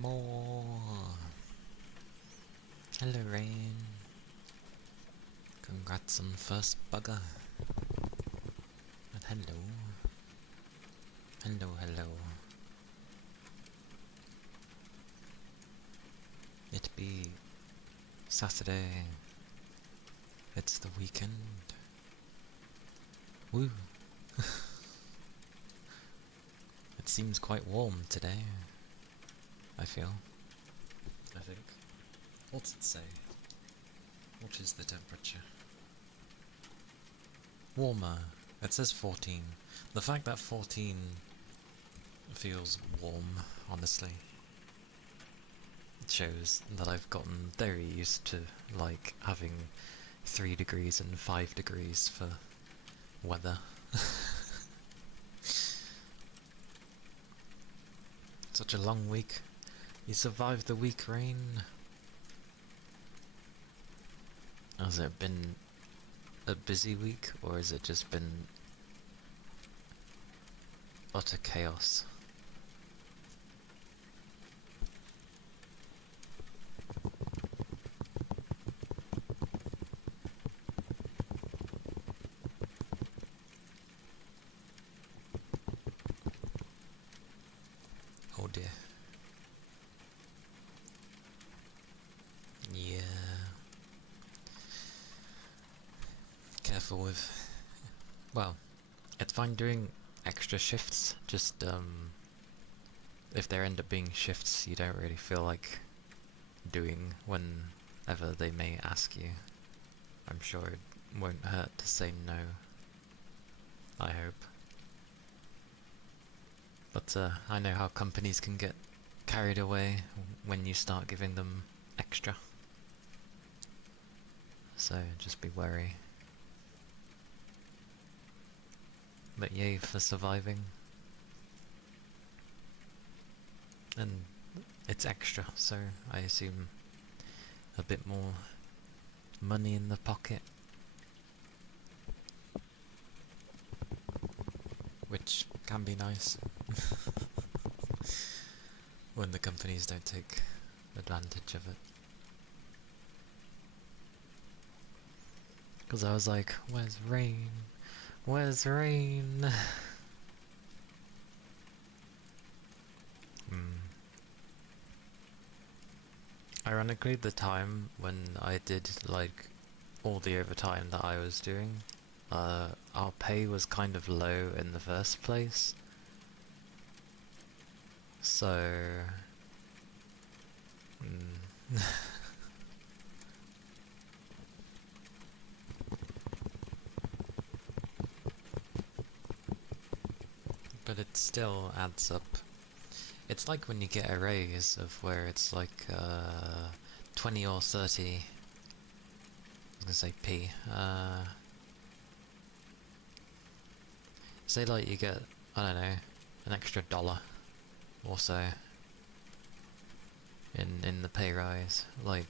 more. Hello, Rain. Congrats on first bugger. And hello. Hello. It be Saturday. It's the weekend. Woo. It seems quite warm today. I think. What's it say? What is the temperature? Warmer. It says 14. The fact that 14 feels warm, honestly, it shows that I've gotten very used to, like, having 3 degrees and 5 degrees for weather. Such a long week. You survived the week, Rain. Has it been a busy week, or has it just been utter chaos? Oh dear. Yeah. Careful with... Well, it's fine doing extra shifts, just, if there end up being shifts you don't really feel like doing whenever they may ask you. I'm sure it won't hurt to say no. I hope. But I know how companies can get carried away when you start giving them extra. So just be wary. But yay for surviving. And it's extra, so I assume a bit more money in the pocket. Which can be nice. When the companies don't take advantage of it. Because I was like, where's Rain? Where's Rain? Ironically, the time when I did, like, all the overtime that I was doing, our pay was kind of low in the first place. So... But it still adds up. It's like when you get a raise of where it's like 20 or 30. I was gonna say P. Say like you get, I don't know, an extra $1 or so in the pay rise. Like,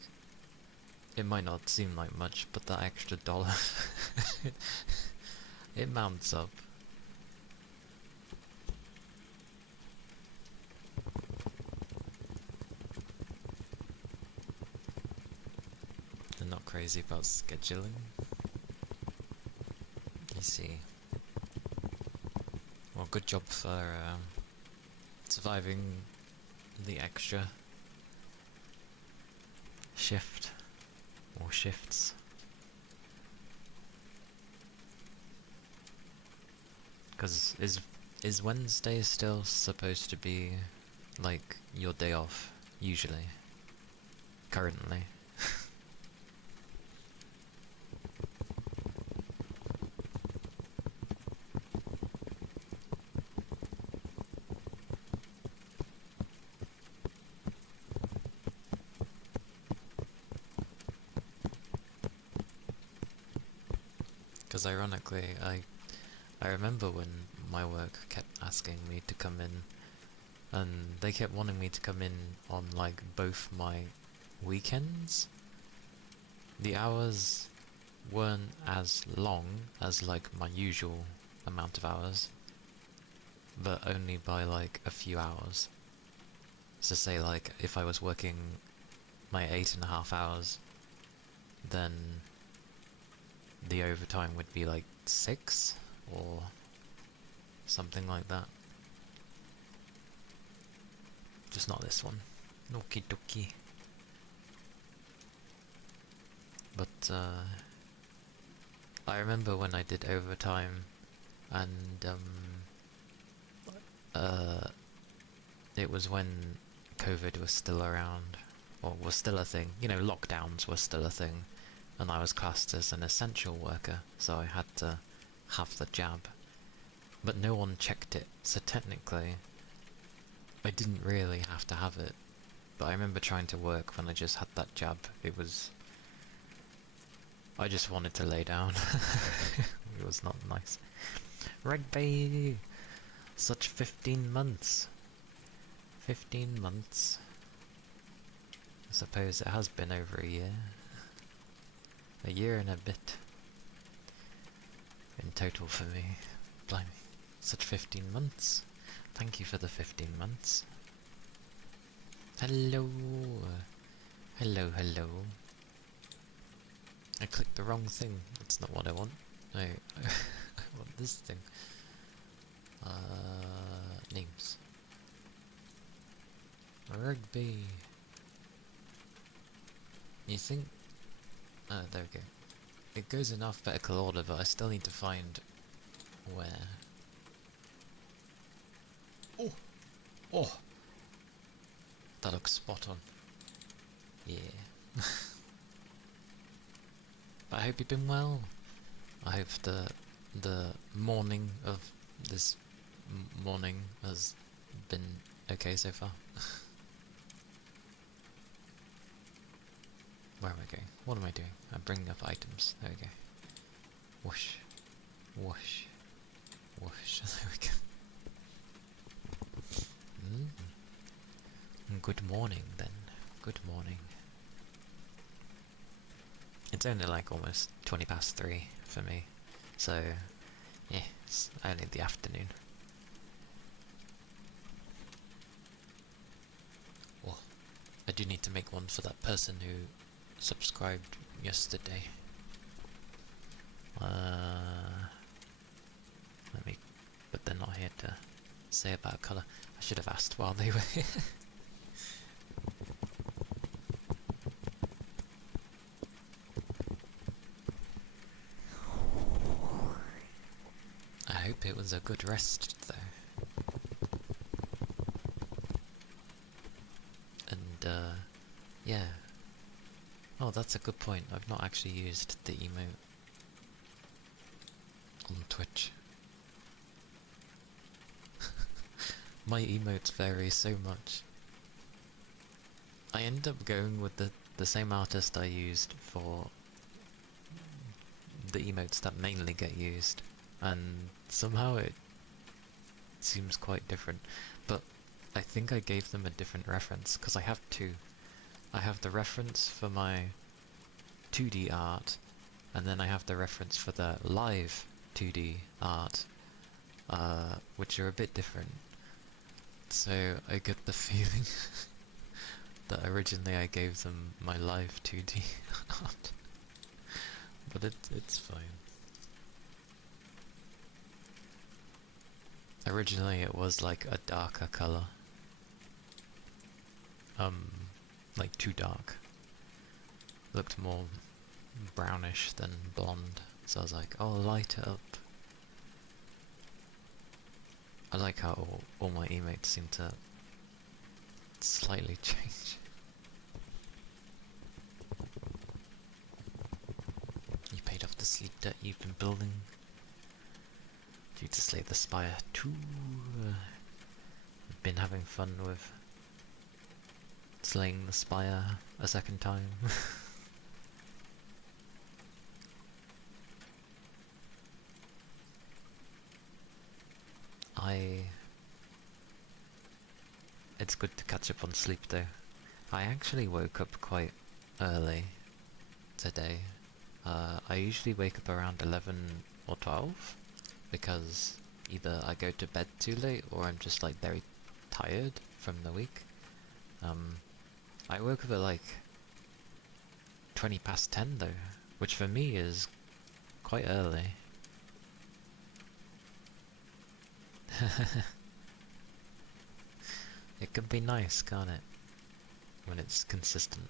it might not seem like much, but that extra $1 it mounts up. They're not crazy about scheduling. You see. Well, good job for surviving the extra shift or shifts. Because is Wednesday still supposed to be like your day off usually? Currently. Because ironically, I remember when my work kept asking me to come in, and they kept wanting me to come in on like both my weekends. The hours weren't as long as like my usual amount of hours, but only by like a few hours. to say, like, if I was working my 8.5 hours, then the overtime would be like 6 or something like that. Just not this one. Okie dokie. But I remember when I did overtime, and it was when COVID was still around, or was still a thing. You know, lockdowns were still a thing, and I was classed as an essential worker, so I had to have the jab. But no one checked it, so technically I didn't really have to have it. But I remember trying to work when I just had that jab. I just wanted to lay down. It was not nice. Rugby! Such 15 months. 15 months. I suppose it has been over a year. A year and a bit. In total for me. Blimey. Such 15 months. Thank you for the 15 months. Hello. Hello, hello. I clicked the wrong thing. That's not what I want. No, I want this thing. Names. Rugby. You think? There we go. It goes in alphabetical order, but I still need to find where. Oh! Oh! That looks spot on. Yeah. But I hope you've been well. I hope the morning of this morning has been okay so far. Where am I going? What am I doing? I'm bringing up items. There we go. Whoosh. Whoosh. Whoosh. There we go. Good morning then. Good morning. It's only like almost 3:20 for me, so yeah, it's only the afternoon. Well, I do need to make one for that person who subscribed yesterday. Let me, but they're not here to say about colour. I should have asked while they were here. I hope it was a good rest though. And yeah. Oh, that's a good point. I've not actually used the emote on Twitch. My emotes vary so much. I end up going with the same artist I used for the emotes that mainly get used, and somehow it seems quite different. But I think I gave them a different reference, because I have two. I have the reference for my 2D art, and then I have the reference for the live 2D art, which are a bit different. So I get the feeling that originally I gave them my live 2D art, but it's fine. Originally it was like a darker colour, like too dark. Looked more brownish than blonde, so I was like, oh, light it up. I like how all my emotes seem to slightly change. You paid off the sleep debt you've been building. Due to slay the Spire 2. I've been having fun with slaying the Spire a second time. It's good to catch up on sleep though. I actually woke up quite early today. I usually wake up around 11 or 12 because either I go to bed too late or I'm just like very tired from the week. I woke up at like 20 past 10 though, which for me is quite early. It can be nice, can't it? When it's consistent.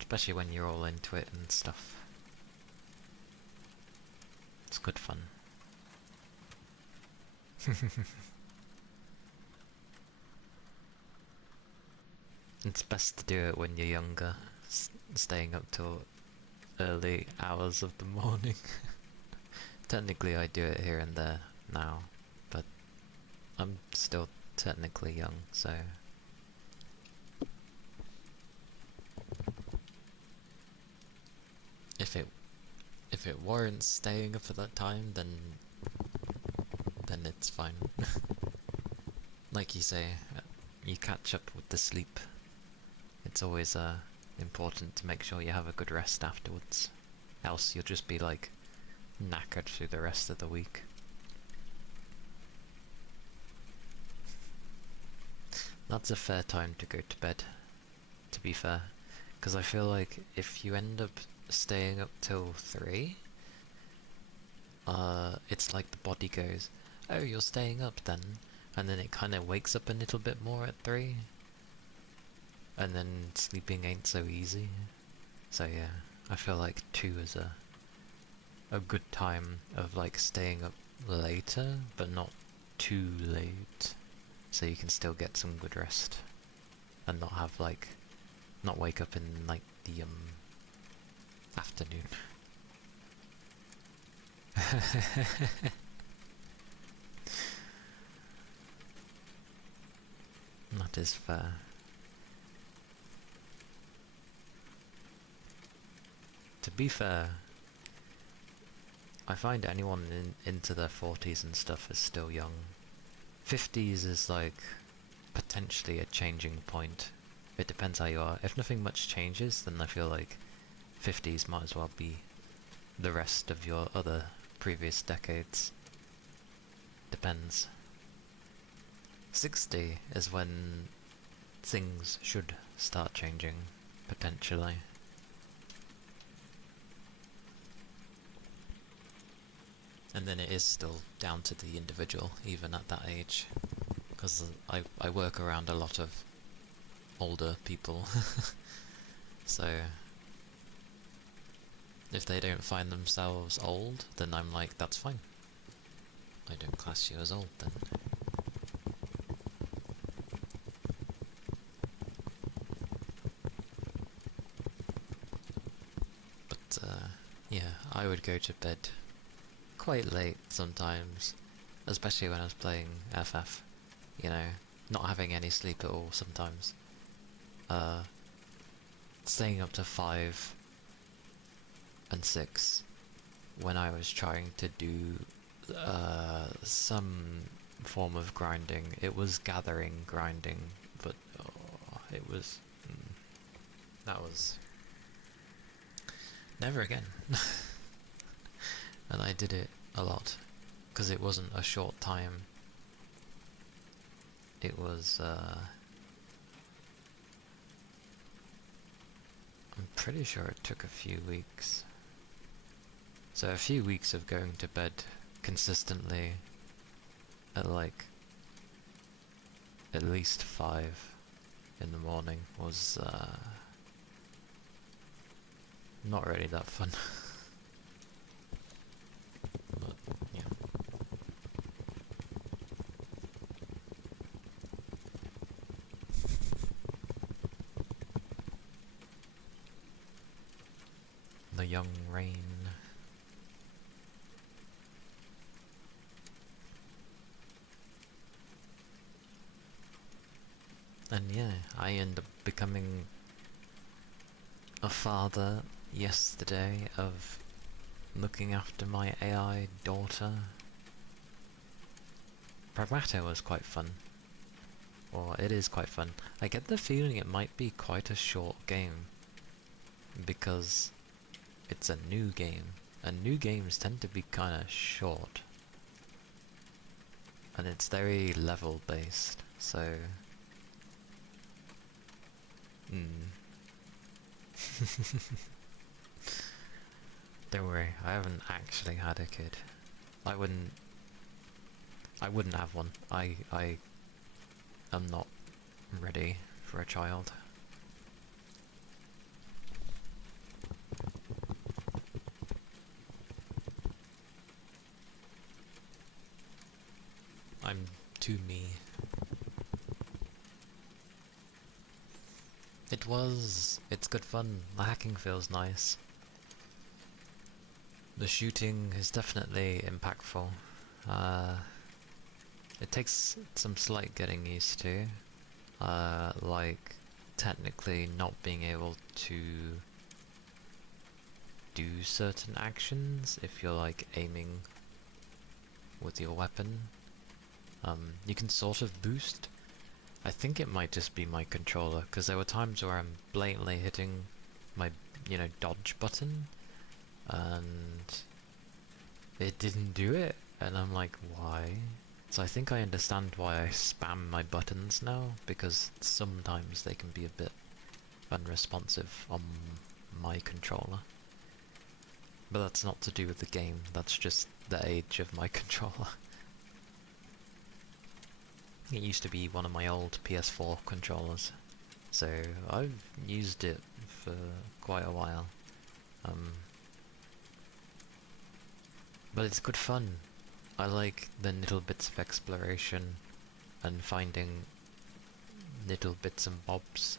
Especially when you're all into it and stuff. It's good fun. It's best to do it when you're younger, staying up till early hours of the morning. Technically I do it here and there now, but I'm still technically young, so... If it warrants staying up at that time, then it's fine. Like you say, you catch up with the sleep. It's always important to make sure you have a good rest afterwards, else you'll just be like knackered through the rest of the week. That's a fair time to go to bed, to be fair, because I feel like if you end up staying up till 3, it's like the body goes, oh, you're staying up then, and then it kind of wakes up a little bit more at 3, and then sleeping ain't so easy. So yeah, I feel like 2 is a good time of like staying up later, but not too late, so you can still get some good rest, and not have like, not wake up in like the afternoon. That is fair. To be fair, I find anyone into their 40s and stuff is still young. 50s is like potentially a changing point. It depends how you are. If nothing much changes, then I feel like 50s might as well be the rest of your other previous decades. Depends. 60 is when things should start changing, potentially. And then it is still down to the individual, even at that age. Because I work around a lot of older people. So if they don't find themselves old, then I'm like, that's fine. I don't class you as old then. But yeah, I would go to bed quite late sometimes, especially when I was playing FF, you know, not having any sleep at all sometimes. Staying up to 5 and 6 when I was trying to do some form of grinding. It was gathering grinding, but it was... that was... never again. And I did it a lot, because it wasn't a short time. It was, I'm pretty sure it took a few weeks. So a few weeks of going to bed consistently at like at least 5 in the morning was not really that fun. But yeah. The young rain. And yeah, I end up becoming a father yesterday of looking after my AI daughter. Pragmata was quite fun. Or it is quite fun. I get the feeling it might be quite a short game, because it's a new game, and new games tend to be kinda short. and it's very level based, so don't worry, I haven't actually had a kid. I wouldn't have one. I am not ready for a child. I'm too me. It's good fun. The hacking feels nice. The shooting is definitely impactful. It takes some slight getting used to. Like, technically not being able to do certain actions if you're like aiming with your weapon. You can sort of boost. I think it might just be my controller, because there were times where I'm blatantly hitting my, dodge button, and it didn't do it, and I'm like, why? So I think I understand why I spam my buttons now, because sometimes they can be a bit unresponsive on my controller. But that's not to do with the game, that's just the age of my controller. It used to be one of my old PS4 controllers, so I've used it for quite a while. But it's good fun. I like the little bits of exploration and finding little bits and bobs.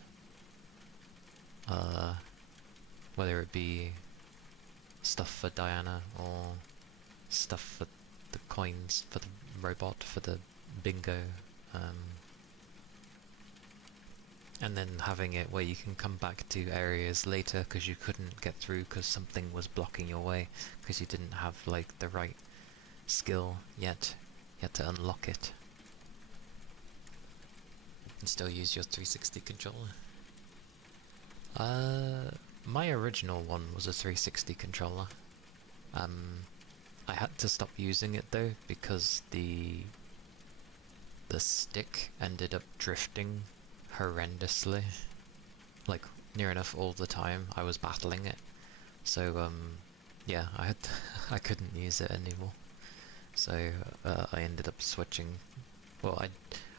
Whether it be stuff for Diana or stuff for the coins for the robot, for the bingo. And then having it where you can come back to areas later because you couldn't get through because something was blocking your way because you didn't have like the right skill yet. You had to unlock it. And still use your 360 controller. My original one was a 360 controller. I had to stop using it though because the stick ended up drifting horrendously. Like, near enough all the time I was battling it. So, yeah, I couldn't use it anymore. So, I ended up switching. Well,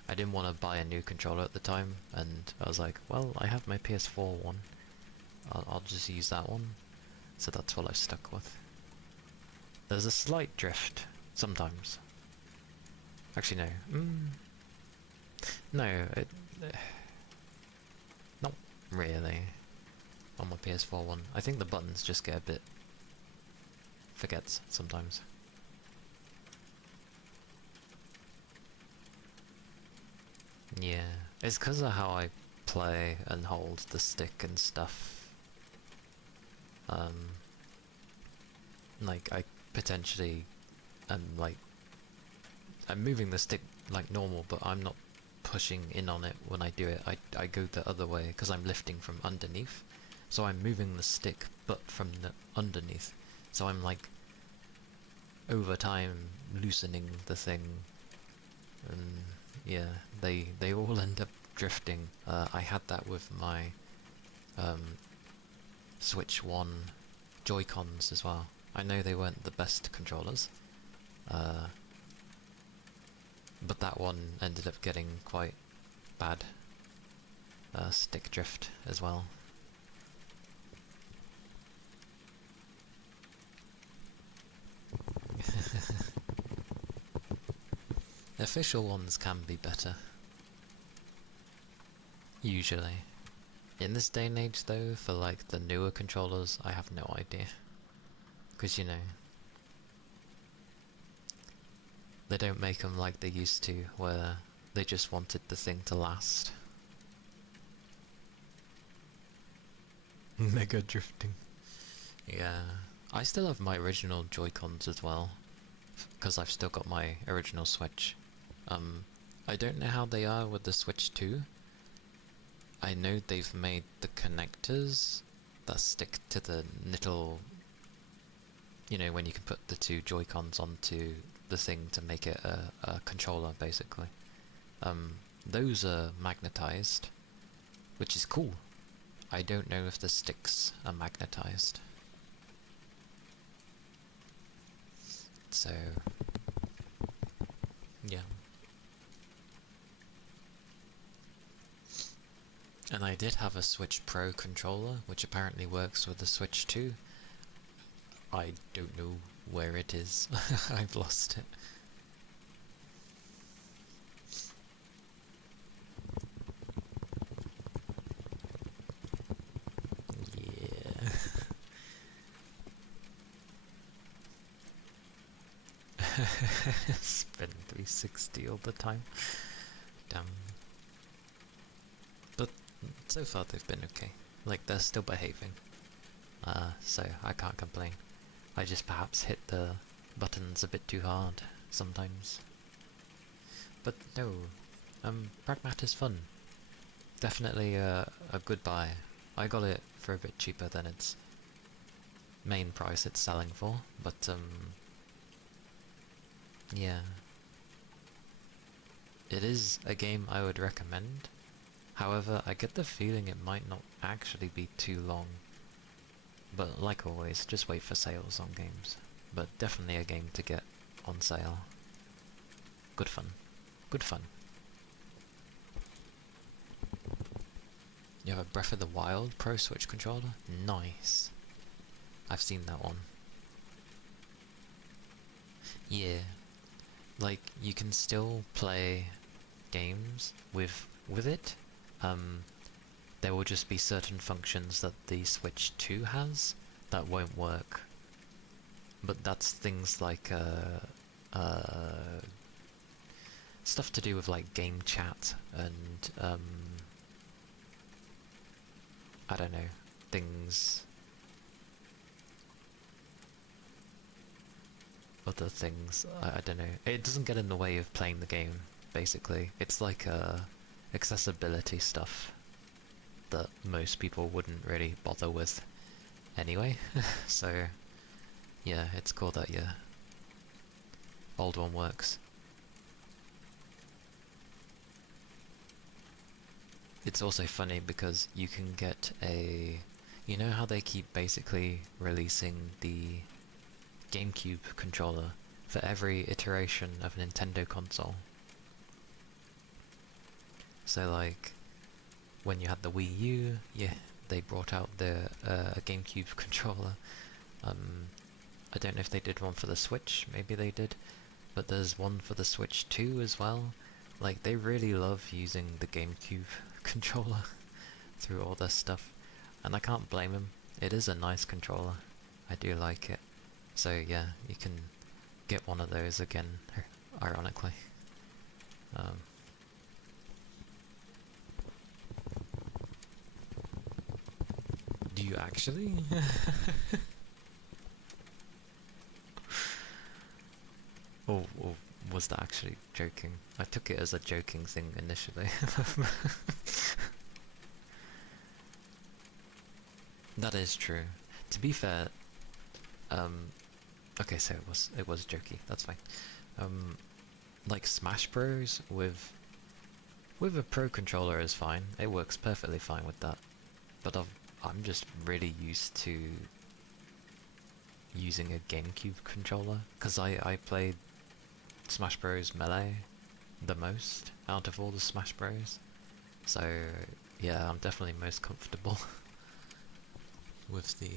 I didn't want to buy a new controller at the time, and I was like, well, I have my PS4 one. I'll just use that one. So that's what I've stuck with. There's a slight drift, sometimes. Actually, no. No, not really. On my PS4 one. I think the buttons just get a bit... forgets, sometimes. Yeah, it's because of how I play and hold the stick and stuff. Like, I potentially am like... I'm moving the stick like normal, but I'm not pushing in on it when I do it. I go the other way because I'm lifting from underneath. So I'm moving the stick, but from the underneath. So I'm like, over time, loosening the thing. And yeah, they all end up drifting. I had that with my Switch 1 Joy-Cons as well. I know they weren't the best controllers. But that one ended up getting quite bad stick drift as well. Official ones can be better. Usually. In this day and age though, for like the newer controllers, I have no idea. Because they don't make them like they used to, where they just wanted the thing to last. Mega drifting. Yeah. I still have my original Joy-Cons as well, because I've still got my original Switch. I don't know how they are with the Switch 2. I know they've made the connectors that stick to the little... when you can put the two Joy-Cons onto the thing to make it a controller, basically. Those are magnetized, which is cool. I don't know if the sticks are magnetized. So, yeah. And I did have a Switch Pro controller, which apparently works with the Switch 2. I don't know where it is. I've lost it. Yeah. Spin 360 all the time. Damn. But so far they've been okay. Like, they're still behaving. So I can't complain. I just perhaps hit the buttons a bit too hard sometimes. But no, Pragmat is fun. Definitely a good buy. I got it for a bit cheaper than its main price it's selling for, but yeah. It is a game I would recommend. However, I get the feeling it might not actually be too long. But like always, just wait for sales on games. But definitely a game to get on sale. Good fun. Good fun. You have a Breath of the Wild Pro Switch controller? Nice. I've seen that one. Yeah. Like, you can still play games with it. There will just be certain functions that the Switch 2 has that won't work. But that's things like stuff to do with like game chat and I don't know, things, other things, I don't know. It doesn't get in the way of playing the game, basically. It's like accessibility stuff that most people wouldn't really bother with anyway. So yeah, it's cool that your old one works. It's also funny because you can get a... You know how they keep basically releasing the GameCube controller for every iteration of a Nintendo console? So like, when you had the Wii U, yeah, they brought out the GameCube controller. I don't know if they did one for the Switch, maybe they did, but there's one for the Switch 2 as well. Like, they really love using the GameCube controller through all their stuff, and I can't blame them. It is a nice controller. I do like it. So yeah, you can get one of those again, ironically. Do you actually? Or was that actually joking? I took it as a joking thing initially. That is true. To be fair, okay, so it was jokey. That's fine. Like Smash Bros with a Pro controller is fine. It works perfectly fine with that. But I'm just really used to using a GameCube controller because I played Smash Bros Melee the most out of all the Smash Bros. So yeah, I'm definitely most comfortable with the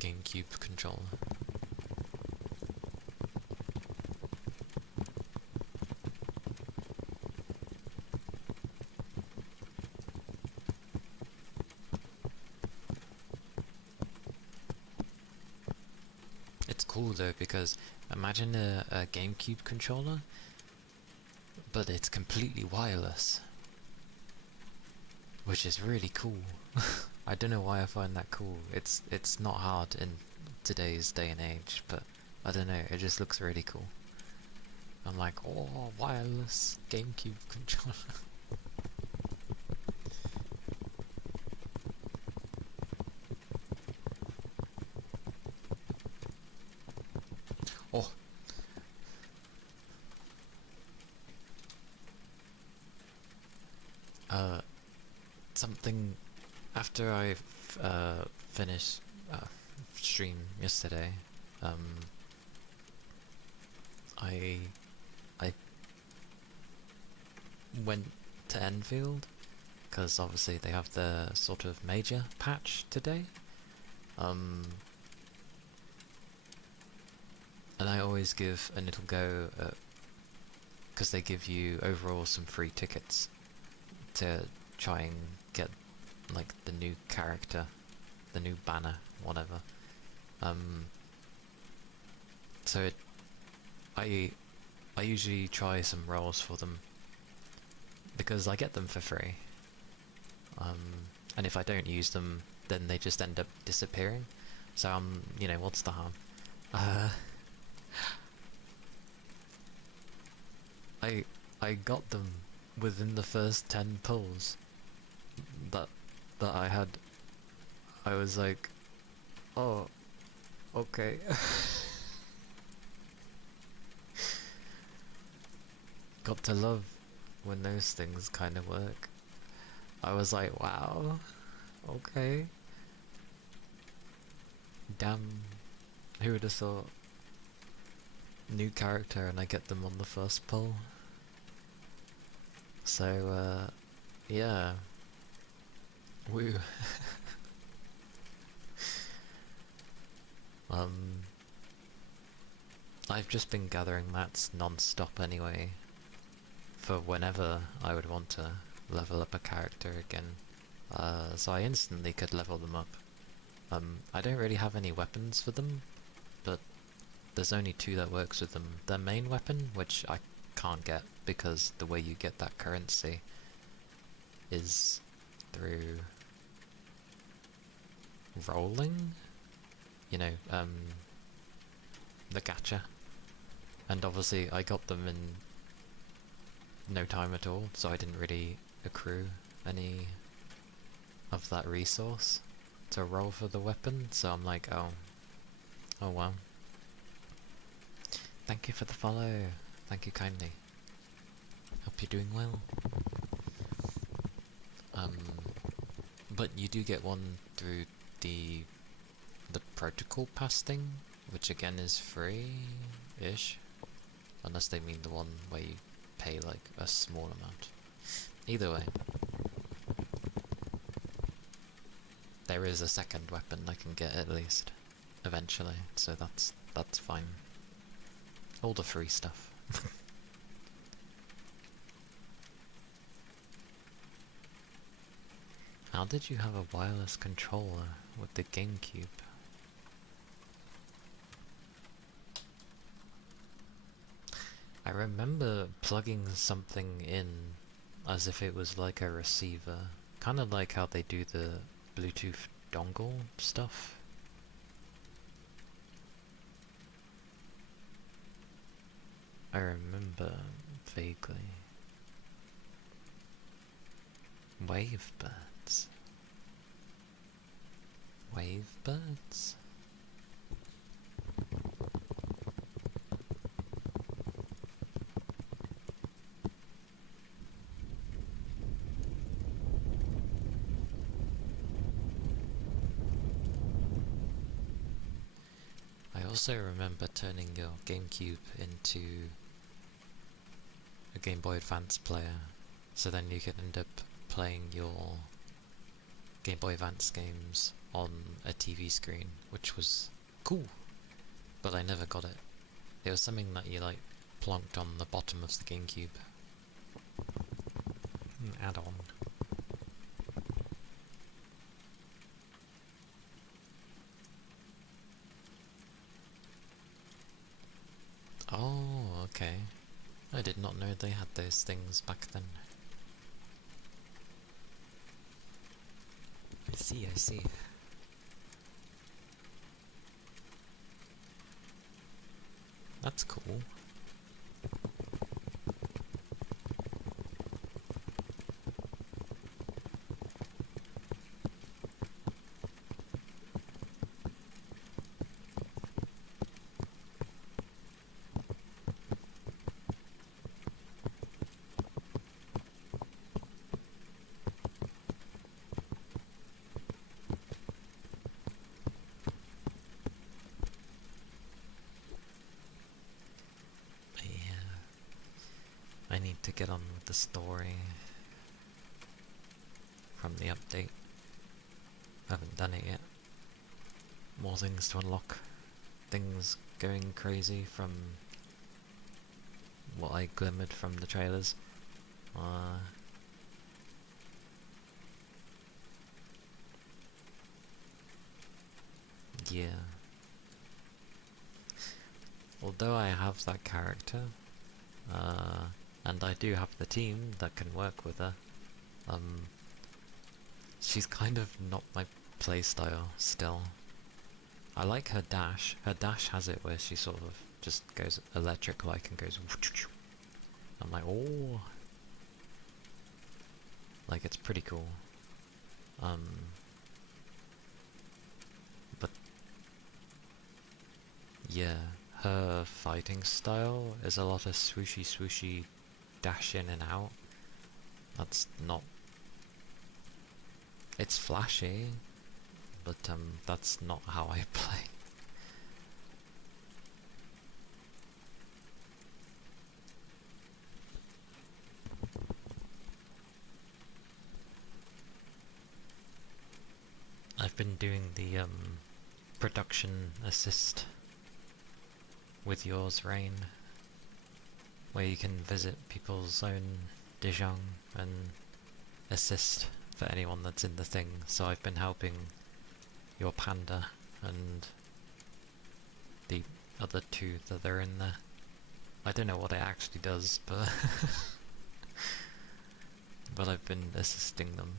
GameCube controller. It's cool though, because imagine a GameCube controller, but it's completely wireless, which is really cool. I don't know why I find that cool. It's not hard in today's day and age, but I don't know, it just looks really cool. I'm like, oh, wireless GameCube controller. Oh, something after I finished stream yesterday. I I went to Enfield because obviously they have the sort of major patch today. And I always give a little go because they give you overall some free tickets to try and get like the new character, the new banner, whatever. So I usually try some roles for them because I get them for free. And if I don't use them, then they just end up disappearing. So you know, what's the harm? I got them within the first 10 pulls that I had. I was like, oh, okay. Got to love when those things kind of work. I was like, wow, okay. Damn, who would have thought? New character and I get them on the first pull. So, yeah. Woo. I've just been gathering mats non-stop anyway, for whenever I would want to level up a character again. So I instantly could level them up. I don't really have any weapons for them, but there's only two that works with them. Their main weapon, which I can't get because the way you get that currency is through rolling, you know, the gacha. And obviously I got them in no time at all, so I didn't really accrue any of that resource to roll for the weapon, so I'm like, oh well. Thank you for the follow. Thank you kindly. Hope you're doing well. But you do get one through the protocol pass thing, which again is free-ish, unless they mean the one where you pay like a small amount. Either way, there is a second weapon I can get at least, eventually, so that's fine. All the free stuff. How did you have a wireless controller with the GameCube? I remember plugging something in as if it was like a receiver. Kind of like how they do the Bluetooth dongle stuff. I remember vaguely. Wavebirds. Wavebirds? I also remember turning your GameCube into a Game Boy Advance player, so then you could end up playing your Game Boy Advance games on a TV screen, which was cool, but I never got it. It was something that you like plonked on the bottom of the GameCube. Add-on. Oh, okay. I did not know they had those things back then. I see, I see. That's cool. need to get on with the story from the update. I haven't done it yet. More things to unlock. Things going crazy from what I glimmered from the trailers. Yeah. Although I have that character, and I do have the team that can work with her, she's kind of not my playstyle still. I like her dash. Her dash has it where she sort of just goes electric-like and goes. I'm like, oh, like it's pretty cool. But yeah, her fighting style is a lot of swooshy dash in and out. That's not. It's flashy, but that's not how I play. I've been doing the production assist with yours, Rain, where you can visit people's own Dejang and assist for anyone that's in the thing. So I've been helping your panda and the other two that are in there. I don't know what it actually does, but but I've been assisting them.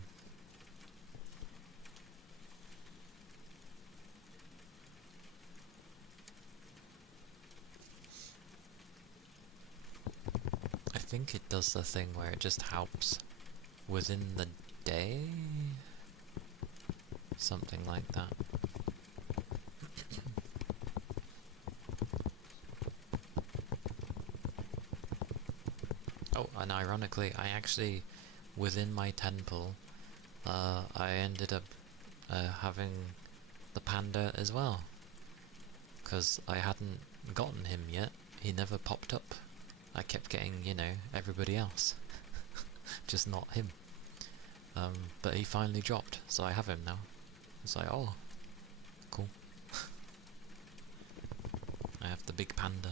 I think it does the thing where it just helps within the day? Something like that. Oh, and ironically, I actually, within my temple, I ended up having the panda as well. Because I hadn't gotten him yet. He never popped up. I kept getting, you know, everybody else. Just not him. But he finally dropped, so I have him now. It's like, oh, cool. I have the big panda.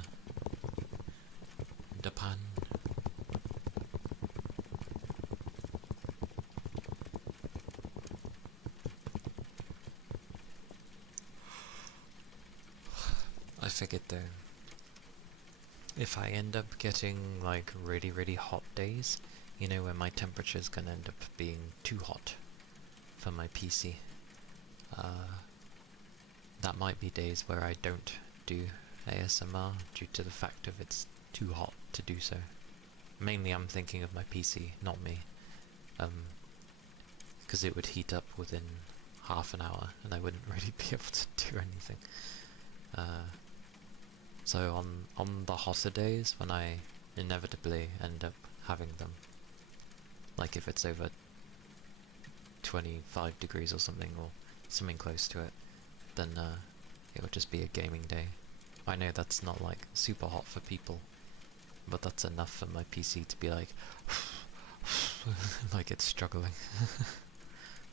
The pan. I figured though, if I end up getting like really hot days, you know, where my temperature's gonna end up being too hot for my PC, that might be days where I don't do ASMR due to the fact of it's too hot to do so. Mainly I'm thinking of my PC, not me. Because it would heat up within half an hour and I wouldn't really be able to do anything. So on the hotter days when I inevitably end up having them, like if it's over 25 degrees or something close to it, then it would just be a gaming day. I know that's not like super hot for people, but that's enough for my PC to be like like it's struggling.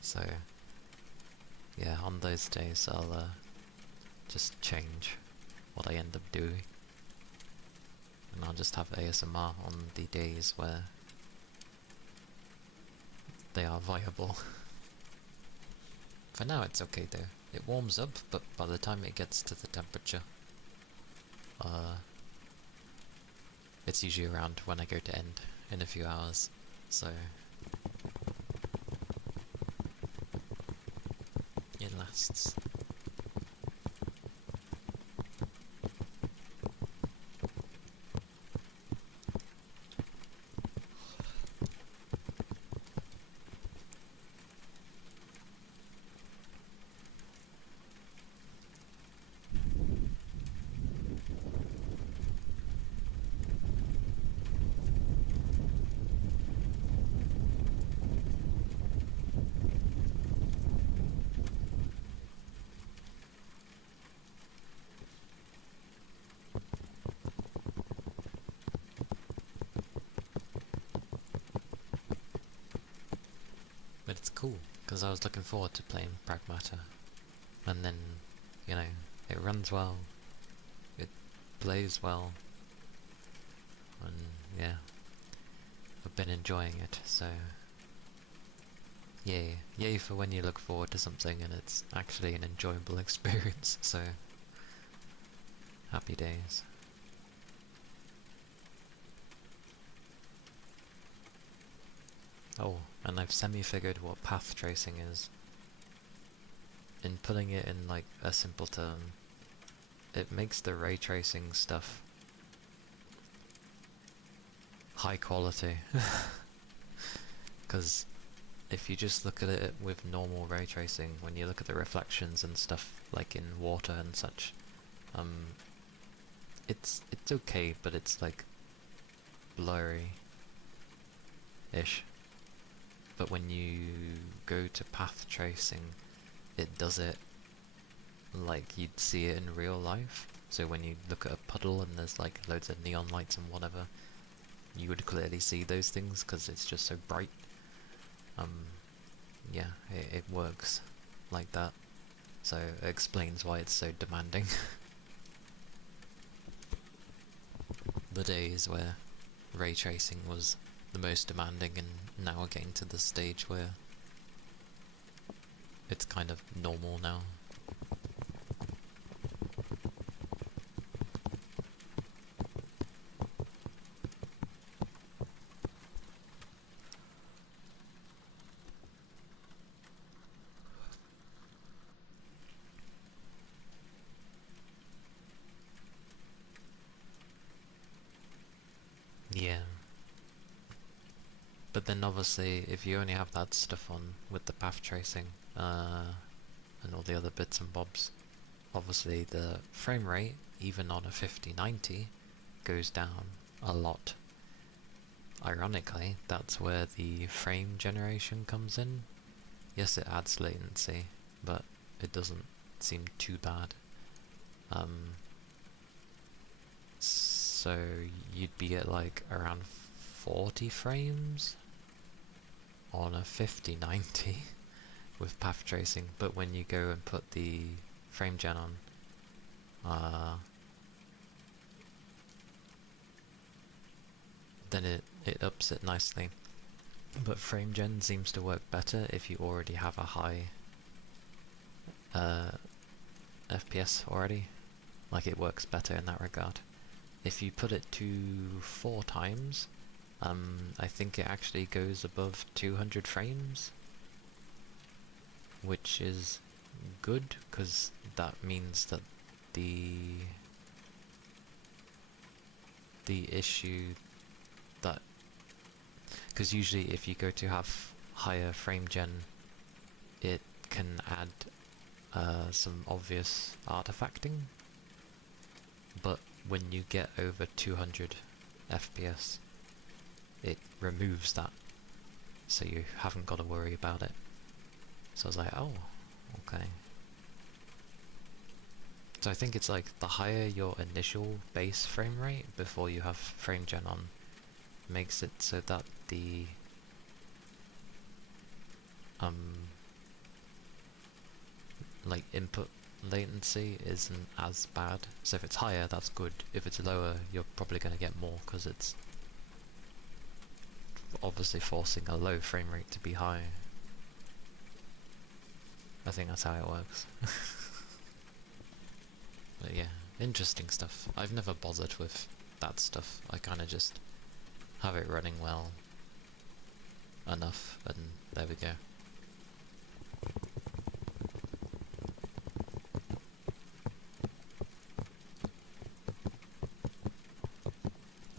So yeah, on those days I'll just change what I end up doing, and I'll just have ASMR on the days where they are viable. For now it's okay though. It warms up, but by the time it gets to the temperature, it's usually around when I go to end in a few hours, so it lasts. it's cool, because I was looking forward to playing Pragmata. And then, you know, it runs well, it plays well, and yeah, I've been enjoying it, so yay. Yay for when you look forward to something and it's actually an enjoyable experience, so happy days. Oh, and I've semi-figured what path tracing is. In putting it in like a simple term, it makes the ray tracing stuff high quality. Because if you just look at it with normal ray tracing, when you look at the reflections and stuff like in water and such, it's okay, but it's like blurry-ish. But when you go to path tracing, it does it like you'd see it in real life. So when you look at a puddle and there's like loads of neon lights and whatever, you would clearly see those things because it's just so bright. Yeah, it works like that. So it explains why it's so demanding. The days where ray tracing was the most demanding, and now we're getting to the stage where it's kind of normal now. Yeah. But then obviously, if you only have that stuff on with the path tracing, and all the other bits and bobs, obviously the frame rate, even on a 5090, goes down a lot. Ironically, that's where the frame generation comes in. Yes, it adds latency, but it doesn't seem too bad. So you'd be at like around 40 frames on a 5090 with path tracing, but when you go and put the frame gen on, then it ups it nicely. But frame gen seems to work better if you already have a high FPS already. Like, it works better in that regard. If you put it to 4 times, I think it actually goes above 200 frames, which is good, because that means that the issue that, because usually if you go to have higher frame gen, it can add some obvious artifacting, but when you get over 200 FPS, it removes that, so you haven't got to worry about it. So I was like, oh, okay. So I think it's like the higher your initial base frame rate before you have frame gen on, makes it so that the like input latency isn't as bad. So if it's higher, that's good. If it's lower, you're probably going to get more, because it's obviously forcing a low frame rate to be high. I think that's how it works. But yeah, interesting stuff. I've never bothered with that stuff. I kind of just have it running well enough, and there we go.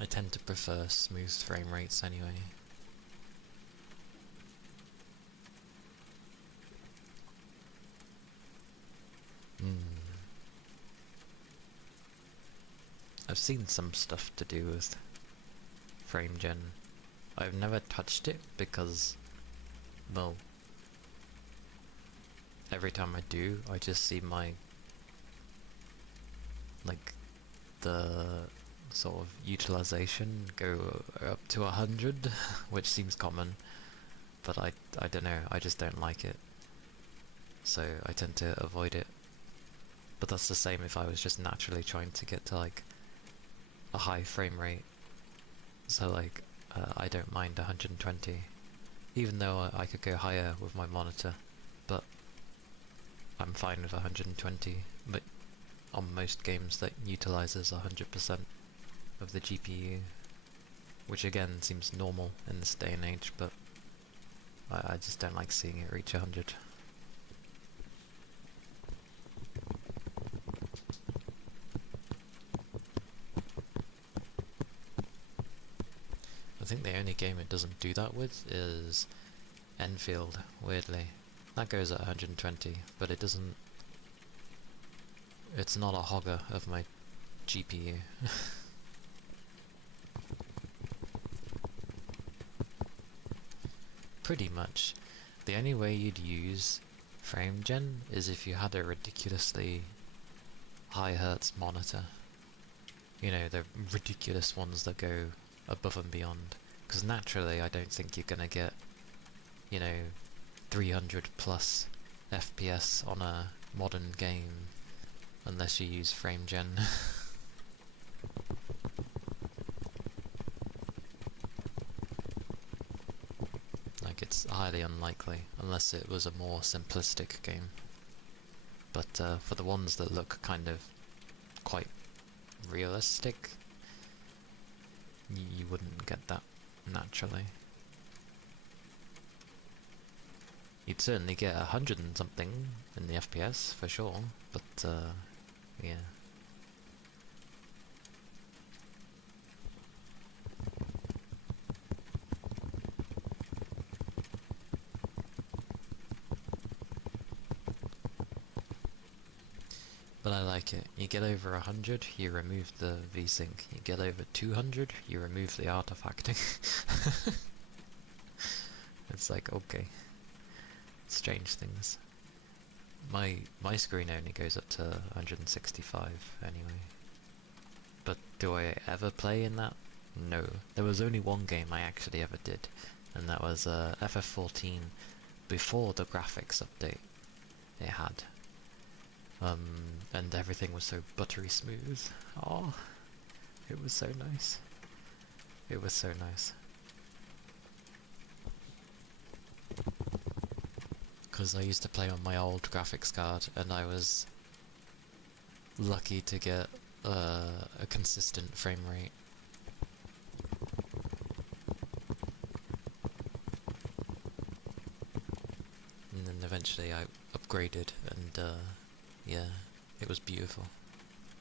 I tend to prefer smooth frame rates anyway. I've seen some stuff to do with frame gen. I've never touched it because, well, every time I do, I just see my, like, the sort of utilization go up to 100, which seems common, but I don't know, I just don't like it, so I tend to avoid it. But that's the same if I was just naturally trying to get to like a high frame rate. So like, I don't mind 120, even though I could go higher with my monitor, but I'm fine with 120, but on most games that utilizes 100% of the GPU, which again seems normal in this day and age, but I just don't like seeing it reach 100. I think the only game it doesn't do that with is Enfield, weirdly. That goes at 120, but it doesn't... It's not a hogger of my GPU. Pretty much. The only way you'd use frame gen is if you had a ridiculously high hertz monitor. You know, the ridiculous ones that go above and beyond. Because naturally I don't think you're gonna get, you know, 300 plus FPS on a modern game unless you use frame gen. Like, it's highly unlikely unless it was a more simplistic game. But for the ones that look kind of quite realistic, you wouldn't get that naturally. You'd certainly get 100 and something in the FPS for sure, but yeah. But I like it. You get over 100, you remove the VSync. You get over 200, you remove the artifacting. It's like, okay. Strange things. My screen only goes up to 165 anyway. But do I ever play in that? No. There was only one game I actually ever did, and that was FF14 before the graphics update it had. And everything was so buttery smooth. Oh, it was so nice. It was so nice. Because I used to play on my old graphics card, and I was lucky to get a consistent frame rate. And then eventually I upgraded, and yeah, it was beautiful.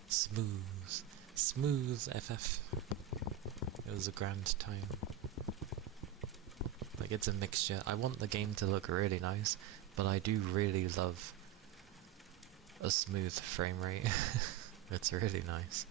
Smooth. Smooth FF. It was a grand time. Like, it's a mixture. I want the game to look really nice, but I do really love a smooth frame rate. It's really nice.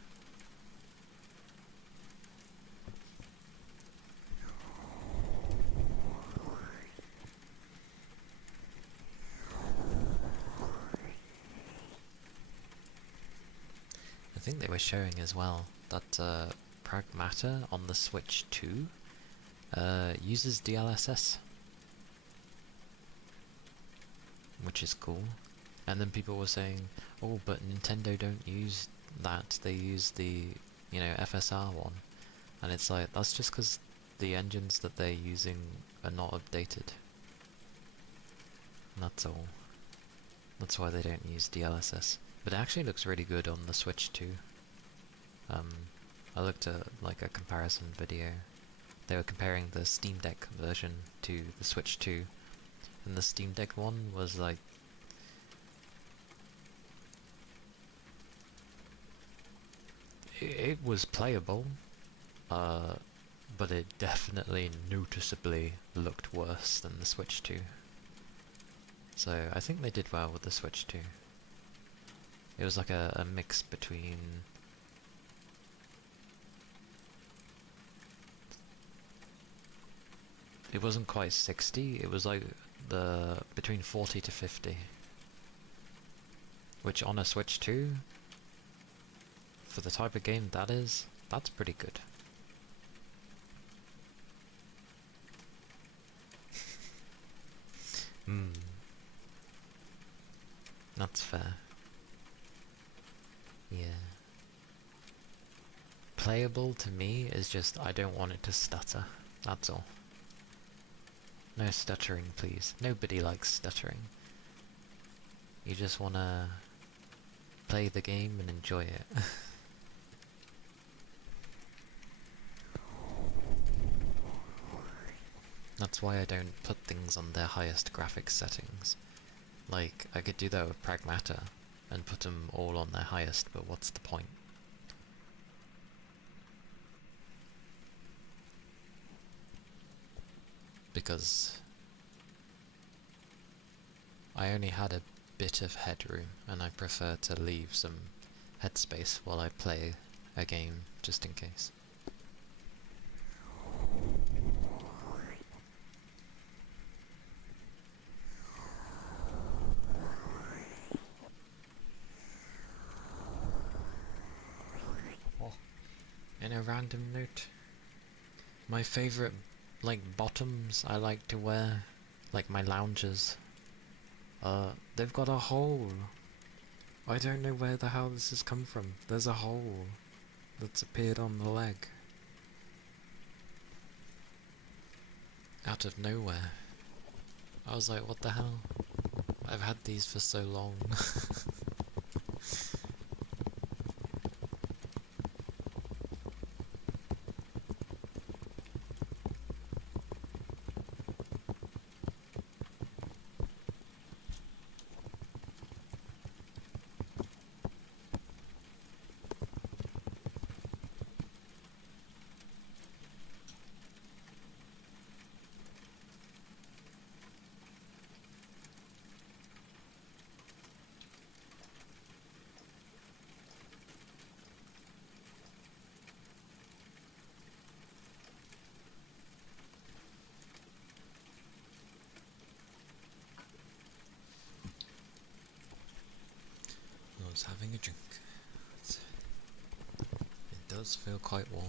I think they were showing as well that Pragmata on the Switch 2 uses DLSS, which is cool. And then people were saying, oh, but Nintendo don't use that, they use the, you know, FSR one. And it's like, that's just because the engines that they're using are not updated. And that's all. That's why they don't use DLSS. But it actually looks really good on the Switch too. I looked at like a comparison video. They were comparing the Steam Deck version to the Switch 2, and the Steam Deck one was like... It was playable, but it definitely noticeably looked worse than the Switch 2. So I think they did well with the Switch 2. It was like a mix between... It wasn't quite 60, it was like between 40 to 50. Which on a Switch 2, for the type of game that is, that's pretty good. Hmm, that's fair. Yeah. Playable to me is just I don't want it to stutter. That's all. No stuttering, please. Nobody likes stuttering. You just wanna play the game and enjoy it. That's why I don't put things on their highest graphics settings. Like, I could do that with Pragmata and put them all on their highest, but what's the point? Because I only had a bit of headroom, and I prefer to leave some headspace while I play a game, just in case. Oh, in a random note, my favourite, like, bottoms I like to wear, like my loungers, they've got a hole. I don't know where the hell this has come from. There's a hole that's appeared on the leg. Out of nowhere. I was like, what the hell? I've had these for so long. I was having a drink. It does feel quite warm.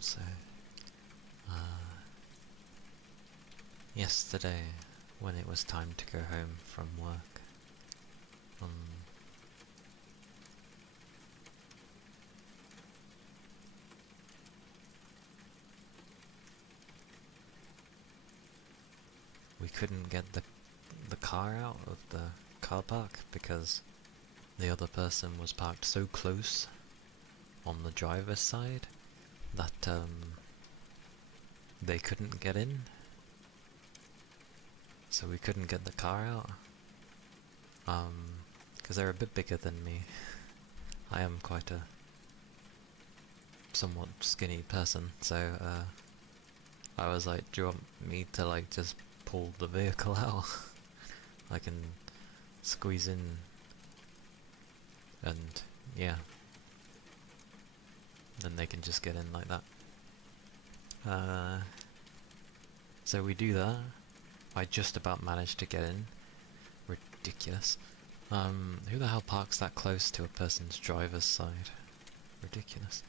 also, yesterday, when it was time to go home from work, we couldn't get the car out of the car park because the other person was parked so close on the driver's side that they couldn't get in. So we couldn't get the car out. Because they're a bit bigger than me. I am quite a somewhat skinny person, so I was like, do you want me to like just pull the vehicle out? I can squeeze in and yeah, then they can just get in like that. So we do that. I just about managed to get in. Ridiculous. Who the hell parks that close to a person's driver's side? Ridiculous.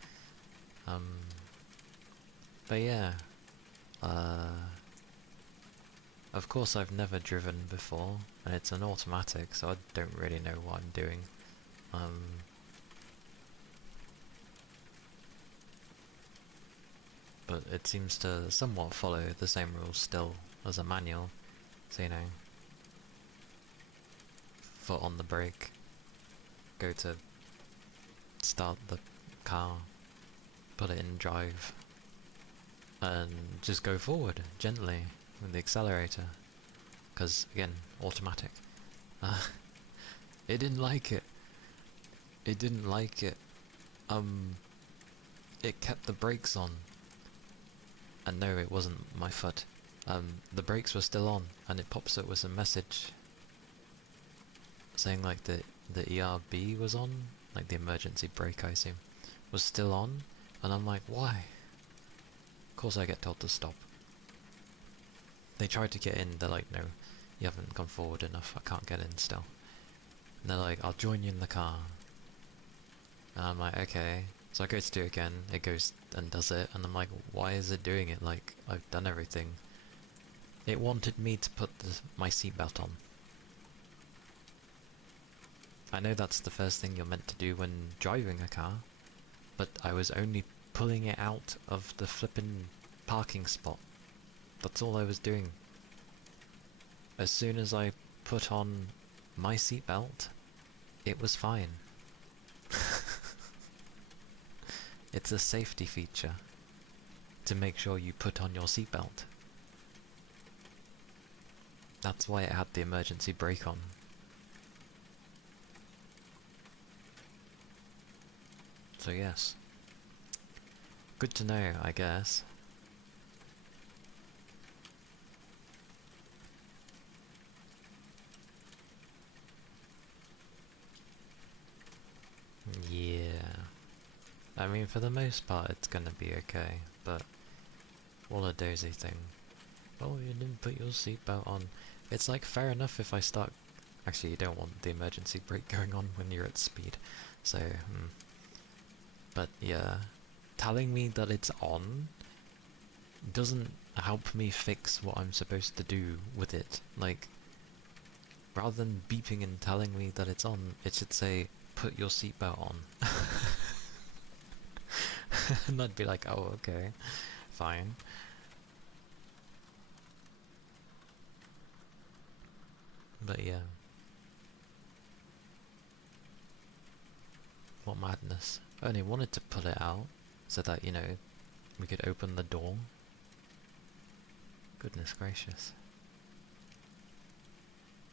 But yeah, of course I've never driven before, and it's an automatic, so I don't really know what I'm doing. But it seems to somewhat follow the same rules still as a manual, so you know, foot on the brake, go to start the car, put it in drive, and just go forward gently with the accelerator, because again, automatic. It didn't like it. It didn't like it. It kept the brakes on. And no, it wasn't my foot. The brakes were still on, and it pops up with a message saying like the ERB was on, like the emergency brake, I assume, was still on, and I'm like, why? Of course I get told to stop. They tried to get in, they're like, no, you haven't gone forward enough, I can't get in still. And they're like, I'll join you in the car. And I'm like, okay. So I go to do it again, it goes and does it, and I'm like, why is it doing it? Like, I've done everything. It wanted me to put my seatbelt on. I know that's the first thing you're meant to do when driving a car, but I was only pulling it out of the flippin' parking spot. That's all I was doing. As soon as I put on my seatbelt, it was fine. It's a safety feature to make sure you put on your seatbelt. That's why it had the emergency brake on. So yes. Good to know, I guess. Yeah. I mean, for the most part, it's gonna be okay, but what a dozy thing. Oh, you didn't put your seatbelt on. It's like, fair enough if I start... Actually, you don't want the emergency brake going on when you're at speed, so... But yeah, telling me that it's on doesn't help me fix what I'm supposed to do with it. Like, rather than beeping and telling me that it's on, it should say, put your seatbelt on. And I'd be like, oh, okay, fine. But yeah. What madness. I only wanted to pull it out so that, you know, we could open the door. Goodness gracious.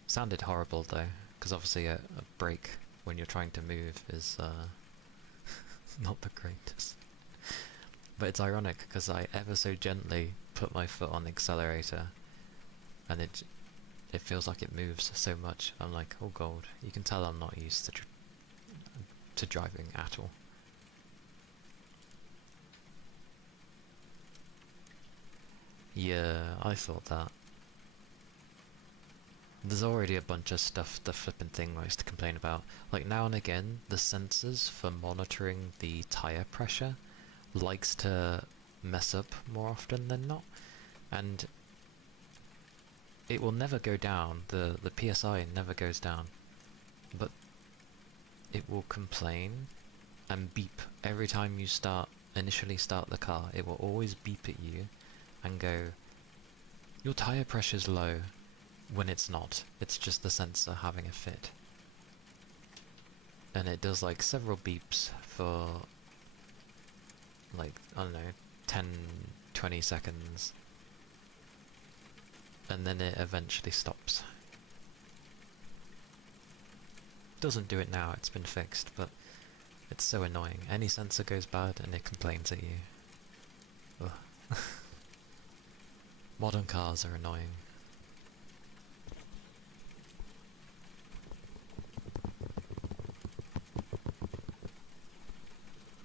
Sounded horrible though, because obviously a brake when you're trying to move is not the greatest. But it's ironic because I ever so gently put my foot on the accelerator and it feels like it moves so much. I'm like, oh god, you can tell I'm not used to driving at all. Yeah, I thought that. There's already a bunch of stuff the flippin' thing likes to complain about. Like now and again, the sensors for monitoring the tyre pressure likes to mess up more often than not, and it will never go down. The PSI never goes down, but it will complain and beep every time you initially start the car. It will always beep at you and go, your tire pressure's low, when it's not. It's just the sensor having a fit. And it does like several beeps for like, I don't know, 10, 20 seconds. And then it eventually stops. Doesn't do it now, it's been fixed, but it's so annoying. Any sensor goes bad and it complains at you. Ugh. Modern cars are annoying.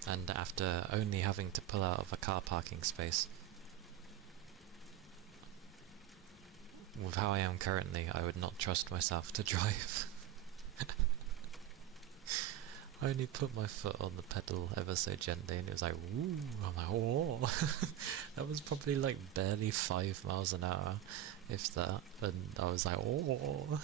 And after only having to pull out of a car parking space, with how I am currently, I would not trust myself to drive. I only put my foot on the pedal ever so gently and it was like, woo, I'm like, whoa. That was probably like barely 5 miles an hour, if that, and I was like, oh.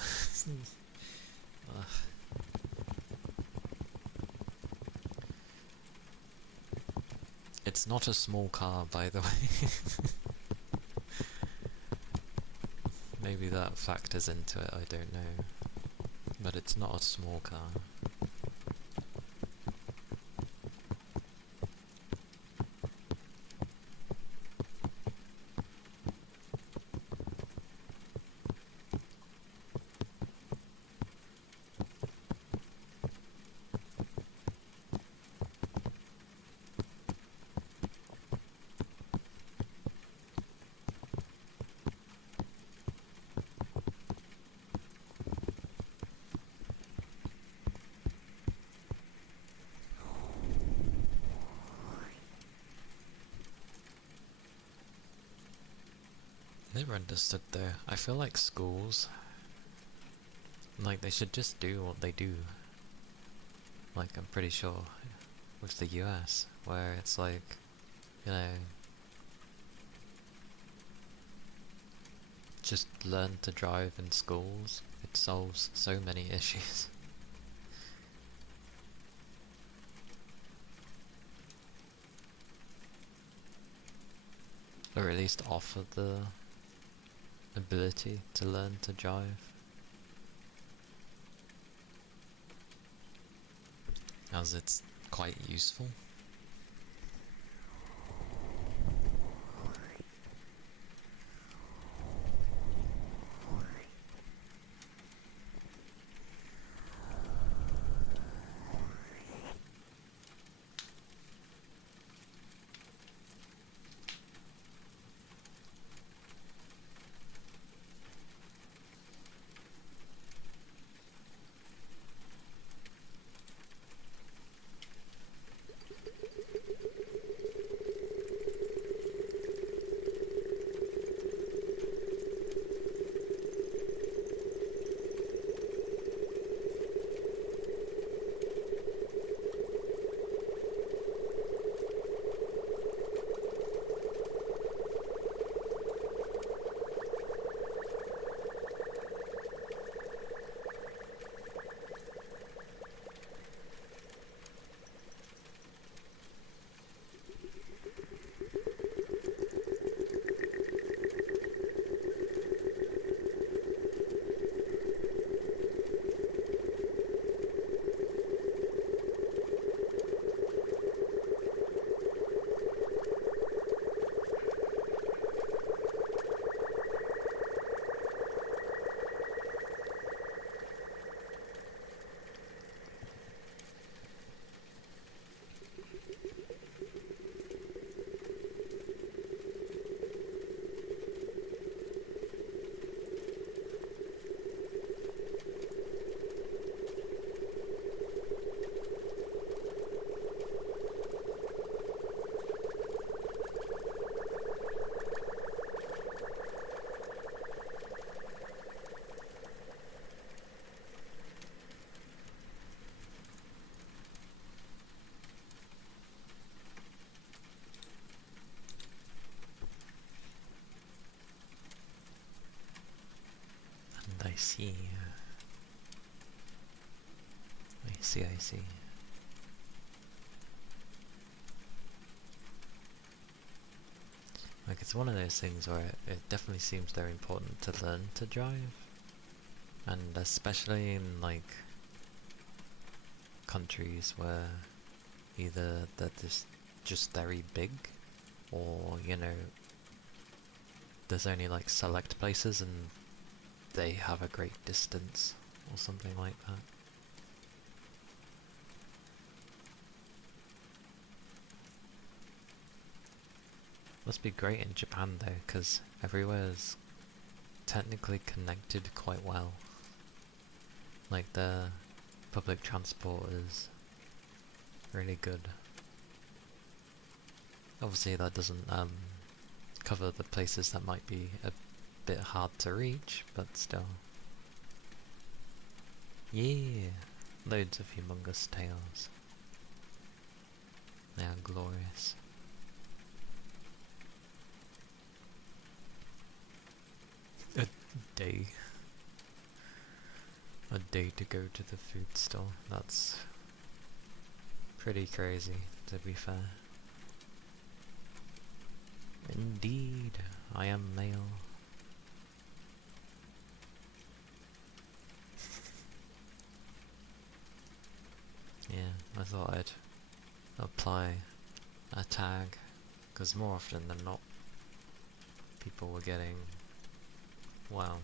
It's not a small car, by the way. Maybe that factors into it, I don't know. But it's not a small car. Never understood though. I feel like schools, like they should just do what they do. Like I'm pretty sure with the US, where it's like, you know, just learn to drive in schools. It solves so many issues. Or at least offer the ability to learn to drive. As it's quite useful. see. I see, I see. Like, it's one of those things where it definitely seems very important to learn to drive. And especially in, like, countries where either they're just very big, or, you know, there's only, like, select places and they have a great distance, or something like that. Must be great in Japan though, because everywhere is technically connected quite well. Like, the public transport is really good. Obviously that doesn't cover the places that might be a bit hard to reach, but still. Yeah! Loads of humongous tails. They are glorious. A day. A day to go to the food store. That's pretty crazy, to be fair. Indeed, I am male. Yeah, I thought I'd apply a tag, because more often than not, people were getting, well,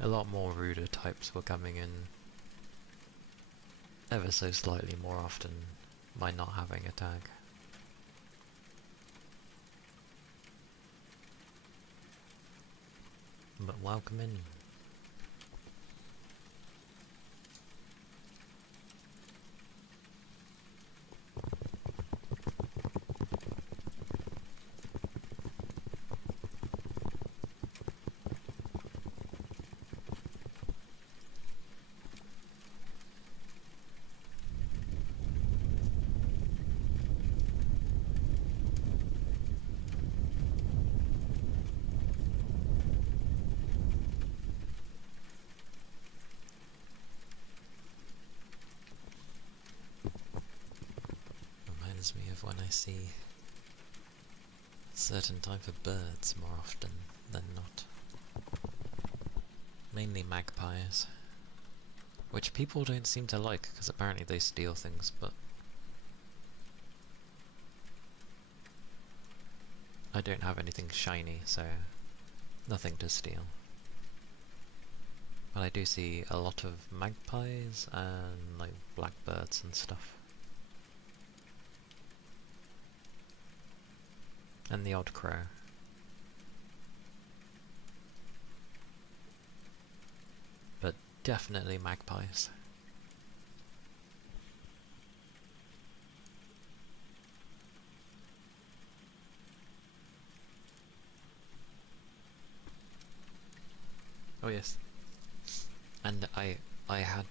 a lot more ruder types were coming in ever so slightly more often by not having a tag. But welcome in. Reminds me of when I see a certain type of birds more often than not. Mainly magpies. Which people don't seem to like, because apparently they steal things, but I don't have anything shiny, so nothing to steal. But I do see a lot of magpies and like blackbirds and stuff. And the odd crow. But definitely magpies. Oh yes. And I had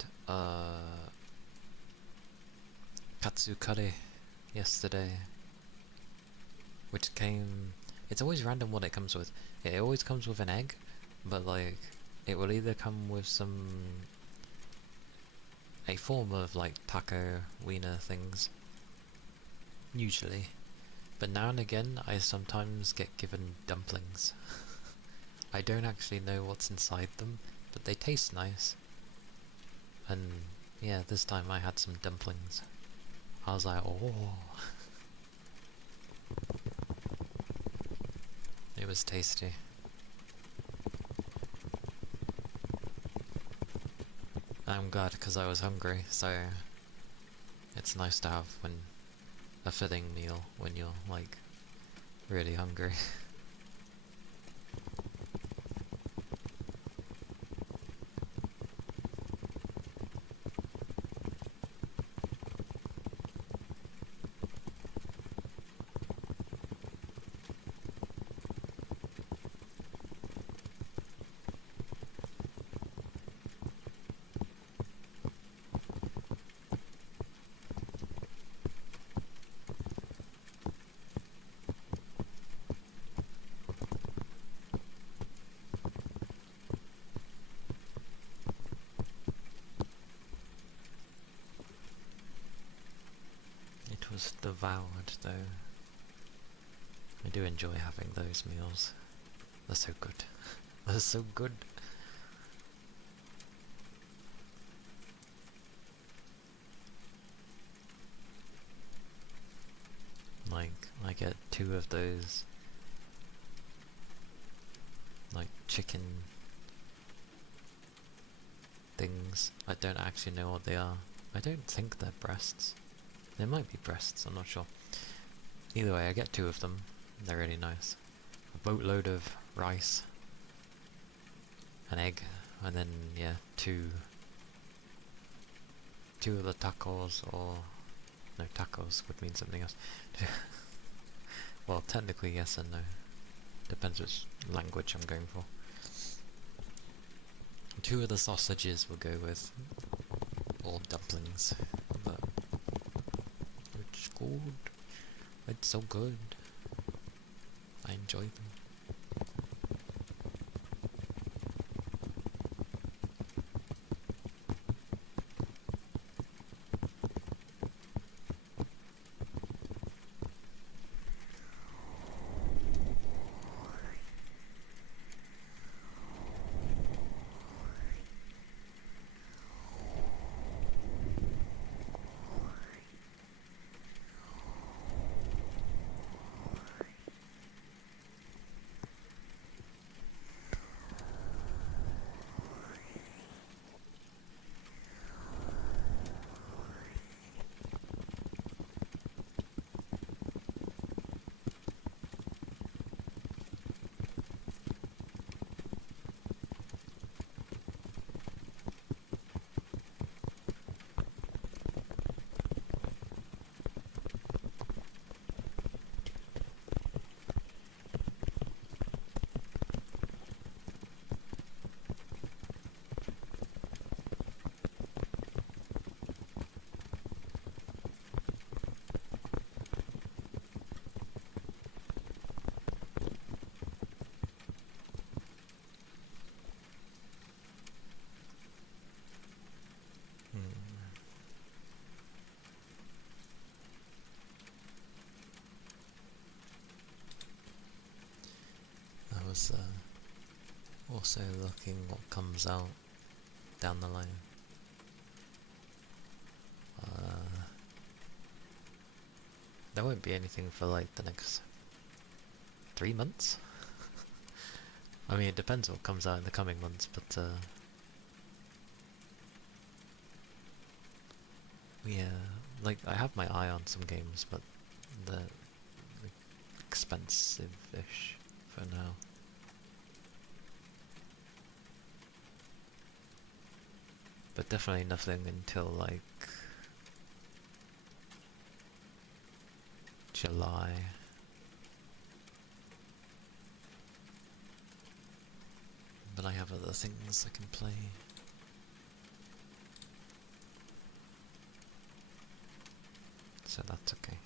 katsu curry yesterday, which came. It's always random what it comes with. It always comes with an egg, but like it will either come with a form of like taco wiener things, usually, but now and again I sometimes get given dumplings. I don't actually know what's inside them, but they taste nice. And yeah, this time I had some dumplings. I was like, oh. It was tasty. I'm glad, because I was hungry, so it's nice to have a filling meal when you're like really hungry. almost devoured though. I do enjoy having those meals. They're so good. They're so good. Like, I get 2 of those, like, chicken things. I don't actually know what they are. I don't think they're breasts. They might be breasts, I'm not sure. Either way, I get 2 of them. They're really nice. A boatload of rice, an egg, and then, yeah, two of the tacos, or... no, tacos would mean something else. Well, technically yes and no. Depends which language I'm going for. 2 of the sausages will go with all dumplings, but it's good. It's so good. I enjoy them. I was also looking what comes out down the line. There won't be anything for like the next 3 months. I mean, it depends what comes out in the coming months, but yeah, like I have my eye on some games, but they're expensive-ish for now. But definitely nothing until like July. But I have other things I can play. So that's okay.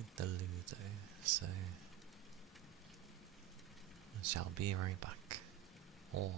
need the Ludo, so I shall be right back. Or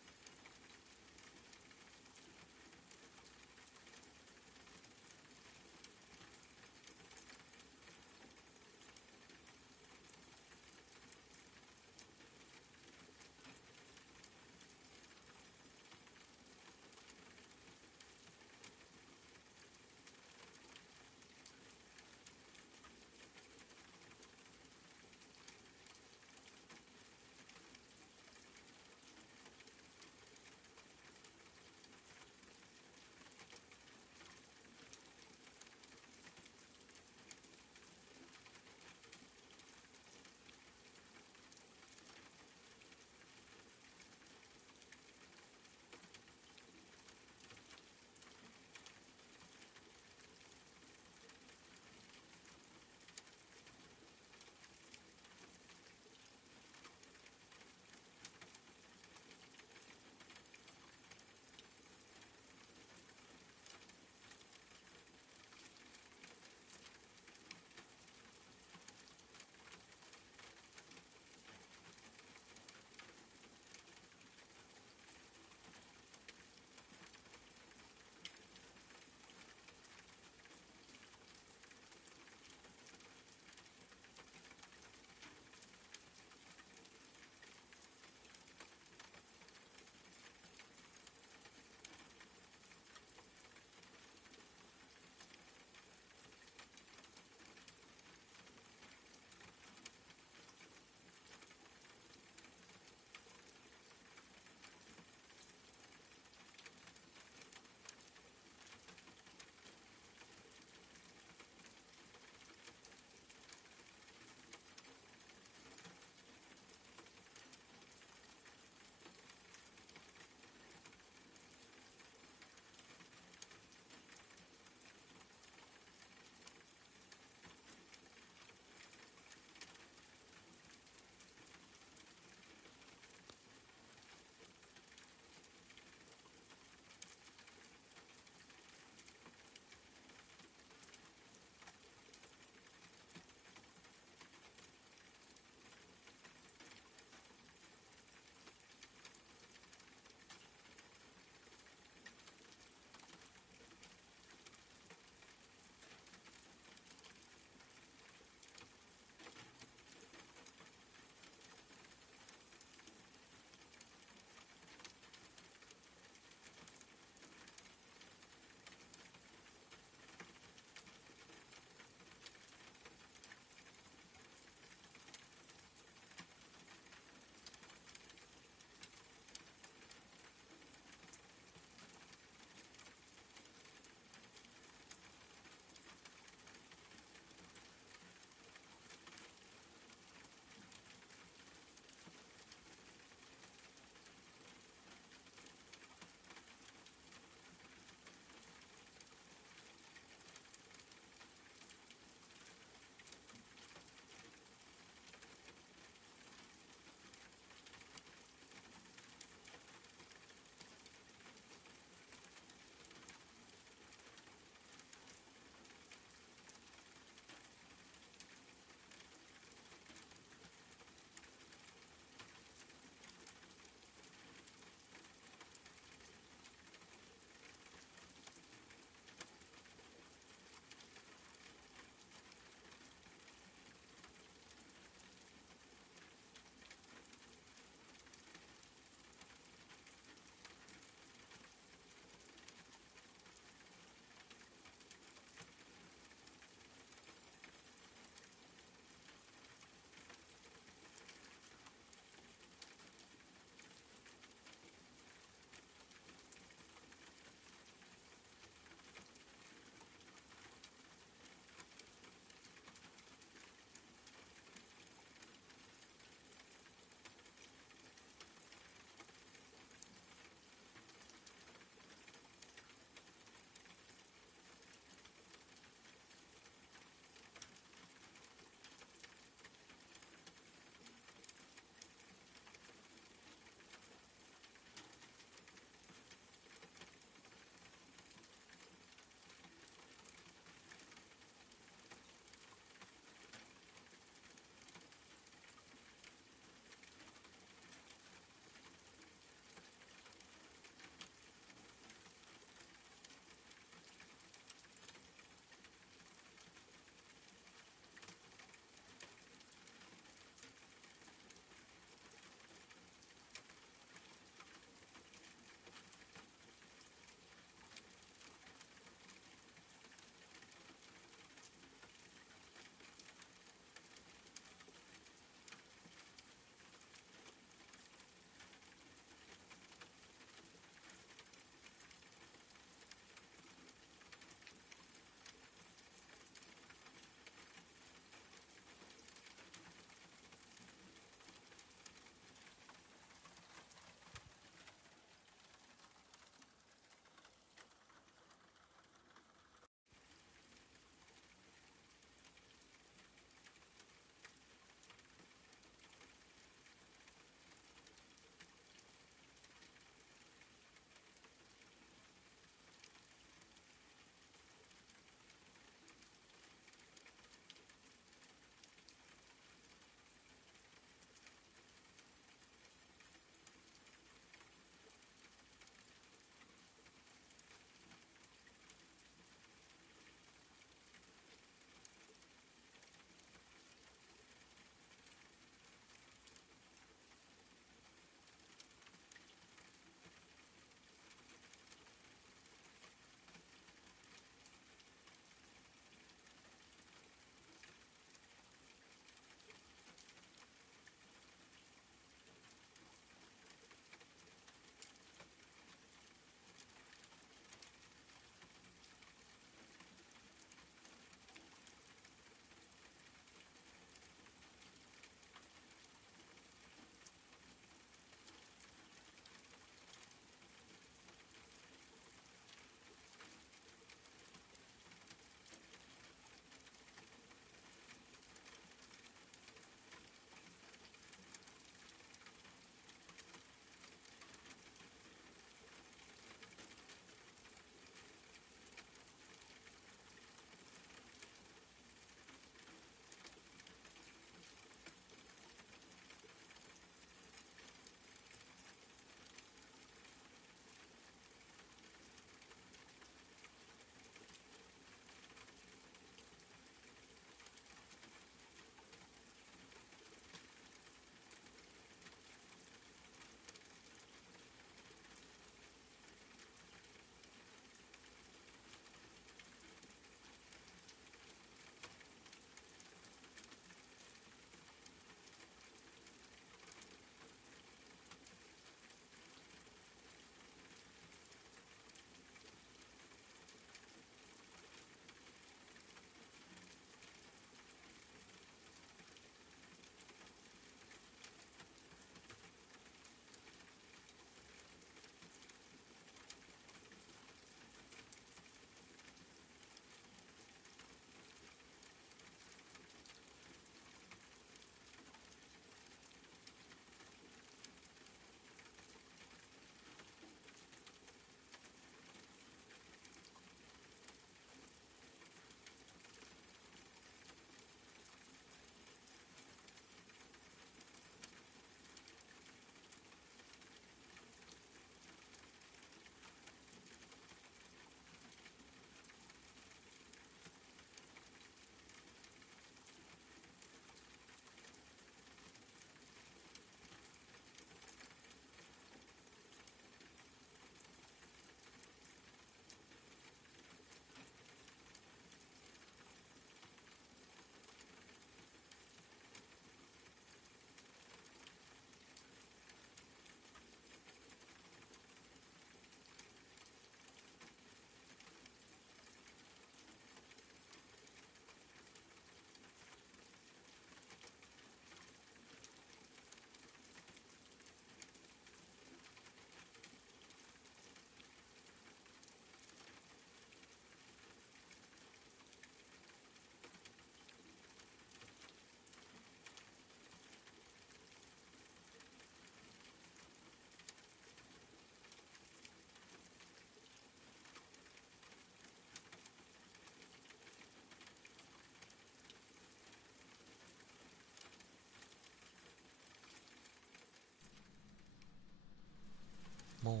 more.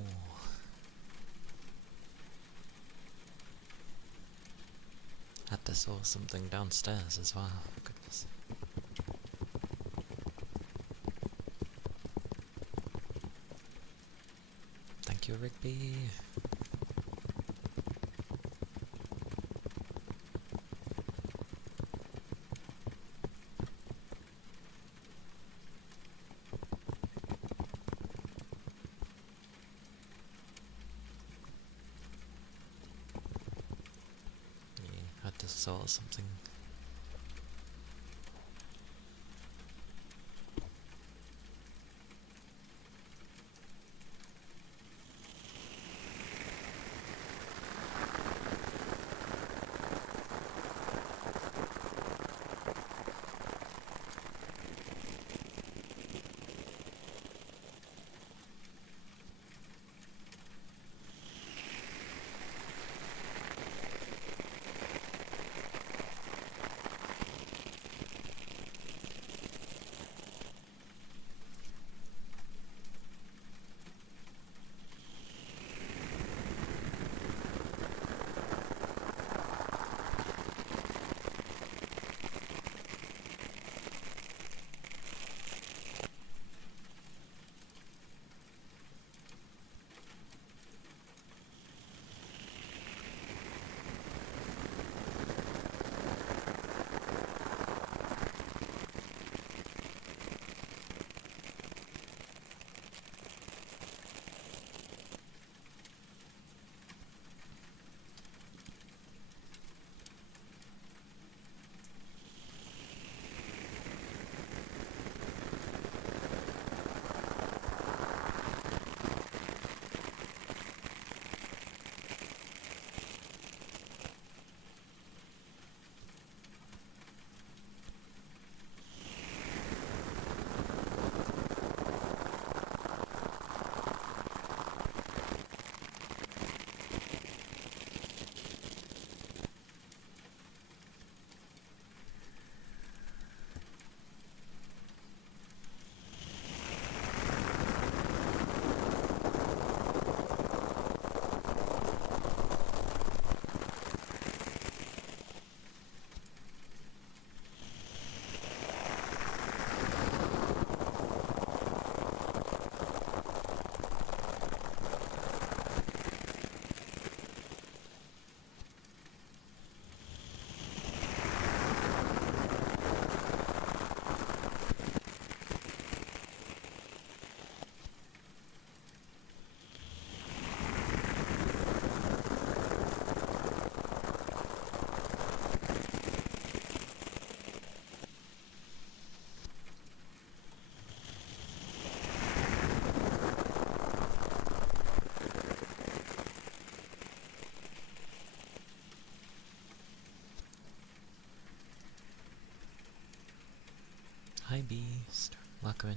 Had to saw something downstairs as well, goodness. Thank you, Rigby. Yeah, had to saw something. Hi Beast, welcome in.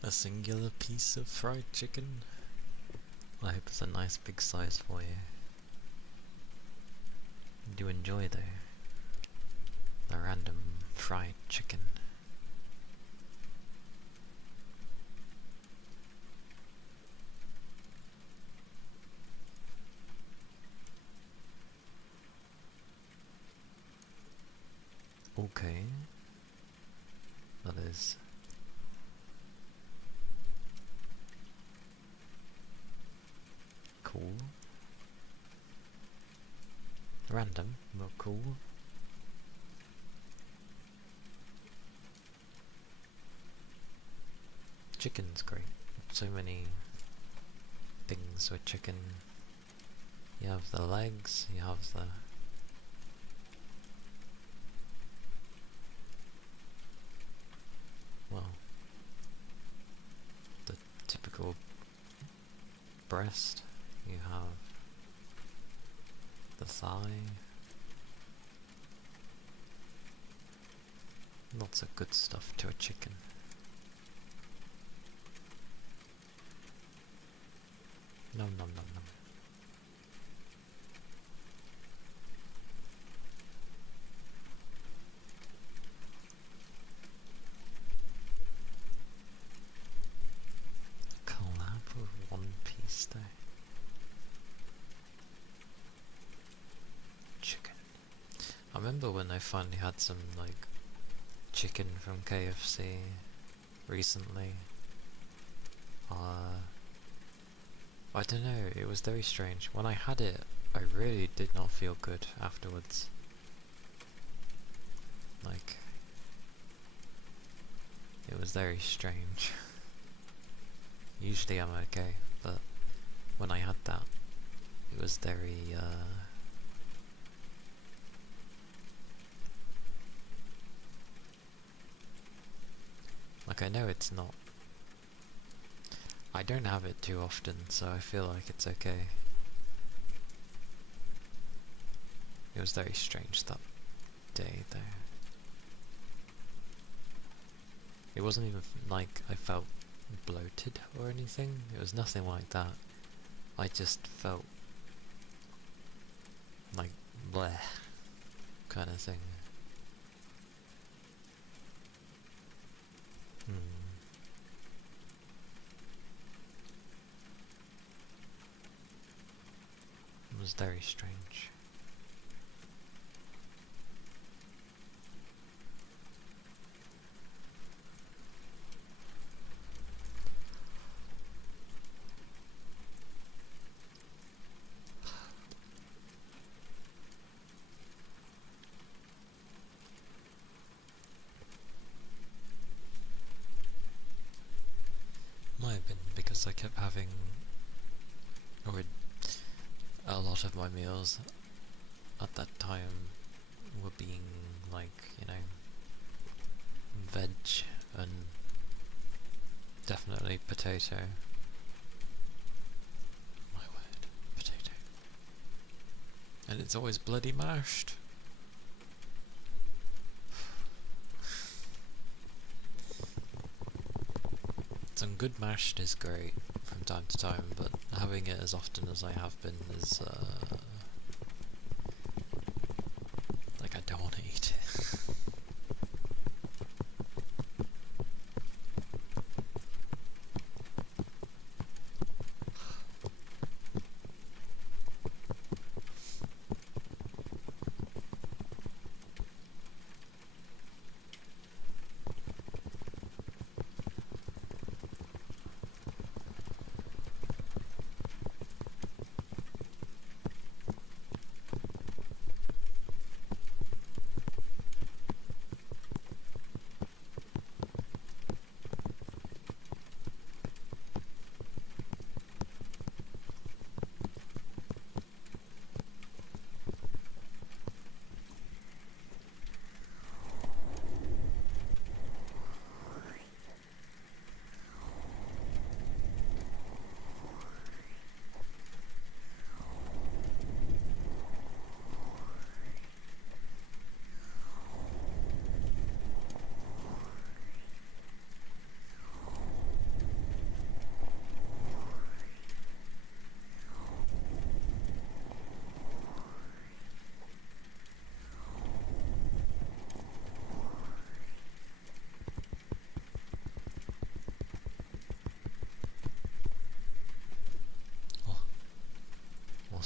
A singular piece of fried chicken? I hope it's a nice big size for you. Do enjoy though the random fried chicken. Okay. That is cool. Random, but cool. Chicken's great. So many things with chicken. You have the legs, you have the the typical breast, you have the thigh. Lots of good stuff to a chicken. Nom nom nom nom. Collab with One Piece though. Chicken. I remember when I finally had some like chicken from KFC recently. I don't know, it was very strange. When I had it, I really did not feel good afterwards. Like, it was very strange. Usually I'm okay, but when I had that, it was very, like I know it's not, I don't have it too often, so I feel like it's okay. It was very strange that day though. It wasn't even like I felt bloated or anything, it was nothing like that. I just felt like bleh kind of thing. It was very strange. Might have been because I kept having, or a lot of my meals at that time were being like, you know, veg and definitely potato. My word, potato. And it's always bloody mashed. Some good mashed is great from time to time, but having it as often as I have been is, like I don't want to eat it.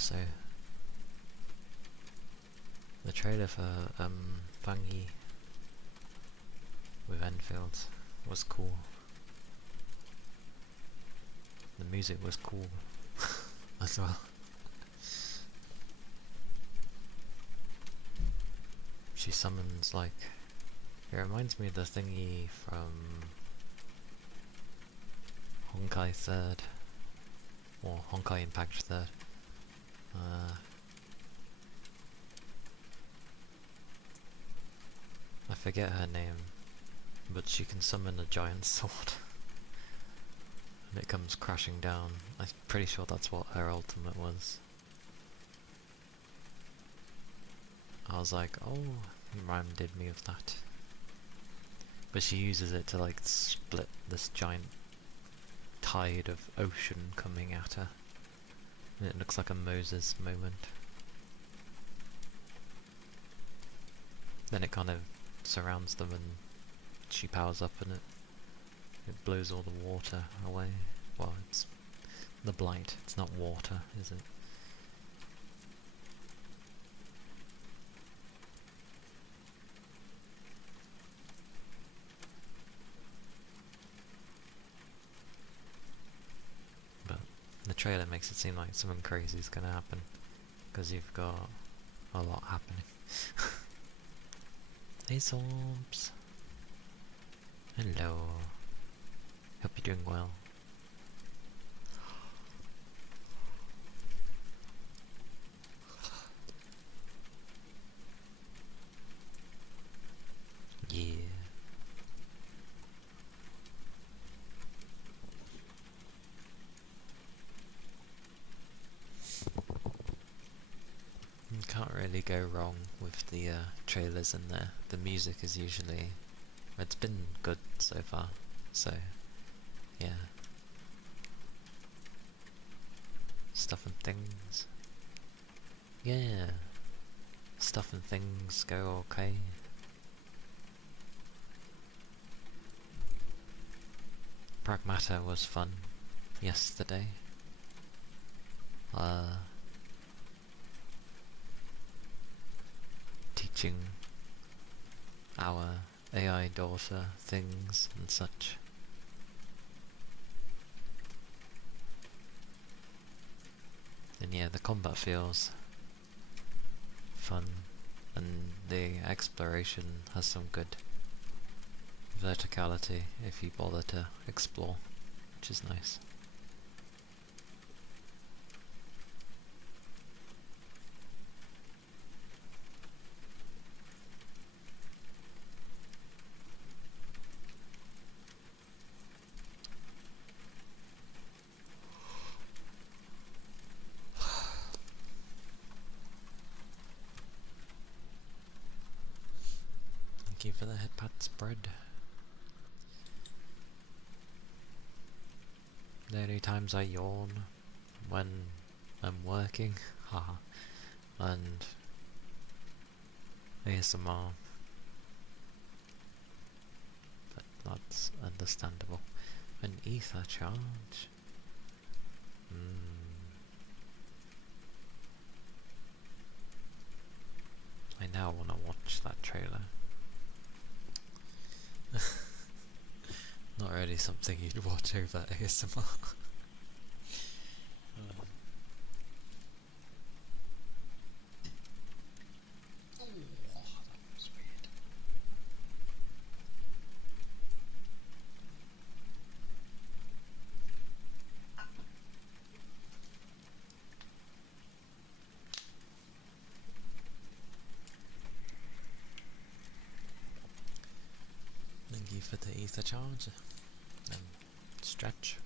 also, the trailer for Bungie with Enfield was cool. The music was cool as well. She summons like, it reminds me of the thingy from Honkai 3rd, or Honkai Impact 3rd. I forget her name, but she can summon a giant sword and it comes crashing down. I'm pretty sure that's what her ultimate was. I was like, oh, you reminded me of that. But she uses it to like split this giant tide of ocean coming at her. And it looks like a Moses moment. Then it kind of surrounds them and she powers up and it blows all the water away. Well, it's the blight, it's not water, is it? But the trailer makes it seem like something crazy is going to happen, because you've got a lot happening. Hey Sorbs! Hello. Hope you're doing well. Yeah. You can't really go wrong with the trailers in there. The music is usually, it's been good so far, so yeah. Stuff and things. Yeah. Stuff and things go okay. Pragmata was fun yesterday. Teaching our AI daughter things and such. And yeah, the combat feels fun, and the exploration has some good verticality if you bother to explore, which is nice. Thank you for the head pat spread. The only times I yawn when I'm working, haha, and ASMR, but that's understandable. An ether charge. I now want to watch that trailer. Not really something you'd watch over ASMR. Thank you for the ether charge. And stretch.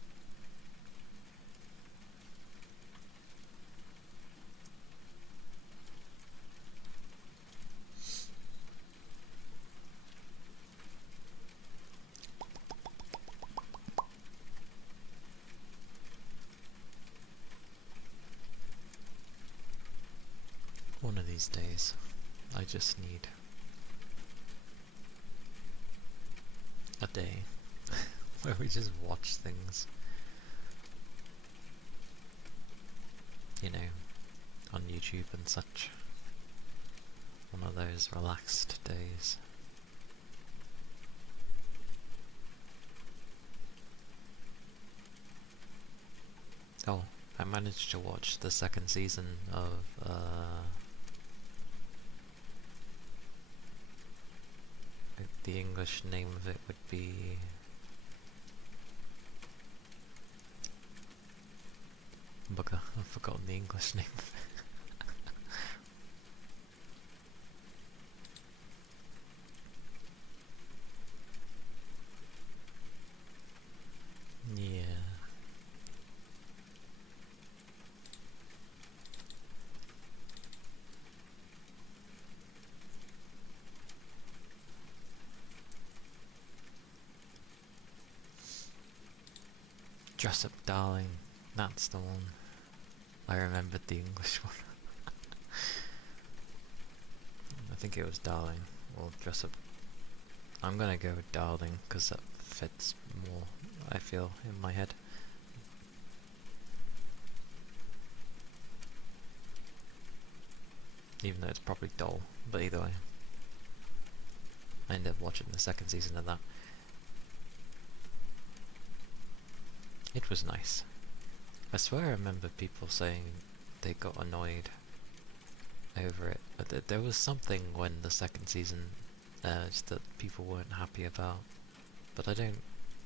One of these days, I just need a day where we just watch things. You know, on YouTube and such. One of those relaxed days. Oh, I managed to watch the second season of the English name of it would be bugger, I've forgotten the English name of it. Yeah. Dress Up Darling, that's the one. I remembered the English one. I think it was Darling, or Dress Up. I'm gonna go with Darling, because that fits more, I feel, in my head. Even though it's probably dull, but either way. I ended up watching the second season of that. It was nice. I swear I remember people saying they got annoyed over it, but there was something when the second season that people weren't happy about, but I don't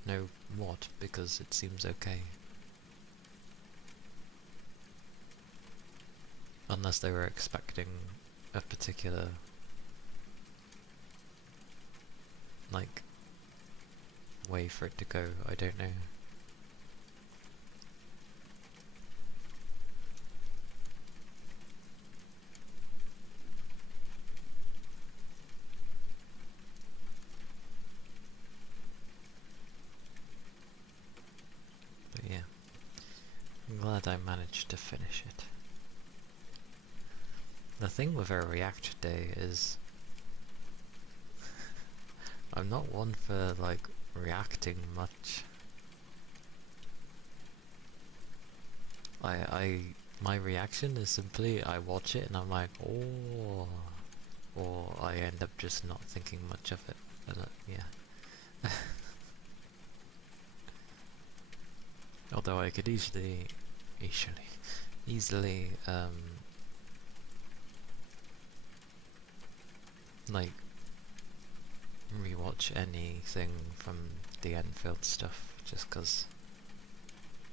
know what, because it seems okay. Unless they were expecting a particular, like, way for it to go, I don't know. But yeah, I'm glad I managed to finish it. The thing with a react day is I'm not one for like reacting much. My reaction is simply I watch it and I'm like, oh, or I end up just not thinking much of it. Yeah. Although I could easily like rewatch anything from the Enfield stuff just because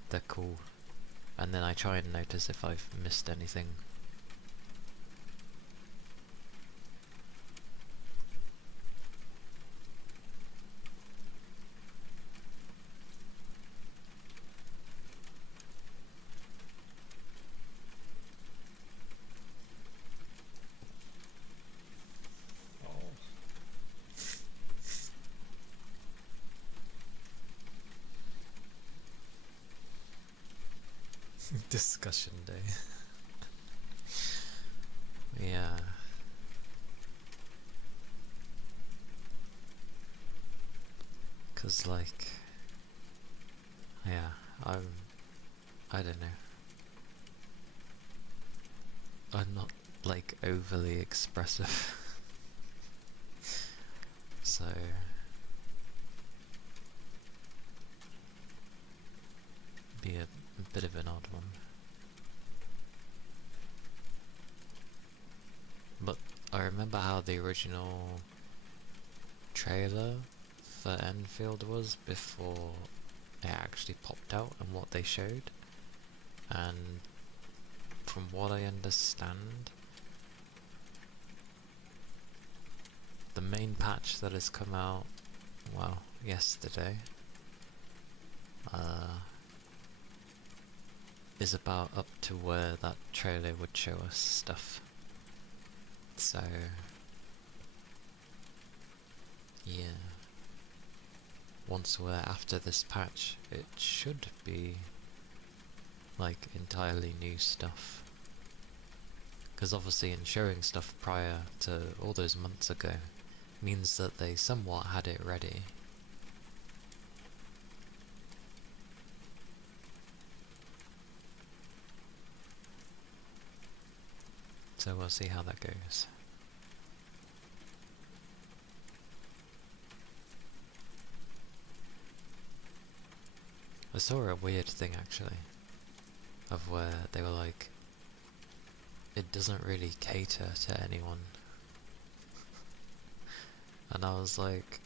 they're cool, and then I try and notice if I've missed anything. Discussion day. Yeah. Cause like, yeah, I don't know. I'm not like overly expressive. So be a bit of an odd one. But I remember how the original trailer for Enfield was before it actually popped out and what they showed. And from what I understand, the main patch that has come out, well, yesterday, is about up to where that trailer would show us stuff. So, yeah. Once we're after this patch, it should be like entirely new stuff. Because obviously in showing stuff prior to all those months ago means that they somewhat had it ready. So we'll see how that goes. I saw a weird thing actually, of where they were like, it doesn't really cater to anyone. And I was like,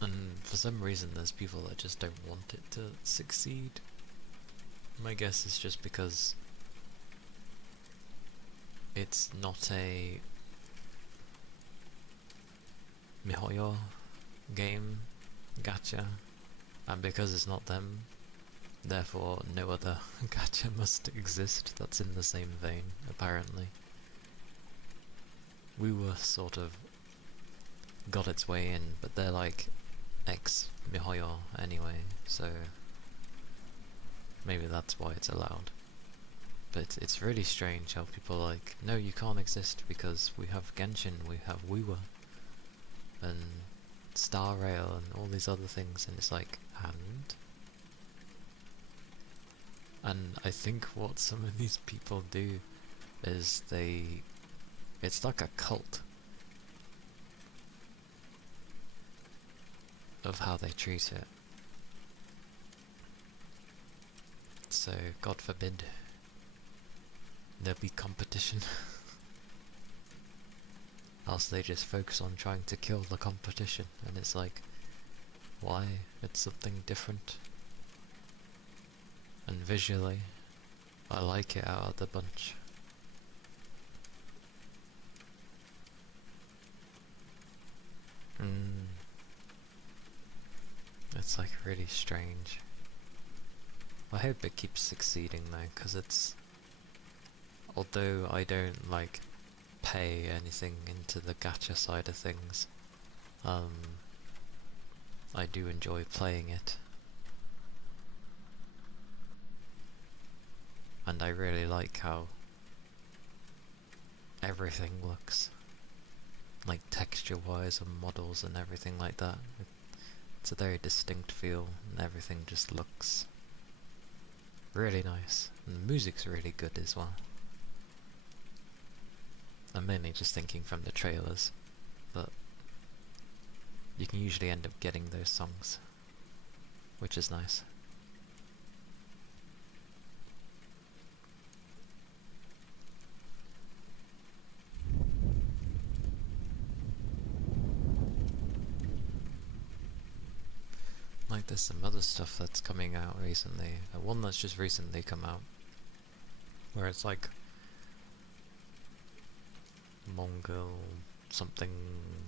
and for some reason there's people that just don't want it to succeed. My guess is just because it's not a MiHoYo game gacha, and because it's not them, therefore no other gacha must exist that's in the same vein, apparently. We were sort of got its way in, but they're like ex-MiHoYo anyway, so maybe that's why it's allowed. But it's really strange how people are like, no, you can't exist because we have Genshin, we have Wuwa, and Star Rail, and all these other things, and it's like, and I think what some of these people do is it's like a cult of how they treat it. So, God forbid there be competition. Else they just focus on trying to kill the competition, and it's like, why? It's something different. And visually, I like it out of the bunch. It's like really strange. I hope it keeps succeeding though, because it's... Although I don't like pay anything into the gacha side of things, I do enjoy playing it. And I really like how everything looks. Like texture wise and models and everything like that. It's a very distinct feel, and everything just looks really nice. And the music's really good as well. I'm mainly just thinking from the trailers, but you can usually end up getting those songs, which is nice. Like there's some other stuff that's coming out recently, one that's just recently come out, where it's like Mongol something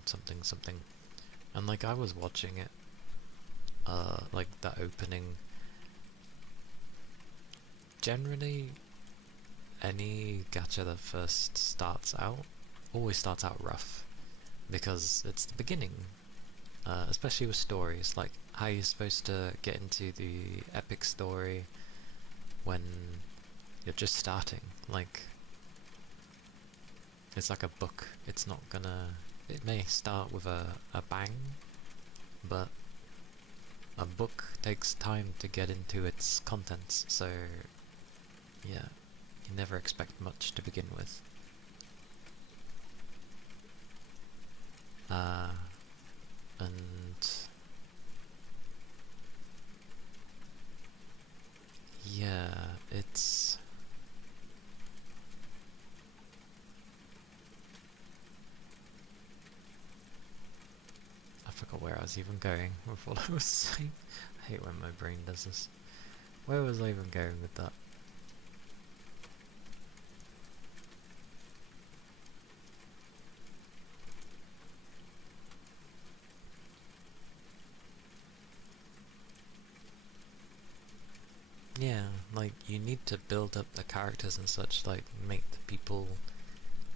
something something, and like I was watching it, like that opening. Generally, any gacha that first starts out always starts out rough, because it's the beginning, especially with stories, like how you're supposed to get into the epic story when you're just starting. Like, it's like a book, it's not gonna... It may start with a bang, but a book takes time to get into its contents, so yeah, you never expect much to begin with. And yeah, it's... I forgot where I was even going with what I was saying. I hate when my brain does this. Where was I even going with that? Yeah, like, you need to build up the characters and such, like, make the people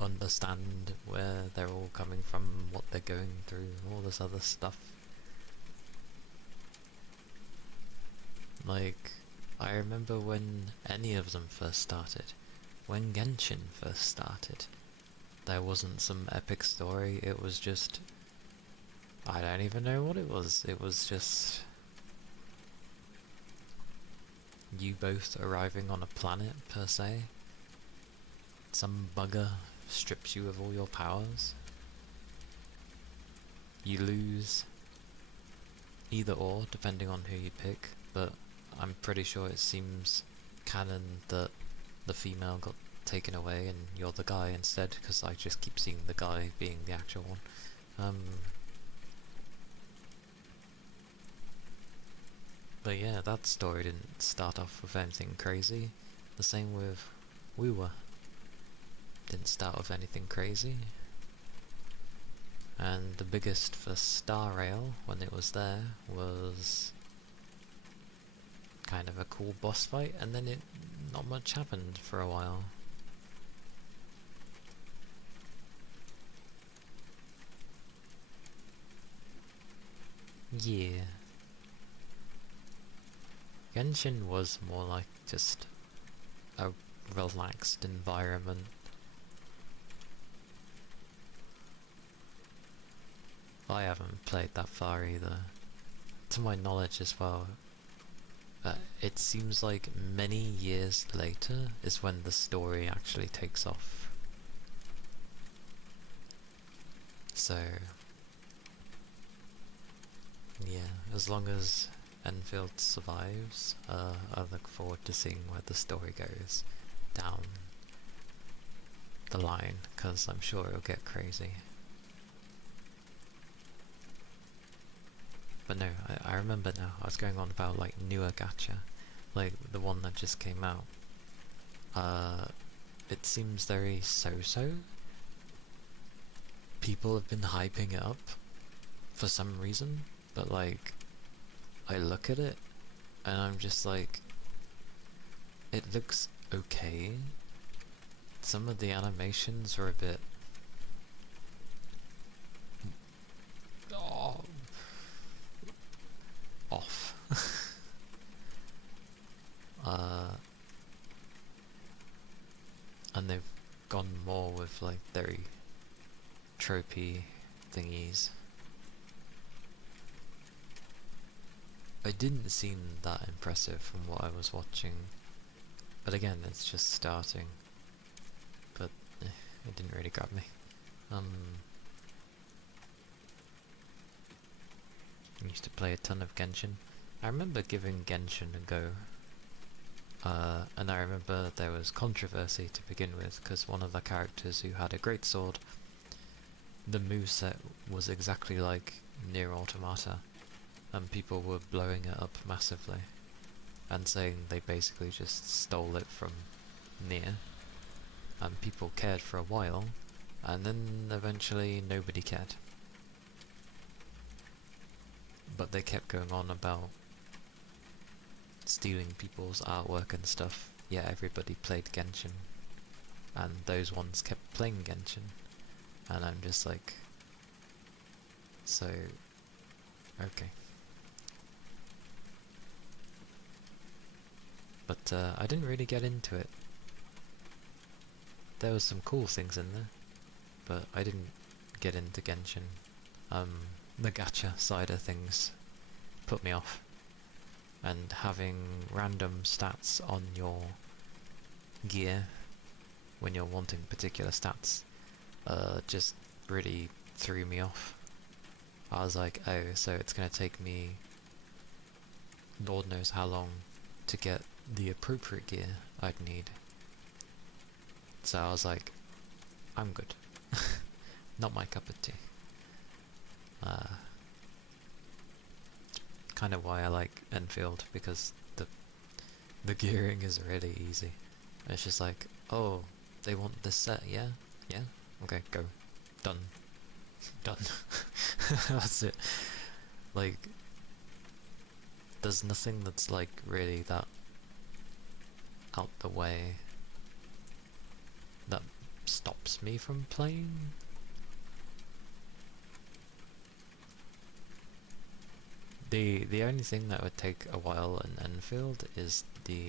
understand where they're all coming from, what they're going through, all this other stuff. Like, I remember when any of them first started, when Genshin first started, there wasn't some epic story, it was just... I don't even know what it was just... you both arriving on a planet, per se, some bugger strips you of all your powers. You lose either or, depending on who you pick, but I'm pretty sure it seems canon that the female got taken away and you're the guy instead, because I just keep seeing the guy being the actual one. But yeah, that story didn't start off with anything crazy. The same with Woowa. Didn't start with anything crazy. And the biggest for Star Rail, when it was there, was kind of a cool boss fight, and then not much happened for a while. Yeah. Genshin was more like just a relaxed environment. I haven't played that far either. To my knowledge as well, it seems like many years later is when the story actually takes off. So, yeah, as long as Enfield survives, I look forward to seeing where the story goes down the line, because I'm sure it'll get crazy. But no, I remember now, I was going on about like newer gacha, like the one that just came out. It seems very so-so. People have been hyping it up for some reason, but like, I look at it and I'm just like, it looks okay. Some of the animations are a bit off. And they've gone more with like very tropey thingies. It didn't seem that impressive from what I was watching, but again, it's just starting. But it didn't really grab me. I used to play a ton of Genshin. I remember giving Genshin a go. And I remember there was controversy to begin with, because one of the characters who had a great sword, the moveset was exactly like Nier Automata, and people were blowing it up massively, and saying they basically just stole it from Nier, and people cared for a while, and then eventually nobody cared. But they kept going on about stealing people's artwork and stuff, yet everybody played Genshin, and those ones kept playing Genshin, and I'm just like, so, okay. But I didn't really get into it. There was some cool things in there, but I didn't get into Genshin. The gacha side of things put me off, and having random stats on your gear when you're wanting particular stats just really threw me off. I was like, oh, so it's gonna take me Lord knows how long to get the appropriate gear I'd need. So I was like, I'm good. Not my cup of tea. Kind of why I like Enfield, because the gearing is really easy. It's just like, oh, they want this set, yeah? Yeah? Okay, go. Done. Done. That's it. Like, there's nothing that's like really that out the way that stops me from playing. The only thing that would take a while in Enfield is the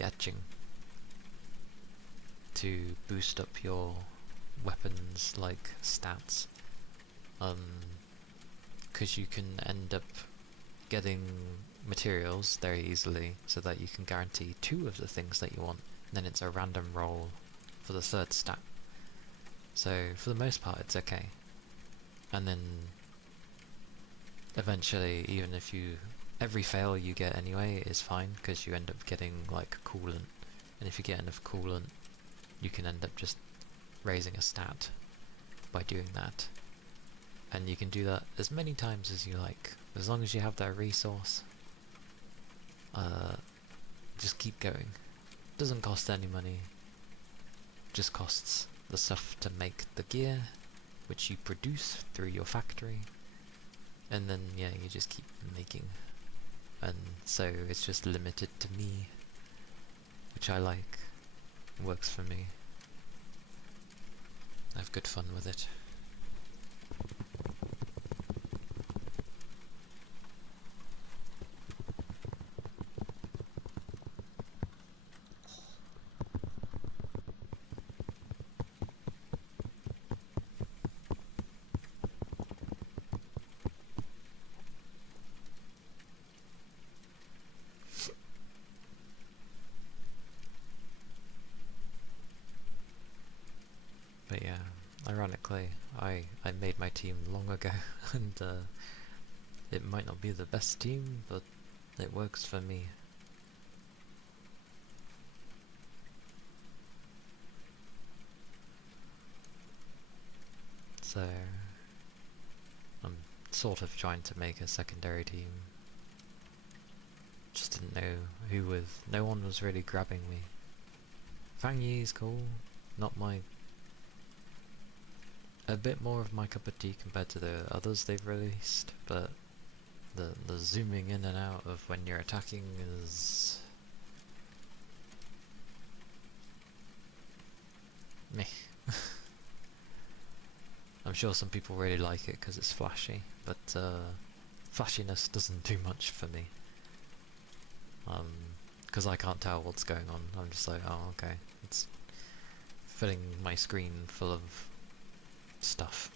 etching to boost up your weapons like stats, because you can end up getting materials very easily so that you can guarantee 2 of the things that you want. And then it's a random roll for the 3rd stat. So for the most part it's okay. And then eventually, even if every fail you get anyway is fine, because you end up getting like coolant, and if you get enough coolant you can end up just raising a stat by doing that. And you can do that as many times as you like, as long as you have that resource. Just keep going. Doesn't cost any money, just costs the stuff to make the gear, which you produce through your factory, and then yeah, you just keep making. And so it's just limited to me, which I like. Works for me. I have good fun with it. But yeah, ironically, I made my team long ago, and it might not be the best team, but it works for me. So I'm sort of trying to make a secondary team. Just didn't know who was. No one was really grabbing me. Fang Yi's cool, not my. A bit more of my cup of tea compared to the others they've released, but the zooming in and out of when you're attacking is meh. I'm sure some people really like it because it's flashy, but flashiness doesn't do much for me. Because I can't tell what's going on. I'm just like, oh okay, it's filling my screen full of stuff.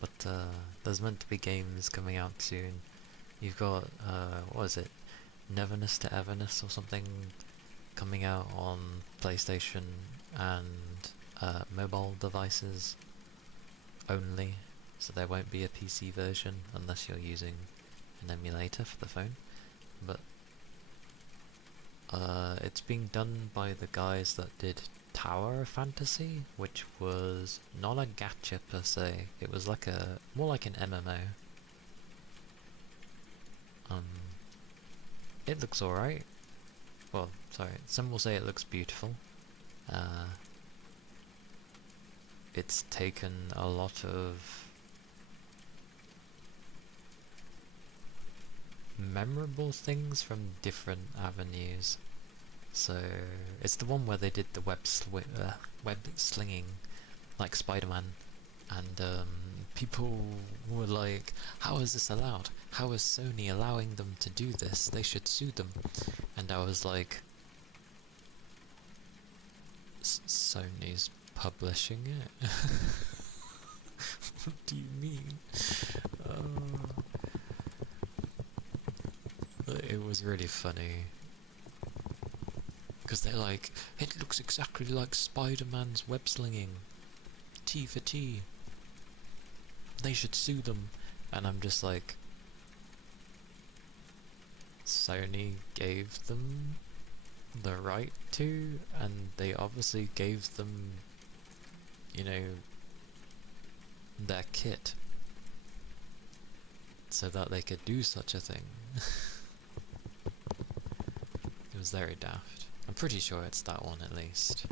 But there's meant to be games coming out soon. You've got, what is it? Neverness to Everness or something coming out on PlayStation and mobile devices only. So there won't be a PC version unless you're using an emulator for the phone. But it's being done by the guys that did Tower Fantasy, which was not a gacha per se. It was like more like an MMO. It looks alright. Well, sorry, some will say it looks beautiful. It's taken a lot of memorable things from different avenues. So it's the one where they did the web slinging, like Spider-Man, and people were like, how is this allowed? How is Sony allowing them to do this? They should sue them. And I was like, Sony's publishing it? What do you mean? It was really funny. Because they're like, it looks exactly like Spider-Man's web slinging. T for T. They should sue them. And I'm just like, Sony gave them the right to, and they obviously gave them, you know, their kit so that they could do such a thing. It was very daft. I'm pretty sure it's that one at least.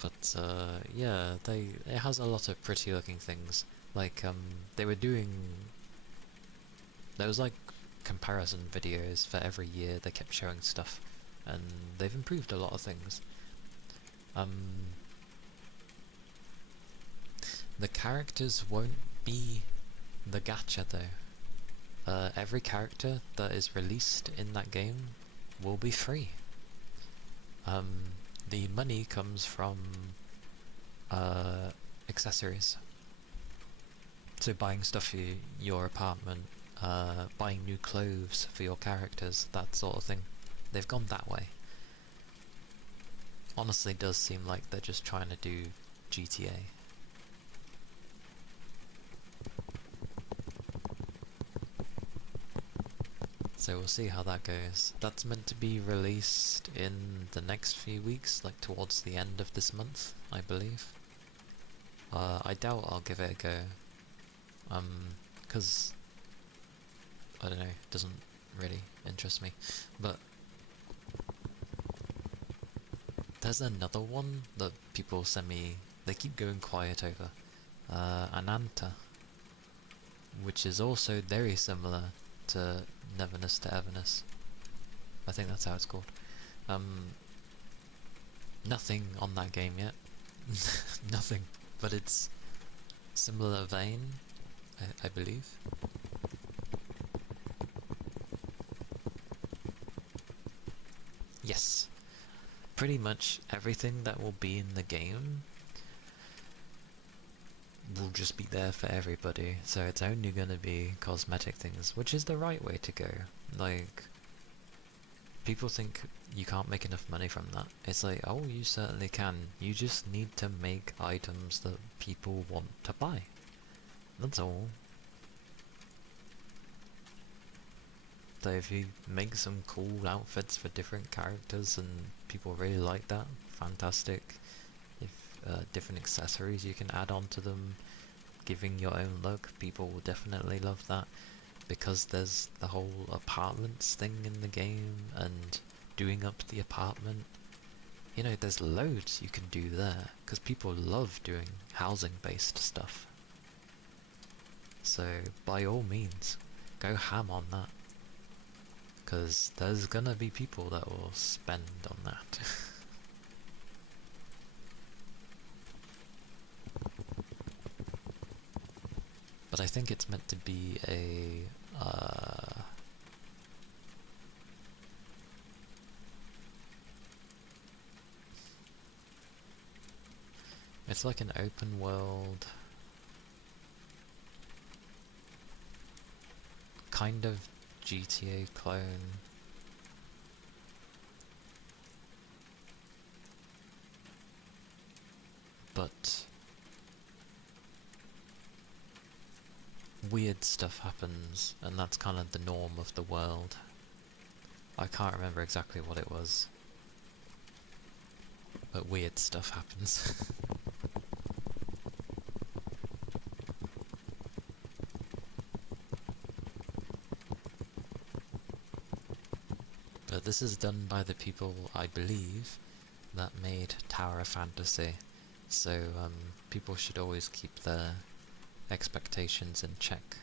But yeah, it has a lot of pretty looking things. Like they were doing, there was like comparison videos for every year. They kept showing stuff, and they've improved a lot of things. The characters won't be the gacha though. Every character that is released in that game will be free. The money comes from accessories. So buying stuff for your apartment, buying new clothes for your characters, that sort of thing. They've gone that way. Honestly, it does seem like they're just trying to do GTA. So we'll see how that goes. That's meant to be released in the next few weeks, like towards the end of this month, I believe. I doubt I'll give it a go. Because I don't know, it doesn't really interest me. But there's another one that people send me, they keep going quiet over. Ananta, which is also very similar to Neverness to Everness. I think that's how it's called. Nothing on that game yet. Nothing. But it's similar vein, I believe. Yes. Pretty much everything that will be in the game will just be there for everybody, so it's only gonna be cosmetic things, which is the right way to go. Like, people think you can't make enough money from that. It's like, oh, you certainly can. You just need to make items that people want to buy. That's all. So if you make some cool outfits for different characters and people really like that, fantastic. If different accessories you can add on to them, giving your own look, people will definitely love that. Because there's the whole apartments thing in the game, and doing up the apartment. You know, there's loads you can do there, because people love doing housing-based stuff. So, by all means, go ham on that. Because there's gonna be people that will spend on that. But I think it's meant to be a it's like an open world kind of GTA clone. But weird stuff happens, and that's kind of the norm of the world. I can't remember exactly what it was, but weird stuff happens. But this is done by the people, I believe, that made Tower of Fantasy, so people should always keep their expectations in check.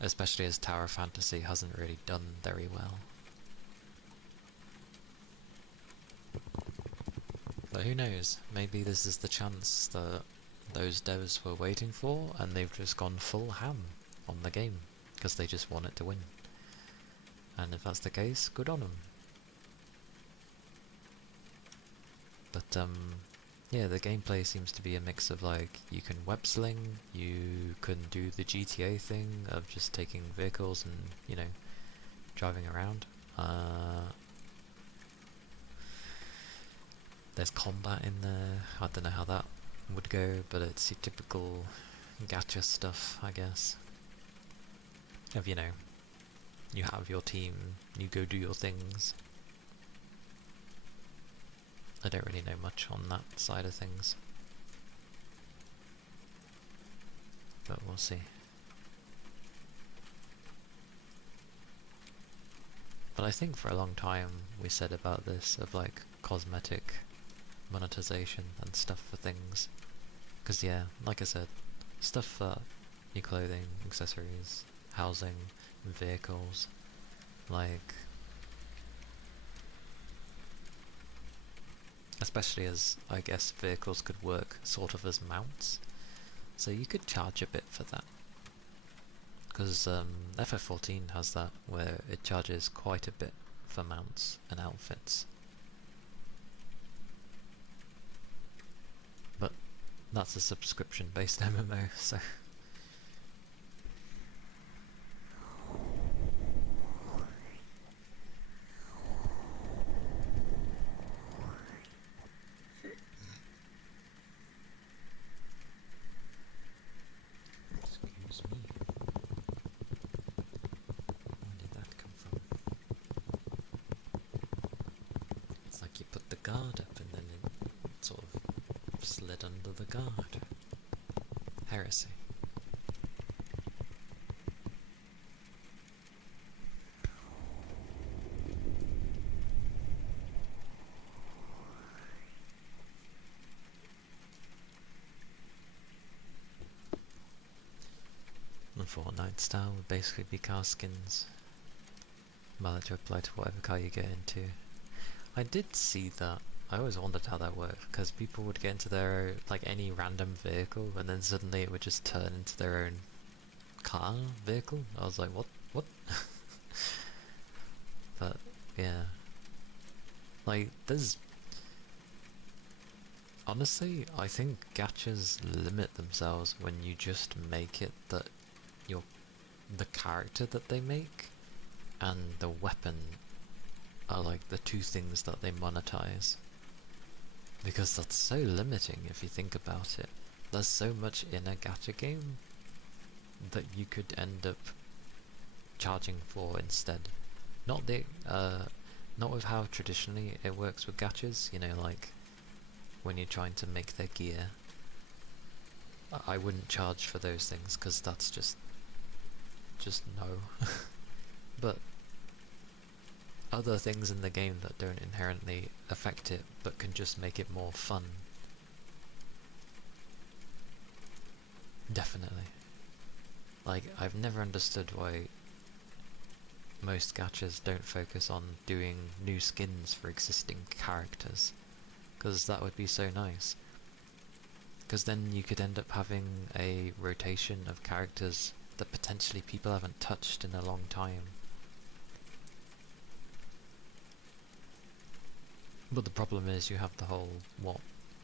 Especially as Tower of Fantasy hasn't really done very well. But who knows, maybe this is the chance that those devs were waiting for, and they've just gone full ham on the game, because they just want it to win. And if that's the case, good on them. But yeah, the gameplay seems to be a mix of like, you can web sling, you can do the GTA thing of just taking vehicles and, you know, driving around. There's combat in there, I don't know how that would go, but it's your typical gacha stuff, I guess. Of, you know, you have your team, you go do your things. I don't really know much on that side of things. But we'll see. But I think for a long time we said about this, of like cosmetic monetization and stuff for things. Because yeah, like I said, stuff for your clothing, accessories, housing, vehicles, like... Especially as, I guess, vehicles could work sort of as mounts. So you could charge a bit for that. Because FF14 has that, where it charges quite a bit for mounts and outfits. That's a subscription-based MMO, so... Excuse me. Where did that come from? It's like you put the guard up and then it sort of slid under the guard. Heresy. The Fortnite style would basically be car skins. Valid to apply to whatever car you get into. I did see that. I always wondered how that worked, because people would get into their, like, any random vehicle, and then suddenly it would just turn into their own car vehicle. I was like, what? But, yeah. Like, there's... Honestly, I think gachas limit themselves when you just make it that the character that they make and the weapon are like the two things that they monetize. Because that's so limiting if you think about it. There's so much in a gacha game that you could end up charging for instead. Not with how traditionally it works with gachas, you know, like when you're trying to make their gear. I wouldn't charge for those things because that's just no. But other things in the game that don't inherently affect it but can just make it more fun. Definitely. Like, I've never understood why most gachas don't focus on doing new skins for existing characters, because that would be so nice. Because then you could end up having a rotation of characters that potentially people haven't touched in a long time. But the problem is you have the whole,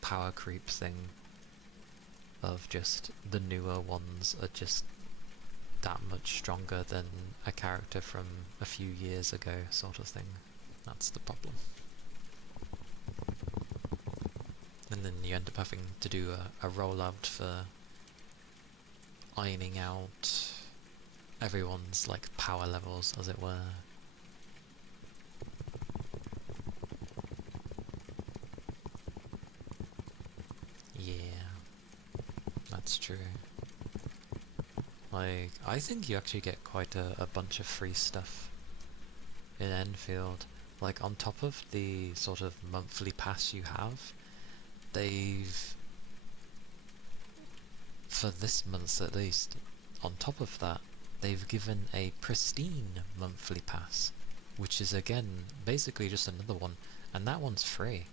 power creep thing of just the newer ones are just that much stronger than a character from a few years ago, sort of thing. That's the problem. And then you end up having to do a rollout for ironing out everyone's like power levels, as it were. Yeah, that's true. Like, I think you actually get quite a bunch of free stuff in Enfield. Like, on top of the sort of monthly pass you have, they've, for this month at least, on top of that, they've given a pristine monthly pass, which is again basically just another one, and that one's free.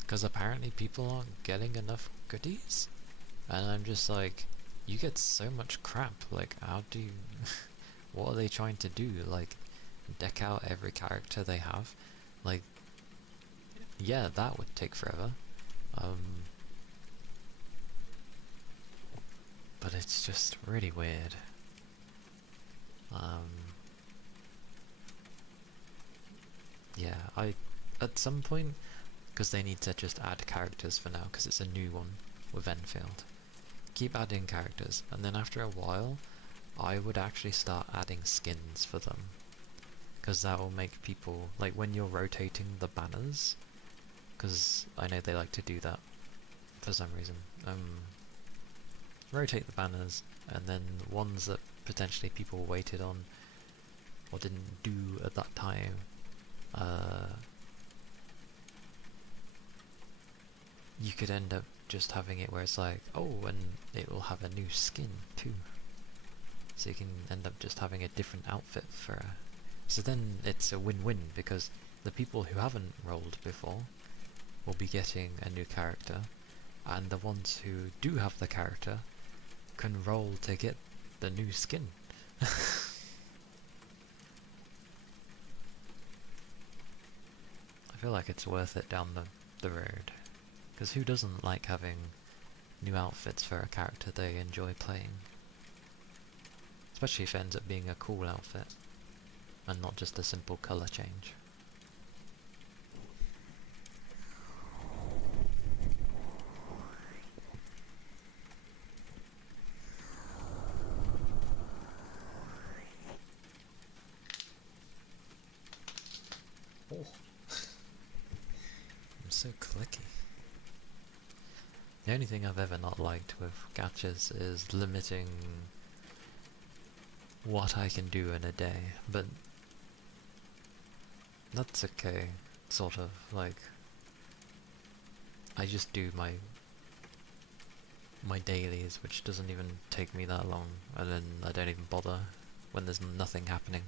Because apparently people aren't getting enough goodies, and I'm just like, you get so much crap, like, how do you... what are they trying to do? Like, deck out every character they have? Like, yeah, that would take forever. But it's just really weird. Yeah, at some point, because they need to just add characters for now, because it's a new one with Enfield. Keep adding characters, and then after a while, I would actually start adding skins for them. Because that will make people, like when you're rotating the banners, because I know they like to do that for some reason. Rotate the banners, and then ones that potentially people waited on or didn't do at that time, you could end up just having it where it's like, oh, and it will have a new skin too. So you can end up just having a different outfit for so then it's a win-win, because the people who haven't rolled before will be getting a new character, and the ones who do have the character can roll to get the new skin. I feel like it's worth it down the road. Because who doesn't like having new outfits for a character they enjoy playing? Especially if it ends up being a cool outfit, and not just a simple colour change. Oh. I'm so clicky. The only thing I've ever not liked with gachas is limiting what I can do in a day, but that's okay, sort of. Like, I just do my dailies, which doesn't even take me that long, and then I don't even bother when there's nothing happening.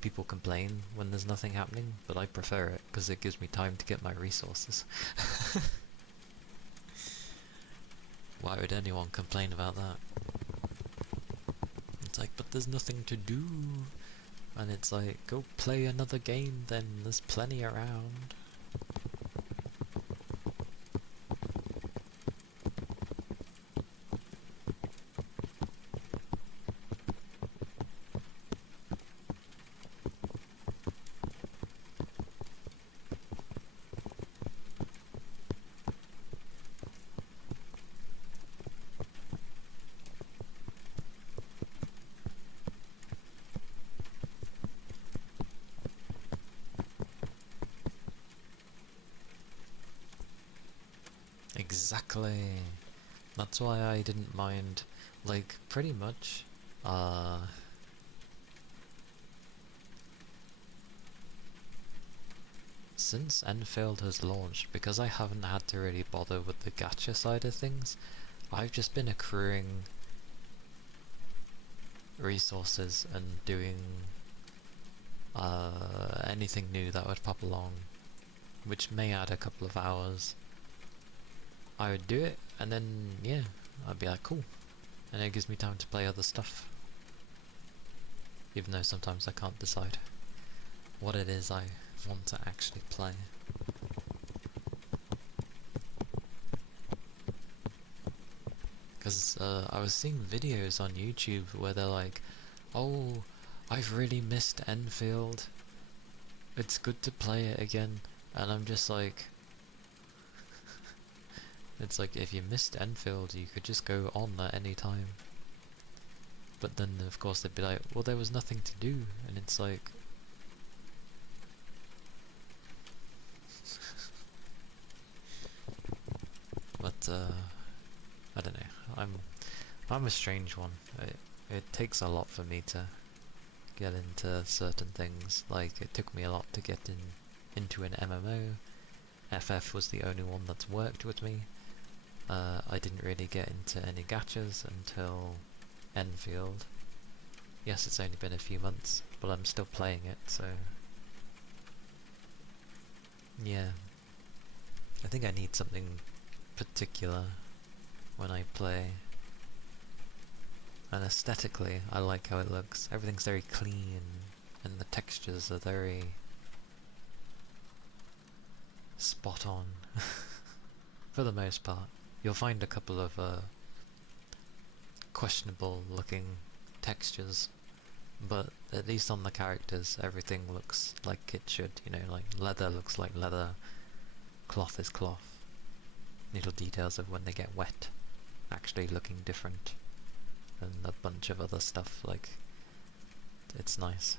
People complain when there's nothing happening, but I prefer it because it gives me time to get my resources. Why would anyone complain about that? It's like, but there's nothing to do. And it's like, go play another game then, there's plenty around. Exactly. That's why I didn't mind, like, pretty much, since Enfield has launched, because I haven't had to really bother with the gacha side of things, I've just been accruing resources and doing anything new that would pop along, which may add a couple of hours. I would do it, and then, yeah, I'd be like, cool. And it gives me time to play other stuff. Even though sometimes I can't decide what it is I want to actually play. Because I was seeing videos on YouTube where they're like, oh, I've really missed Enfield. It's good to play it again. And I'm just like, it's like, if you missed Enfield, you could just go on at any time. But then, of course, they'd be like, well, there was nothing to do. And it's like, but, I don't know. I'm a strange one. It takes a lot for me to get into certain things. Like, it took me a lot to get into an MMO. FF was the only one that's worked with me. I didn't really get into any gachas until Enfield. Yes, it's only been a few months, but I'm still playing it, so yeah. I think I need something particular when I play. And aesthetically, I like how it looks. Everything's very clean, and the textures are very spot on, for the most part. You'll find a couple of questionable looking textures, but at least on the characters everything looks like it should, you know, like leather looks like leather, cloth is cloth. Little details of when they get wet actually looking different, and a bunch of other stuff, like, it's nice.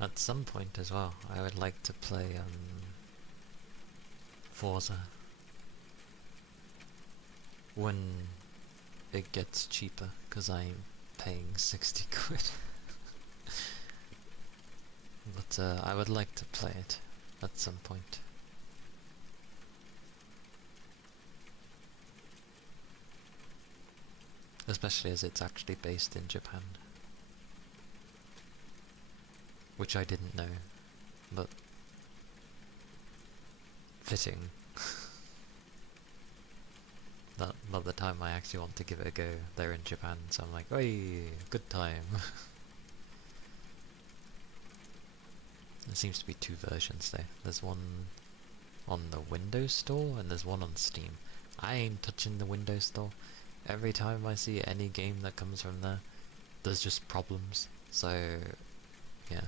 At some point as well, I would like to play Forza when it gets cheaper, because I'm paying 60 quid. But I would like to play it at some point. Especially as it's actually based in Japan. Which I didn't know, but fitting. That by the time I actually want to give it a go, they're in Japan, so I'm like, oi, good time. There seems to be two versions there. There's one on the Windows Store and there's one on Steam. I ain't touching the Windows Store. Every time I see any game that comes from there, there's just problems. So, yeah.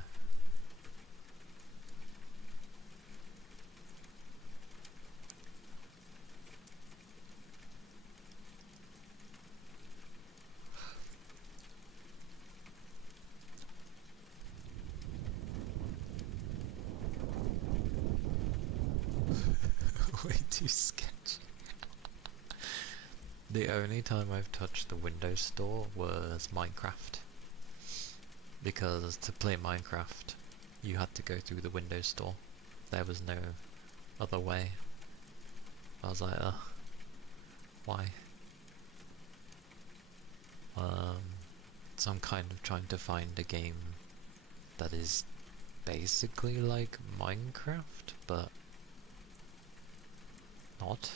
Way too sketchy. The only time I've touched the Windows Store was Minecraft. Because to play Minecraft, you had to go through the Windows Store. There was no other way. I was like, ugh, why? So I'm kind of trying to find a game that is basically like Minecraft, but not.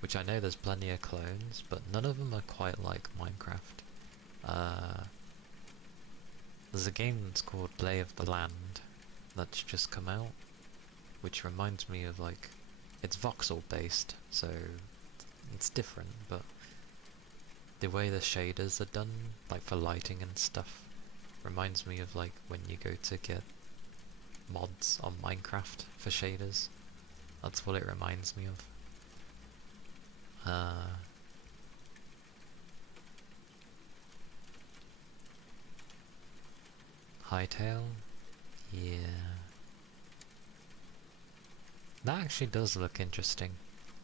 Which I know there's plenty of clones, but none of them are quite like Minecraft. There's a game that's called Lay of the Land that's just come out, which reminds me of like, it's voxel based, so it's different, but the way the shaders are done, like for lighting and stuff, reminds me of like when you go to get mods on Minecraft for shaders. That's what it reminds me of. Hytale? Yeah. That actually does look interesting.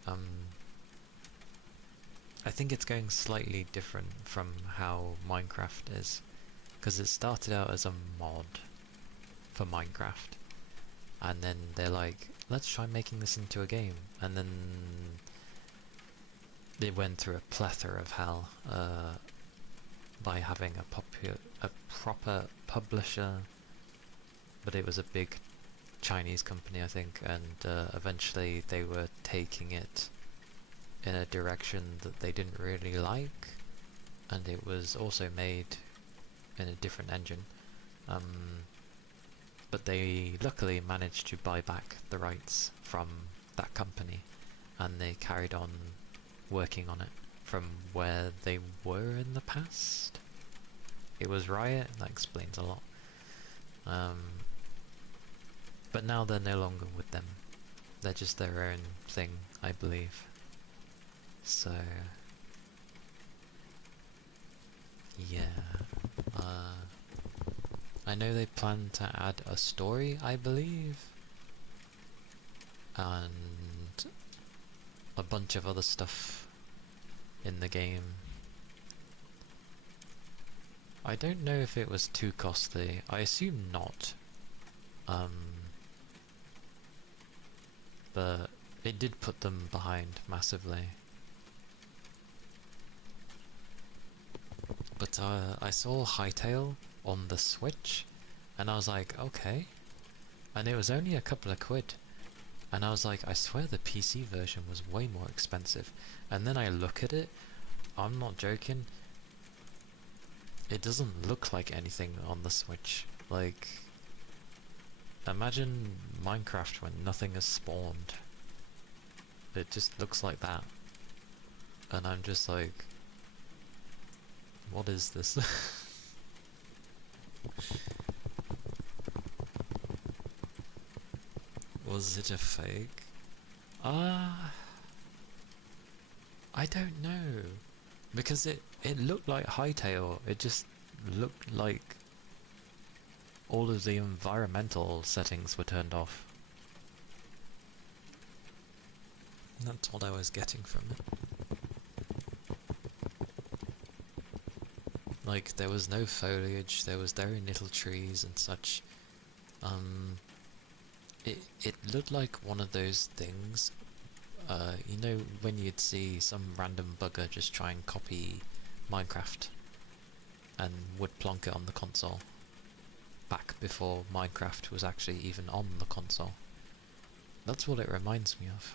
I think it's going slightly different from how Minecraft is, because it started out as a mod for Minecraft, and then they're like, let's try making this into a game, and then they went through a plethora of hell by having a proper publisher, but it was a big Chinese company, I think, and eventually they were taking it in a direction that they didn't really like, and it was also made in a different engine, but they luckily managed to buy back the rights from that company, and they carried on working on it from where they were in the past. It was Riot, that explains a lot. But now they're no longer with them. They're just their own thing, I believe. So, yeah. I know they plan to add a story, I believe, and a bunch of other stuff in the game. I don't know if it was too costly. I assume not. But it did put them behind massively. But I saw Hytale on the Switch, and I was like, okay. And it was only a couple of quid. And I was like, I swear the PC version was way more expensive. And then I look at it, I'm not joking, it doesn't look like anything on the Switch. Like, imagine Minecraft when nothing has spawned. It just looks like that. And I'm just like, what is this? Was it a fake? I don't know. Because it looked like Hytale. It just looked like all of the environmental settings were turned off. That's what I was getting from it. Like, there was no foliage, there was very little trees and such. It looked like one of those things, you know, when you'd see some random bugger just try and copy Minecraft and would plonk it on the console, back before Minecraft was actually even on the console. That's what it reminds me of.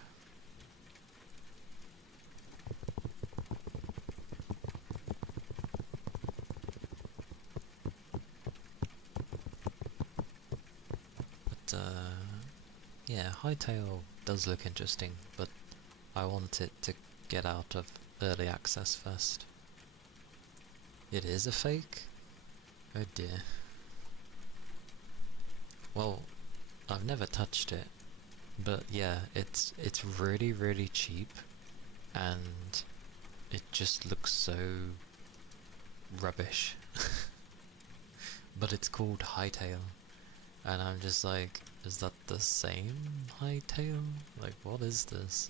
Yeah, Hytale does look interesting, but I want it to get out of early access first. It is a fake? Oh dear. Well, I've never touched it, but yeah, it's really, really cheap, and it just looks so rubbish. But it's called Hytale, and I'm just like, is that the same Hytale? Like, what is this?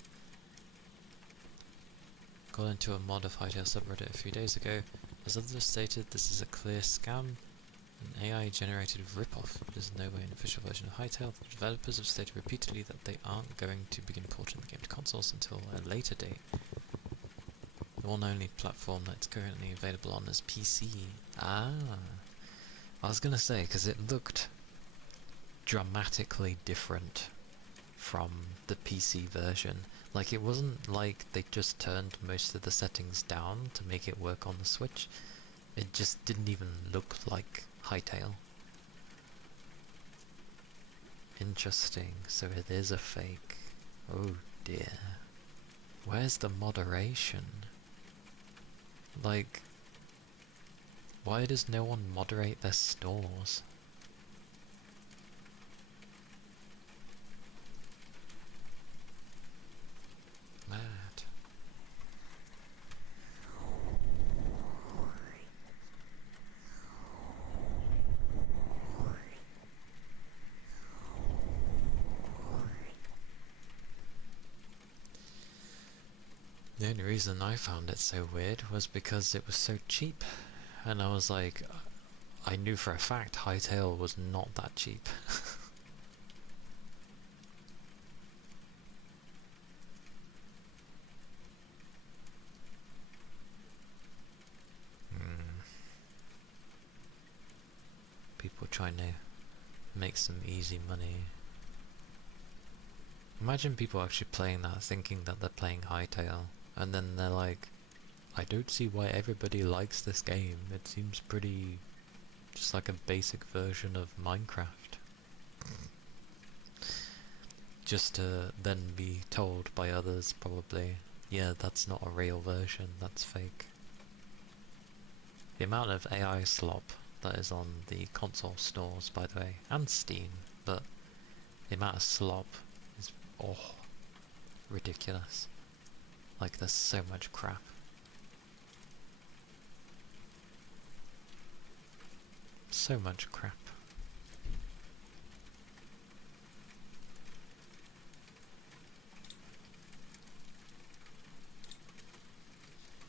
Got into a mod of Hytale subreddit a few days ago. As others stated, this is a clear scam, an AI-generated rip-off. There's no way an official version of Hytale. The developers have stated repeatedly that they aren't going to begin porting the game to consoles until a later date. The one only platform that's currently available on is PC. Ah, I was gonna say, because it looked dramatically different from the PC version. Like, it wasn't like they just turned most of the settings down to make it work on the Switch. It just didn't even look like Hytale. Interesting, so it is a fake. Oh dear. Where's the moderation? Like, why does no one moderate their stores? Mad. The only reason I found it so weird was because it was so cheap, and I was like, I knew for a fact Hytale was not that cheap. People trying to make some easy money. Imagine people actually playing that thinking that they're playing Hytale, and then they're like, I don't see why everybody likes this game. It seems pretty just like a basic version of Minecraft. Just to then be told by others, probably, yeah, that's not a real version, that's fake. The amount of AI slop that is on the console stores, by the way, and Steam, but the amount of slop is, ridiculous. Like, there's so much crap. So much crap.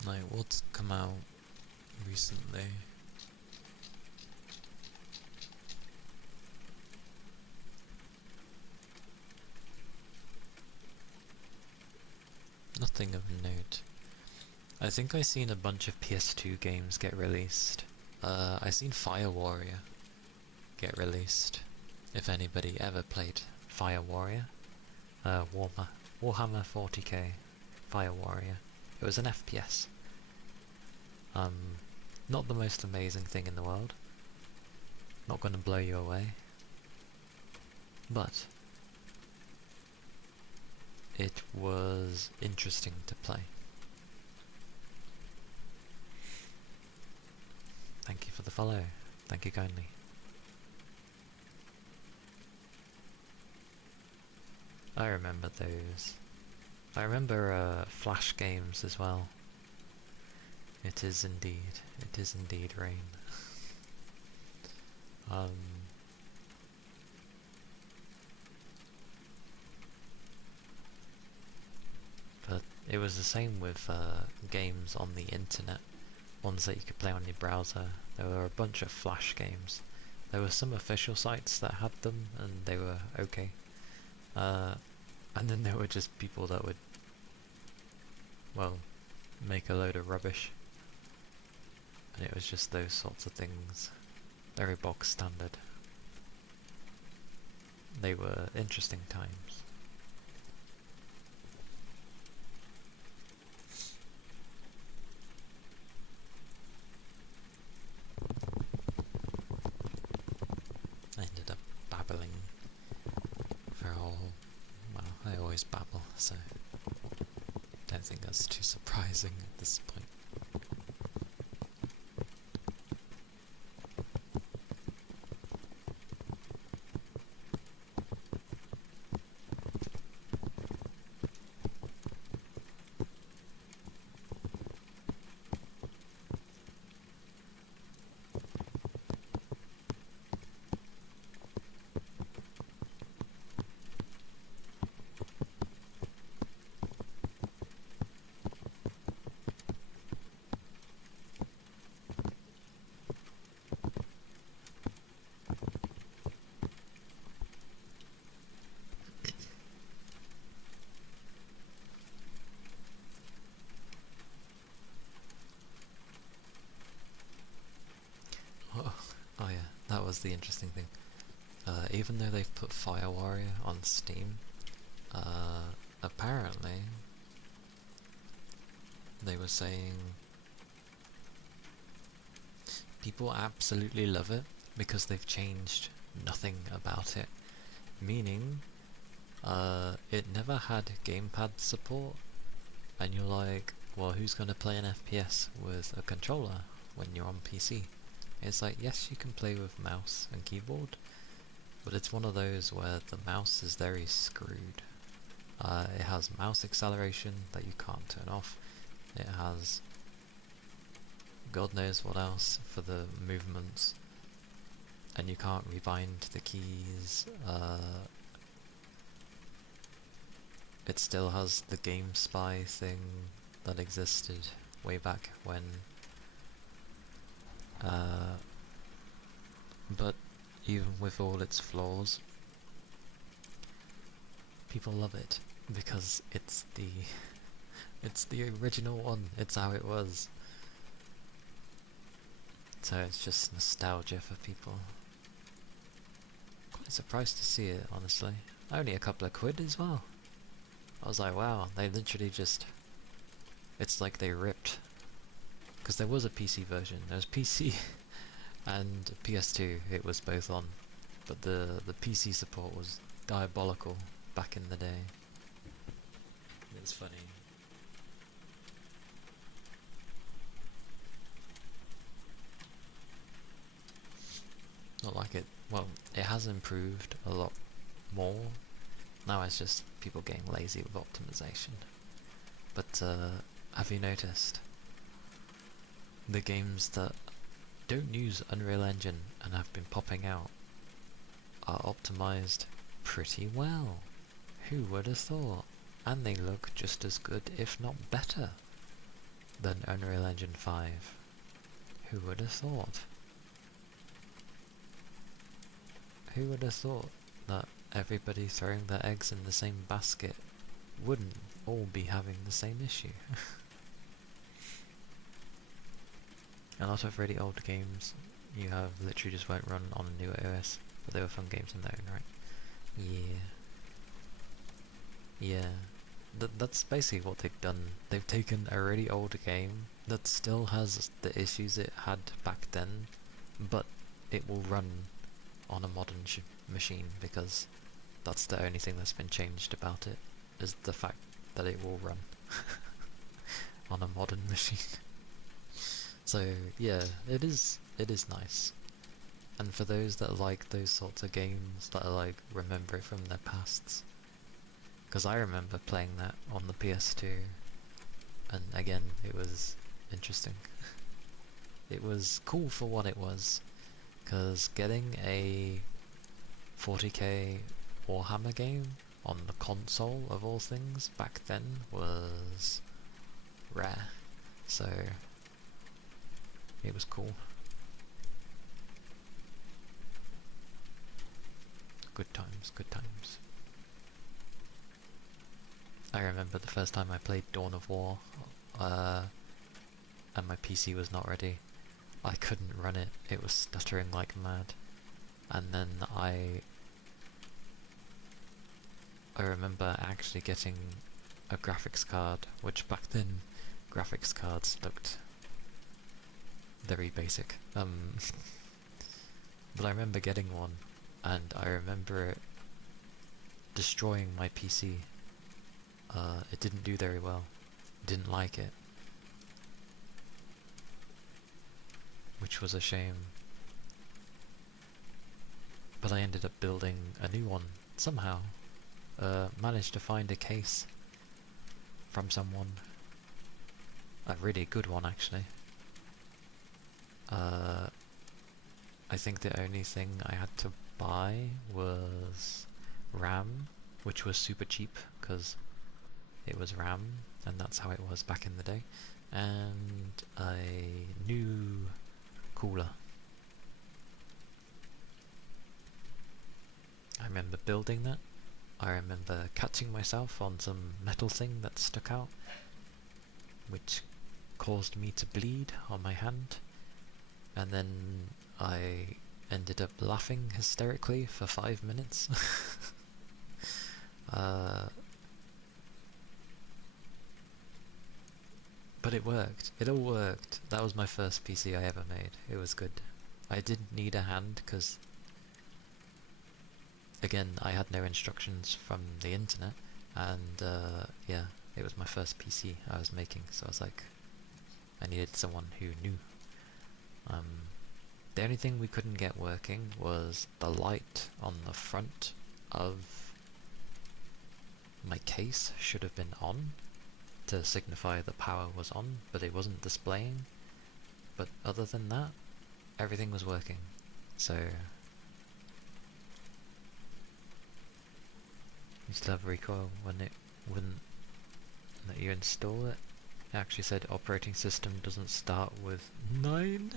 Like, what's come out recently? Nothing of note. I think I seen a bunch of PS2 games get released. I seen Fire Warrior get released. If anybody ever played Fire Warrior. Warhammer 40k Fire Warrior. It was an FPS. Not the most amazing thing in the world. Not gonna blow you away. But it was interesting to play. Thank you for the follow. Thank you kindly. I remember those. I remember Flash games as well. It is indeed rain. it was the same with games on the internet, ones that you could play on your browser. There were a bunch of Flash games. There were some official sites that had them, and they were okay. And then there were just people that would, well, make a load of rubbish. And it was just those sorts of things. Very bog standard. They were interesting times. I ended up babbling for a whole... well, I always babble, so don't think that's too surprising at this point. Oh yeah, that was the interesting thing. Even though they've put Fire Warrior on Steam, apparently they were saying people absolutely love it because they've changed nothing about it. Meaning, it never had gamepad support, and you're like, well, who's going to play an FPS with a controller when you're on PC? It's like, yes, you can play with mouse and keyboard, but it's one of those where the mouse is very screwed. It has mouse acceleration that you can't turn off. It has God knows what else for the movements, and you can't rebind the keys. It still has the GameSpy thing that existed way back when. But even with all its flaws, people love it because it's the original one. It's how it was. So it's just nostalgia for people. Quite surprised to see it, honestly. Only a couple of quid as well. I was like, wow, they literally just... it's like they ripped. Because there was a PC version. There was PC and PS2, it was both on. But the PC support was diabolical back in the day. It's funny. Not like it... well, it has improved a lot more. Now it's just people getting lazy with optimization. But have you noticed the games that don't use Unreal Engine and have been popping out are optimized pretty well? Who would have thought? And they look just as good, if not better, than Unreal Engine 5. Who would have thought? Who would have thought that everybody throwing their eggs in the same basket wouldn't all be having the same issue? A lot of really old games you have literally just won't run on a newer OS, but they were fun games in their own right. Yeah. That's basically what they've done. They've taken a really old game that still has the issues it had back then, but it will run on a modern machine because that's the only thing that's been changed about it, is the fact that it will run on a modern machine. So yeah, it is nice. And for those that like those sorts of games, that are like, remember it from their pasts, because I remember playing that on the PS2, and again, it was interesting. It was cool for what it was, because getting a 40k Warhammer game on the console of all things back then was rare, so it was cool. Good times, good times. I remember the first time I played Dawn of War, and my PC was not ready. I couldn't run it, it was stuttering like mad. And then I remember actually getting a graphics card, which back then graphics cards looked very basic. But I remember getting one, and I remember it destroying my PC. It didn't do very well. Didn't like it. Which was a shame. But I ended up building a new one somehow. Managed to find a case from someone. A really good one, actually. I think the only thing I had to buy was RAM, which was super cheap because it was RAM, and that's how it was back in the day, and a new cooler. I remember building that. I remember cutting myself on some metal thing that stuck out, which caused me to bleed on my hand, and then I ended up laughing hysterically for 5 minutes. But it worked. It all worked. That was my first PC I ever made. It was good. I didn't need a hand because, again, I had no instructions from the internet, and yeah, it was my first PC I was making, so I was like, I needed someone who knew. The only thing we couldn't get working was the light on the front of my case should have been on to signify the power was on, but it wasn't displaying. But other than that, everything was working. So you still have recoil when it wouldn't let you install it. It actually said operating system doesn't start with 9.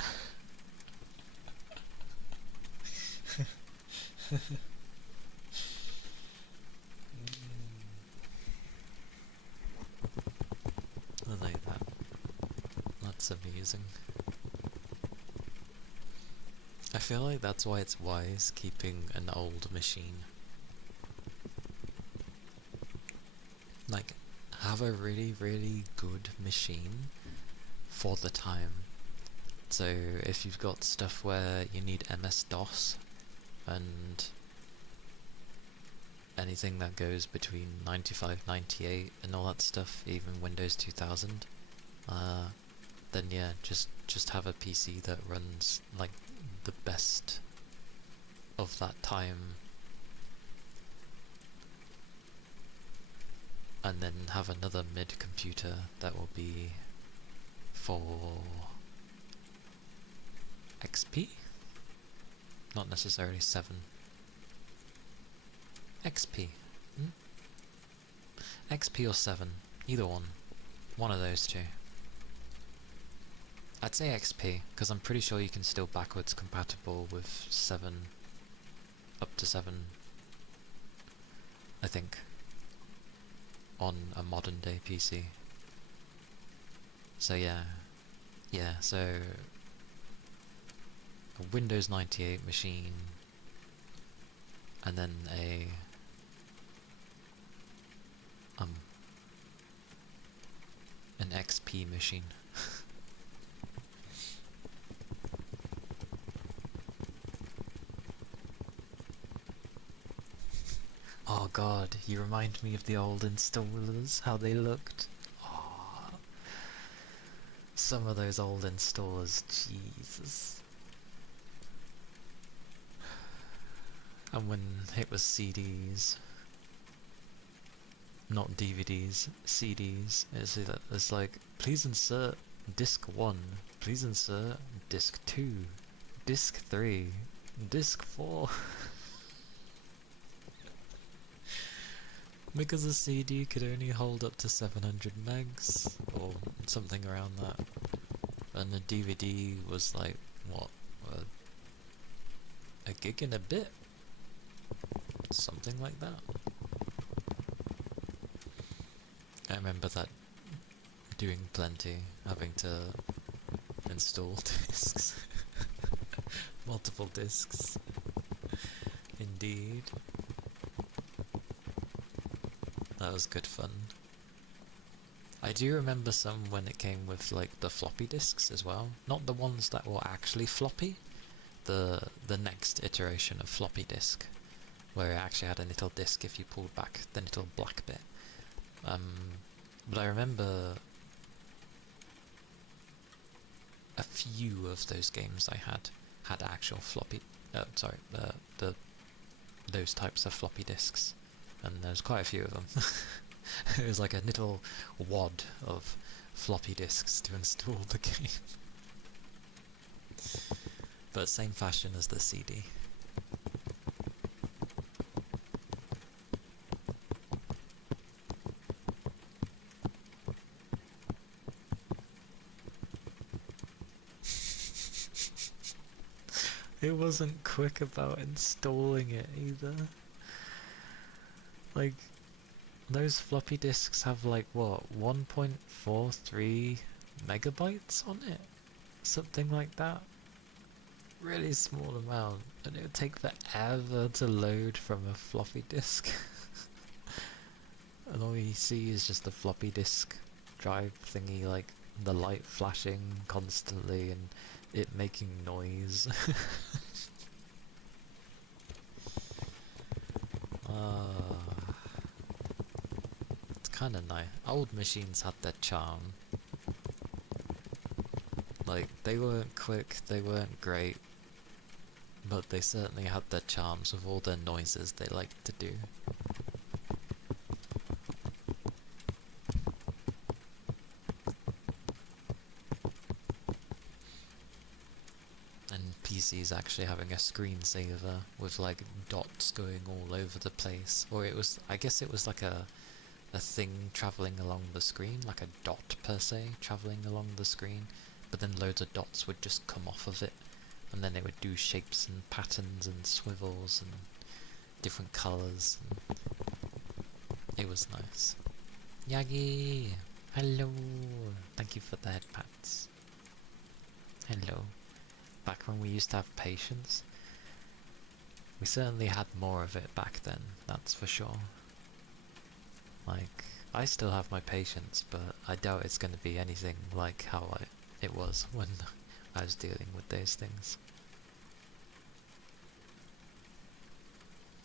I like that. That's amusing. I feel like that's why it's wise keeping an old machine. Like, have a really, really good machine for the time. So if you've got stuff where you need MS-DOS and anything that goes between 95, 98 and all that stuff, even Windows 2000, then yeah, just have a PC that runs like the best of that time, and then have another mid computer that will be for XP? Not necessarily 7. XP. XP or 7. Either one. One of those two. I'd say XP, because I'm pretty sure you can still backwards compatible with 7. Up to 7. I think. On a modern day PC. So yeah. Yeah, so a Windows 98 machine, and then an XP machine. Oh god, you remind me of the old installers, how they looked. Oh, some of those old installers, Jesus. And when it was CDs, not DVDs, CDs, it's like, please insert disc 1, please insert disc 2, disc 3, disc 4. Because a CD could only hold up to 700 megs, or something around that. And the DVD was like, what, a gig and a bit? Something like that. I remember that doing plenty, having to install discs. Multiple discs. Indeed. That was good fun. I do remember some when it came with like the floppy disks as well. Not the ones that were actually floppy. The next iteration of floppy disk, where it actually had a little disk if you pulled back the little black bit. But I remember a few of those games I had actual floppy. Those types of floppy disks, and there's quite a few of them. It was like a little wad of floppy disks to install the game. But same fashion as the CD. It wasn't quick about installing it either. Like, those floppy disks have like, what, 1.43 megabytes on it? Something like that. Really small amount, and it would take forever to load from a floppy disk. And all you see is just the floppy disk drive thingy, like the light flashing constantly and it making noise. It's kinda nice. Old machines had their charm. Like, they weren't quick, they weren't great, but they certainly had their charms with all their noises they liked to do. And PCs actually having a screensaver with like dots going all over the place, or it was, I guess it was like a thing travelling along the screen, like a dot per se travelling along the screen, but then loads of dots would just come off of it, and then it would do shapes and patterns and swivels and different colours, and it was nice. Yagi! Hello! Thank you for the head pats. Hello. Back when we used to have patience, we certainly had more of it back then, that's for sure. Like, I still have my patience, but I doubt it's going to be anything like how it was when I was dealing with those things.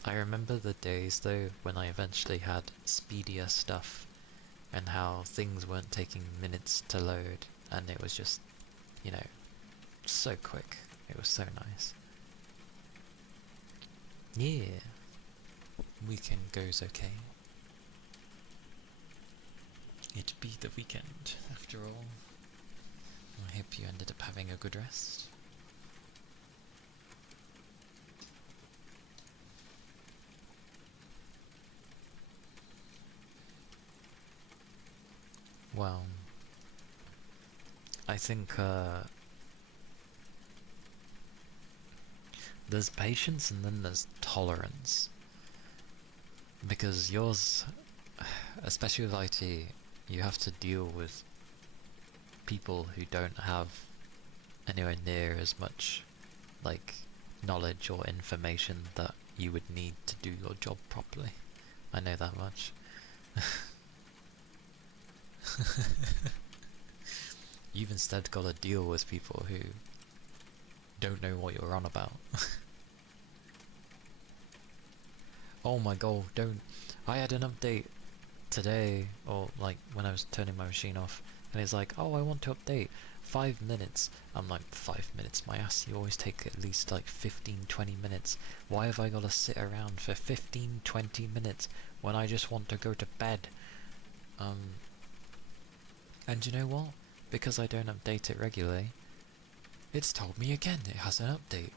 I remember the days though when I eventually had speedier stuff, and how things weren't taking minutes to load, and it was just, you know, so quick. It was so nice. Yeah, weekend goes okay. It be the weekend, after all. I hope you ended up having a good rest. Well, I think there's patience and then there's tolerance. Because yours, especially with IT, you have to deal with people who don't have anywhere near as much like knowledge or information that you would need to do your job properly. I know that much. You've instead got to deal with people who don't know what you're on about. Oh my god, don't. I had an update today, or like when I was turning my machine off, and it's like, oh, I want to update 5 minutes. I'm like, 5 minutes, my ass, you always take at least like 15-20 minutes. Why have I got to sit around for 15-20 minutes when I just want to go to bed? And you know what? Because I don't update it regularly, it's told me again it has an update.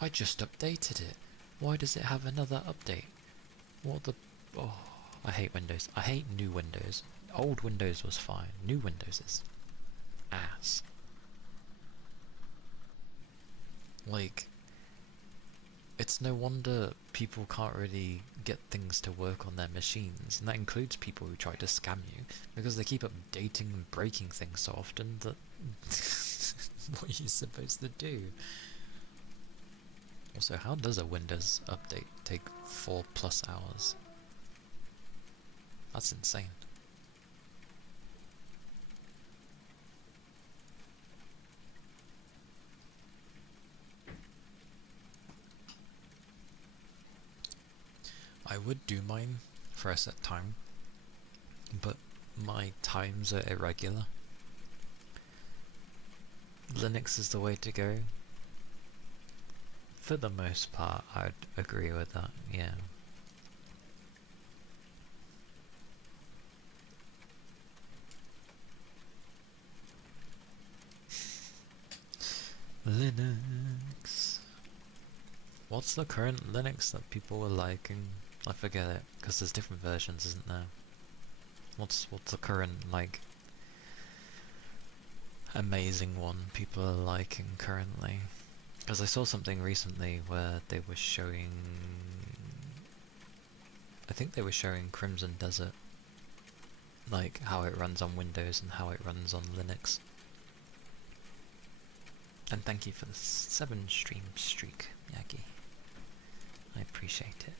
I just updated it. Why does it have another update? What the... Oh. I hate Windows. I hate new Windows. Old Windows was fine. New Windows is ass. Like, it's no wonder people can't really get things to work on their machines, and that includes people who try to scam you, because they keep updating and breaking things so often that what are you supposed to do? Also, how does a Windows update take 4+ hours? That's insane. I would do mine for a set time, but my times are irregular. Linux is the way to go. For the most part, I'd agree with that, yeah. Linux. What's the current Linux that people were liking? I forget it, because there's different versions, isn't there? What's the current, like, amazing one people are liking currently? Because I saw something recently where they were showing... I think they were showing Crimson Desert. Like, how it runs on Windows and how it runs on Linux. And thank you for the 7 stream streak, Yagi. I appreciate it.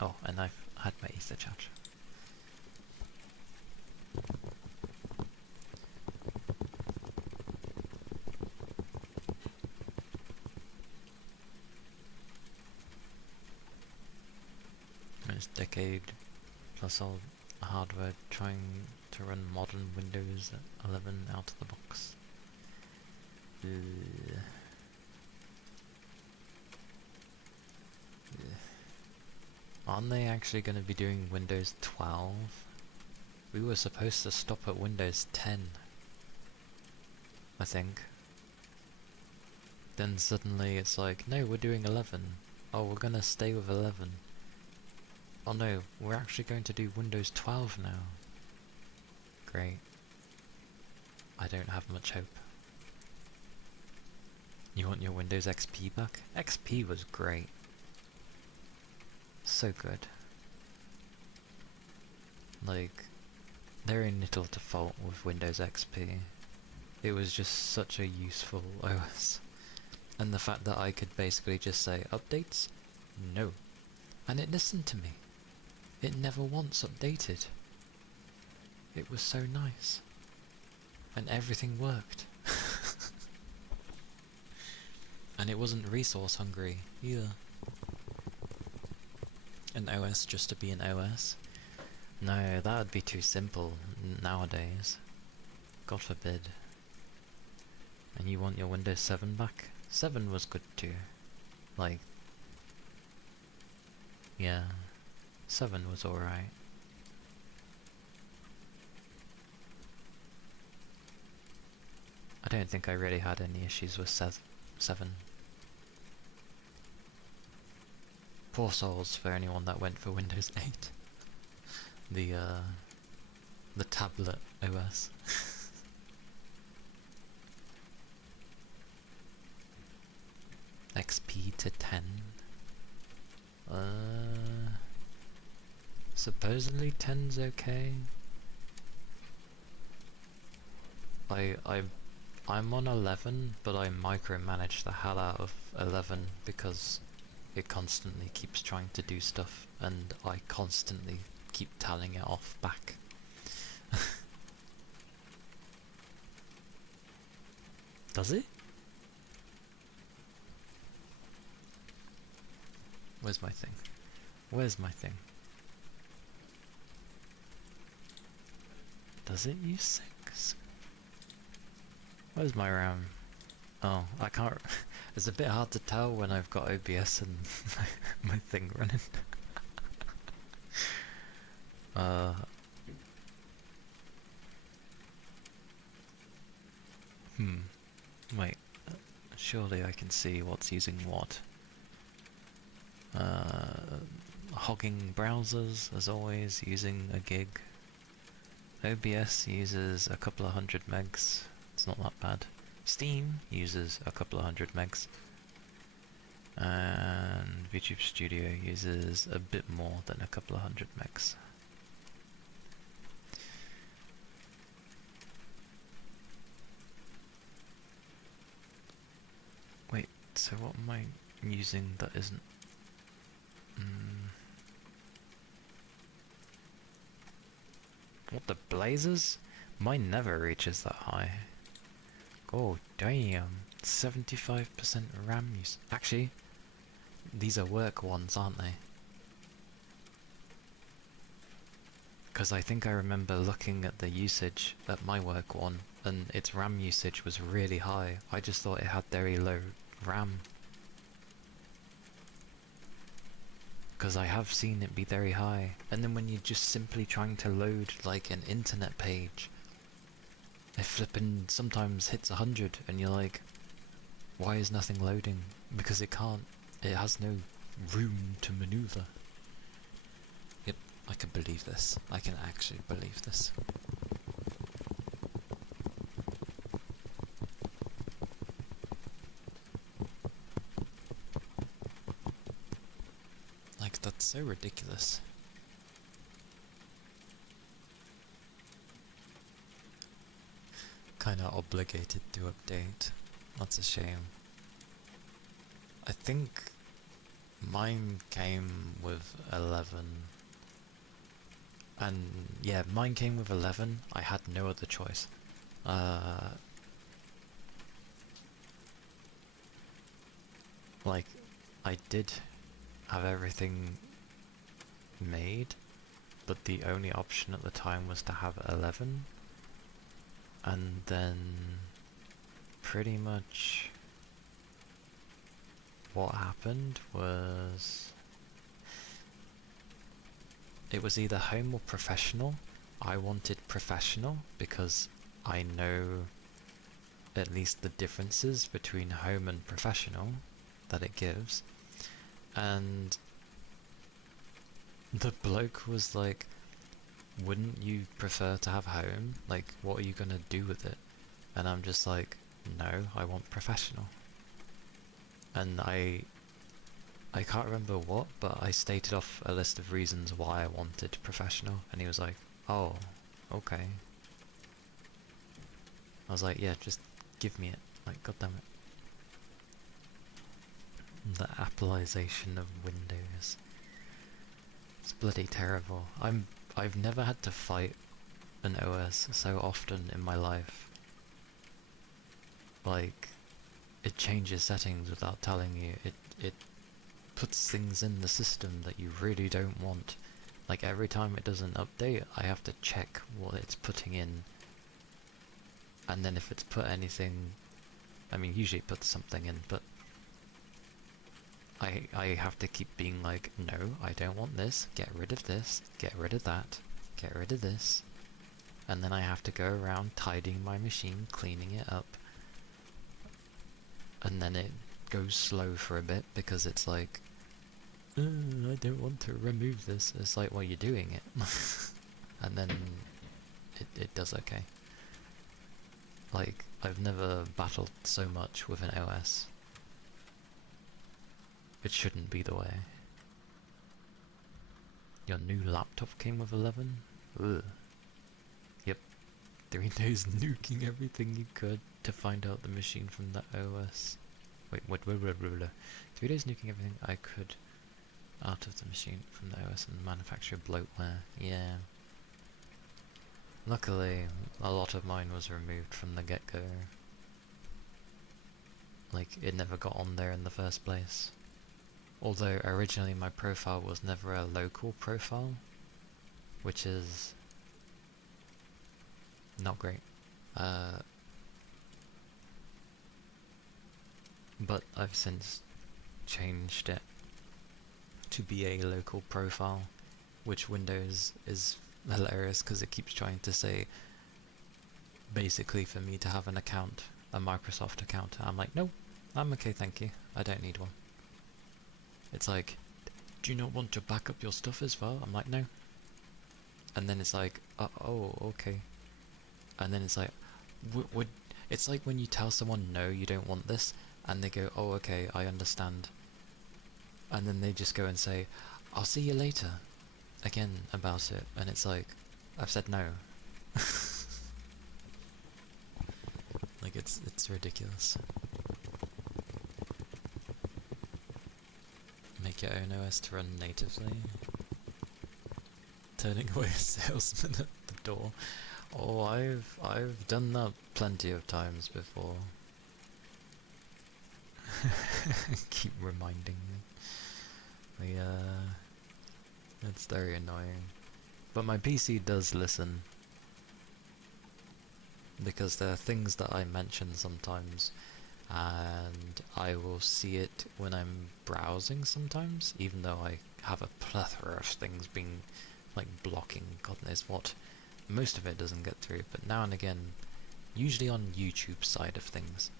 Oh, and I've had my Ether charge. It's decade plus old hardware trying to run modern Windows 11 out of the box. Aren't they actually going to be doing Windows 12? We were supposed to stop at Windows 10, I think. Then suddenly it's like, no, we're doing 11. Oh, we're gonna stay with 11. Oh no, we're actually going to do Windows 12 now. Great. I don't have much hope. You want your Windows XP back? XP was great. So good. Like, there ain't little to fault with Windows XP. It was just such a useful OS. And the fact that I could basically just say, updates? No. And it listened to me. It never once updated. It was so nice. And everything worked. And it wasn't resource hungry either. An OS just to be an OS? No, that would be too simple nowadays. God forbid. And you want your Windows 7 back? 7 was good too. Like, yeah, 7 was alright. I don't think I really had any issues with 7. Poor souls for anyone that went for Windows 8. The tablet OS. XP to 10. Supposedly 10's okay. I'm on 11, but I micromanage the hell out of 11 because it constantly keeps trying to do stuff and I constantly keep telling it off back. Does it? Where's my thing? Where's my thing? Does it use 6? Where's my RAM? Oh, I can't... It's a bit hard to tell when I've got OBS and my thing running. Wait. Surely I can see what's using what. hogging browsers, as always, using a gig. OBS uses a couple of hundred megs, it's not that bad. Steam uses a couple of hundred megs. And VTube Studio uses a bit more than a couple of hundred megs. Wait, so what am I using that isn't... What the blazes? Mine never reaches that high. Oh damn, 75% RAM use. Actually, these are work ones, aren't they? Because I think I remember looking at the usage at my work one, and its RAM usage was really high. I just thought it had very low RAM. Because I have seen it be very high. And then when you're just simply trying to load like an internet page, it flipping sometimes hits 100 and you're like, why is nothing loading? Because it can't. It has no room to maneuver. Yep, I can believe this. I can actually believe this. Like, that's so ridiculous. Kinda obligated to update. That's a shame. I think mine came with 11. And yeah, mine came with 11. I had no other choice. Like, I did have everything made, but the only option at the time was to have 11. And then pretty much what happened was it was either home or professional. I wanted professional because I know at least the differences between home and professional that it gives. And the bloke was like, wouldn't you prefer to have home? Like, what are you gonna do with it? And I'm just like, no, I want professional. And I can't remember what, but I stated off a list of reasons why I wanted professional, and he was like, oh, okay. I was like, yeah, just give me it. Like, goddammit. The Appleization of Windows. It's bloody terrible. I've never had to fight an OS so often in my life. Like, it changes settings without telling you. It puts things in the system that you really don't want. Like, every time it does an update, I have to check what it's putting in. And then if it's put anything... I mean, usually it puts something in, but I have to keep being like, no, I don't want this, get rid of this, get rid of that, get rid of this. And then I have to go around tidying my machine, cleaning it up. And then it goes slow for a bit because it's like, I don't want to remove this. It's like, well, you're doing it. And then it does okay. Like, I've never battled so much with an OS. It shouldn't be the way. Your new laptop came with 11? Ugh. Yep. 3 days nuking everything you could to find out the machine from the OS. Wait, 3 days nuking everything I could out of the machine from the OS and manufacture bloatware. Yeah. Luckily, a lot of mine was removed from the get-go. Like, it never got on there in the first place. Although originally my profile was never a local profile, which is not great. But I've since changed it to be a local profile, which Windows is hilarious because it keeps trying to say basically for me to have an account, a Microsoft account. I'm like, no, I'm okay, thank you. I don't need one. It's like, do you not want to back up your stuff as well? I'm like, no. And then it's like, oh, okay. And then it's like, would it's like when you tell someone no, you don't want this, and they go, oh, okay, I understand. And then they just go and say, I'll see you later, again about it, and it's like, I've said no. Like it's ridiculous. Make your own OS to run natively. Turning away a salesman at the door. Oh, I've done that plenty of times before. Keep reminding me. It's very annoying. But my PC does listen. Because there are things that I mention sometimes, and I will see it when I'm browsing sometimes, even though I have a plethora of things being, like, blocking God knows what. Most of it doesn't get through, but now and again, usually on YouTube side of things,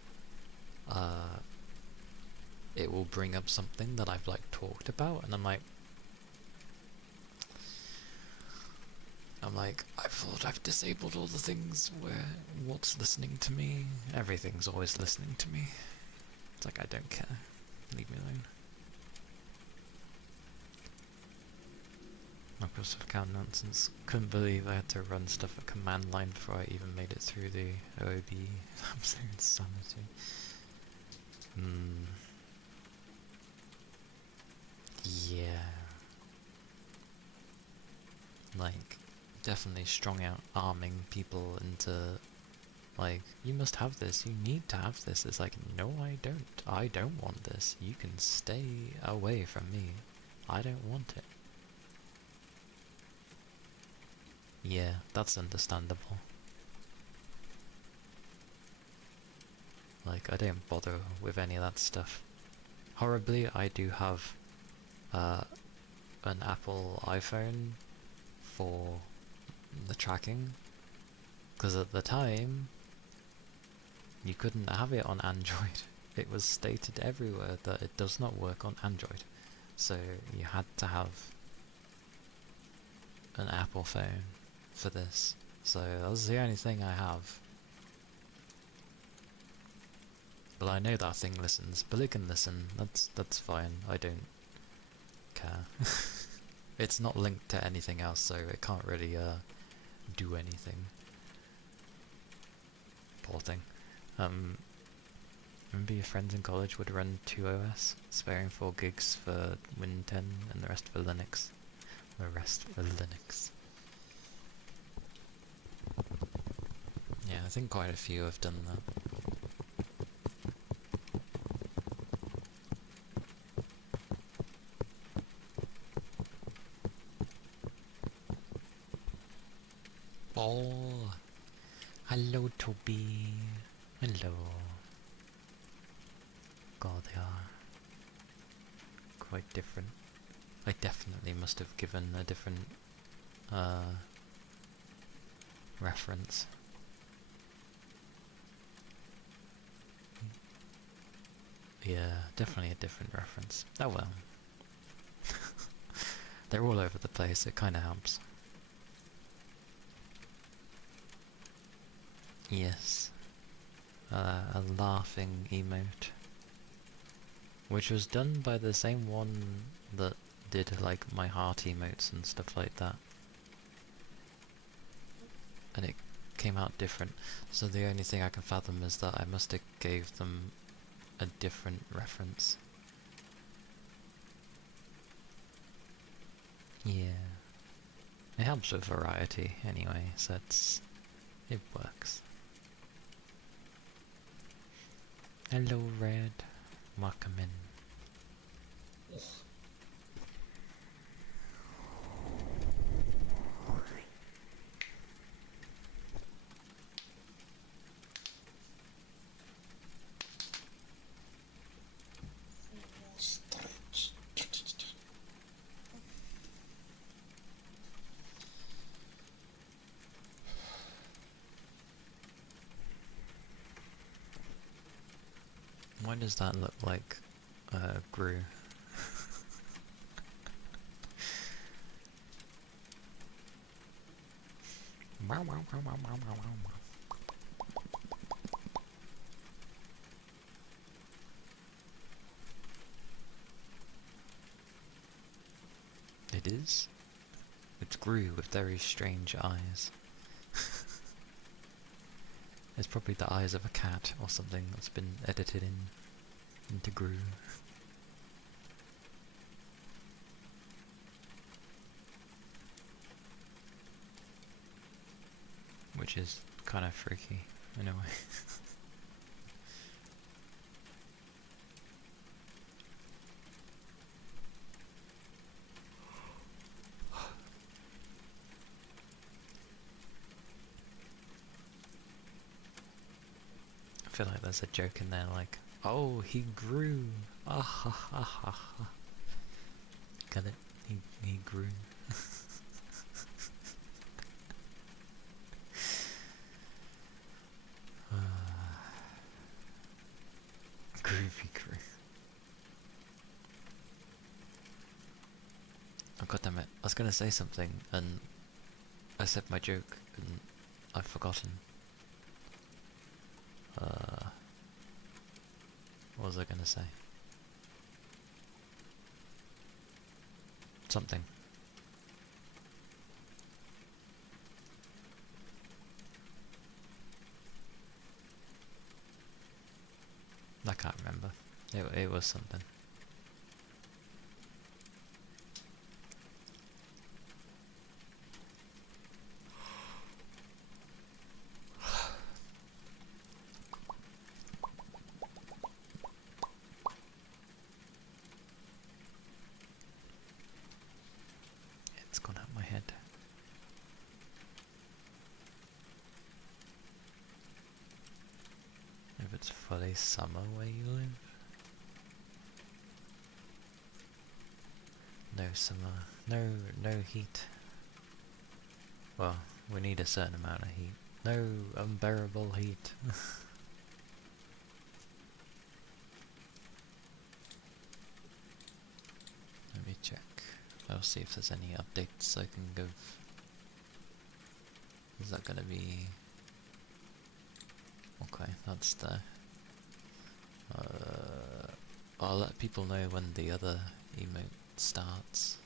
it will bring up something that I've, like, talked about, and I'm like, I thought I've disabled all the things where what's listening to me? Everything's always listening to me. It's like, I don't care. Leave me alone. Microsoft account nonsense. Couldn't believe I had to run stuff at command line before I even made it through the OOB. I'm so insanity. Yeah. Like, definitely strong out arming people into, like, you must have this, you need to have this. It's like, no, I don't want this. You can stay away from me. I don't want it. Yeah, that's understandable. Like, I don't bother with any of that stuff. Horribly, I do have an Apple iPhone for the tracking, because at the time you couldn't have it on Android. It was stated everywhere that it does not work on Android, so you had to have an Apple phone for this. So that's the only thing I have. But I know that thing listens, but it can listen. That's fine. I don't care. It's not linked to anything else, so it can't really do anything. Poor thing. Remember your friends in college would run 2OS, sparing 4 gigs for Win 10 and the rest for Linux. The rest for Linux. Yeah, I think quite a few have done that. Oh, hello Toby. Hello. God, they are quite different. I definitely must have given a different reference. Yeah, definitely a different reference. Oh well. They're all over the place, it kinda helps. Yes. A laughing emote. Which was done by the same one that did like my heart emotes and stuff like that. And it came out different. So the only thing I can fathom is that I must have gave them a different reference. Yeah. It helps with variety anyway, so it works. Hello Red, welcome in. Why does that look like Gru? Wow, wow, wow, wow, wow, wow, wow. It is. It's Gru with very strange eyes. It's probably the eyes of a cat or something that's been edited into Gru. Which is kind of freaky in a way. I feel like there's a joke in there like, oh, he grew. Ah ha ha ha ha. Get it? He grew. Groovy grew. Oh god damn it. I was gonna say something and I said my joke and I've forgotten. What was I gonna say? Something. I can't remember. It was something. It's gone out my head. If it's fully summer where you live? No summer, no heat. Well, we need a certain amount of heat. No unbearable heat. Let me check. I'll see if there's any updates I can give. Is that gonna be... Okay, that's the... I'll let people know when the other emote starts.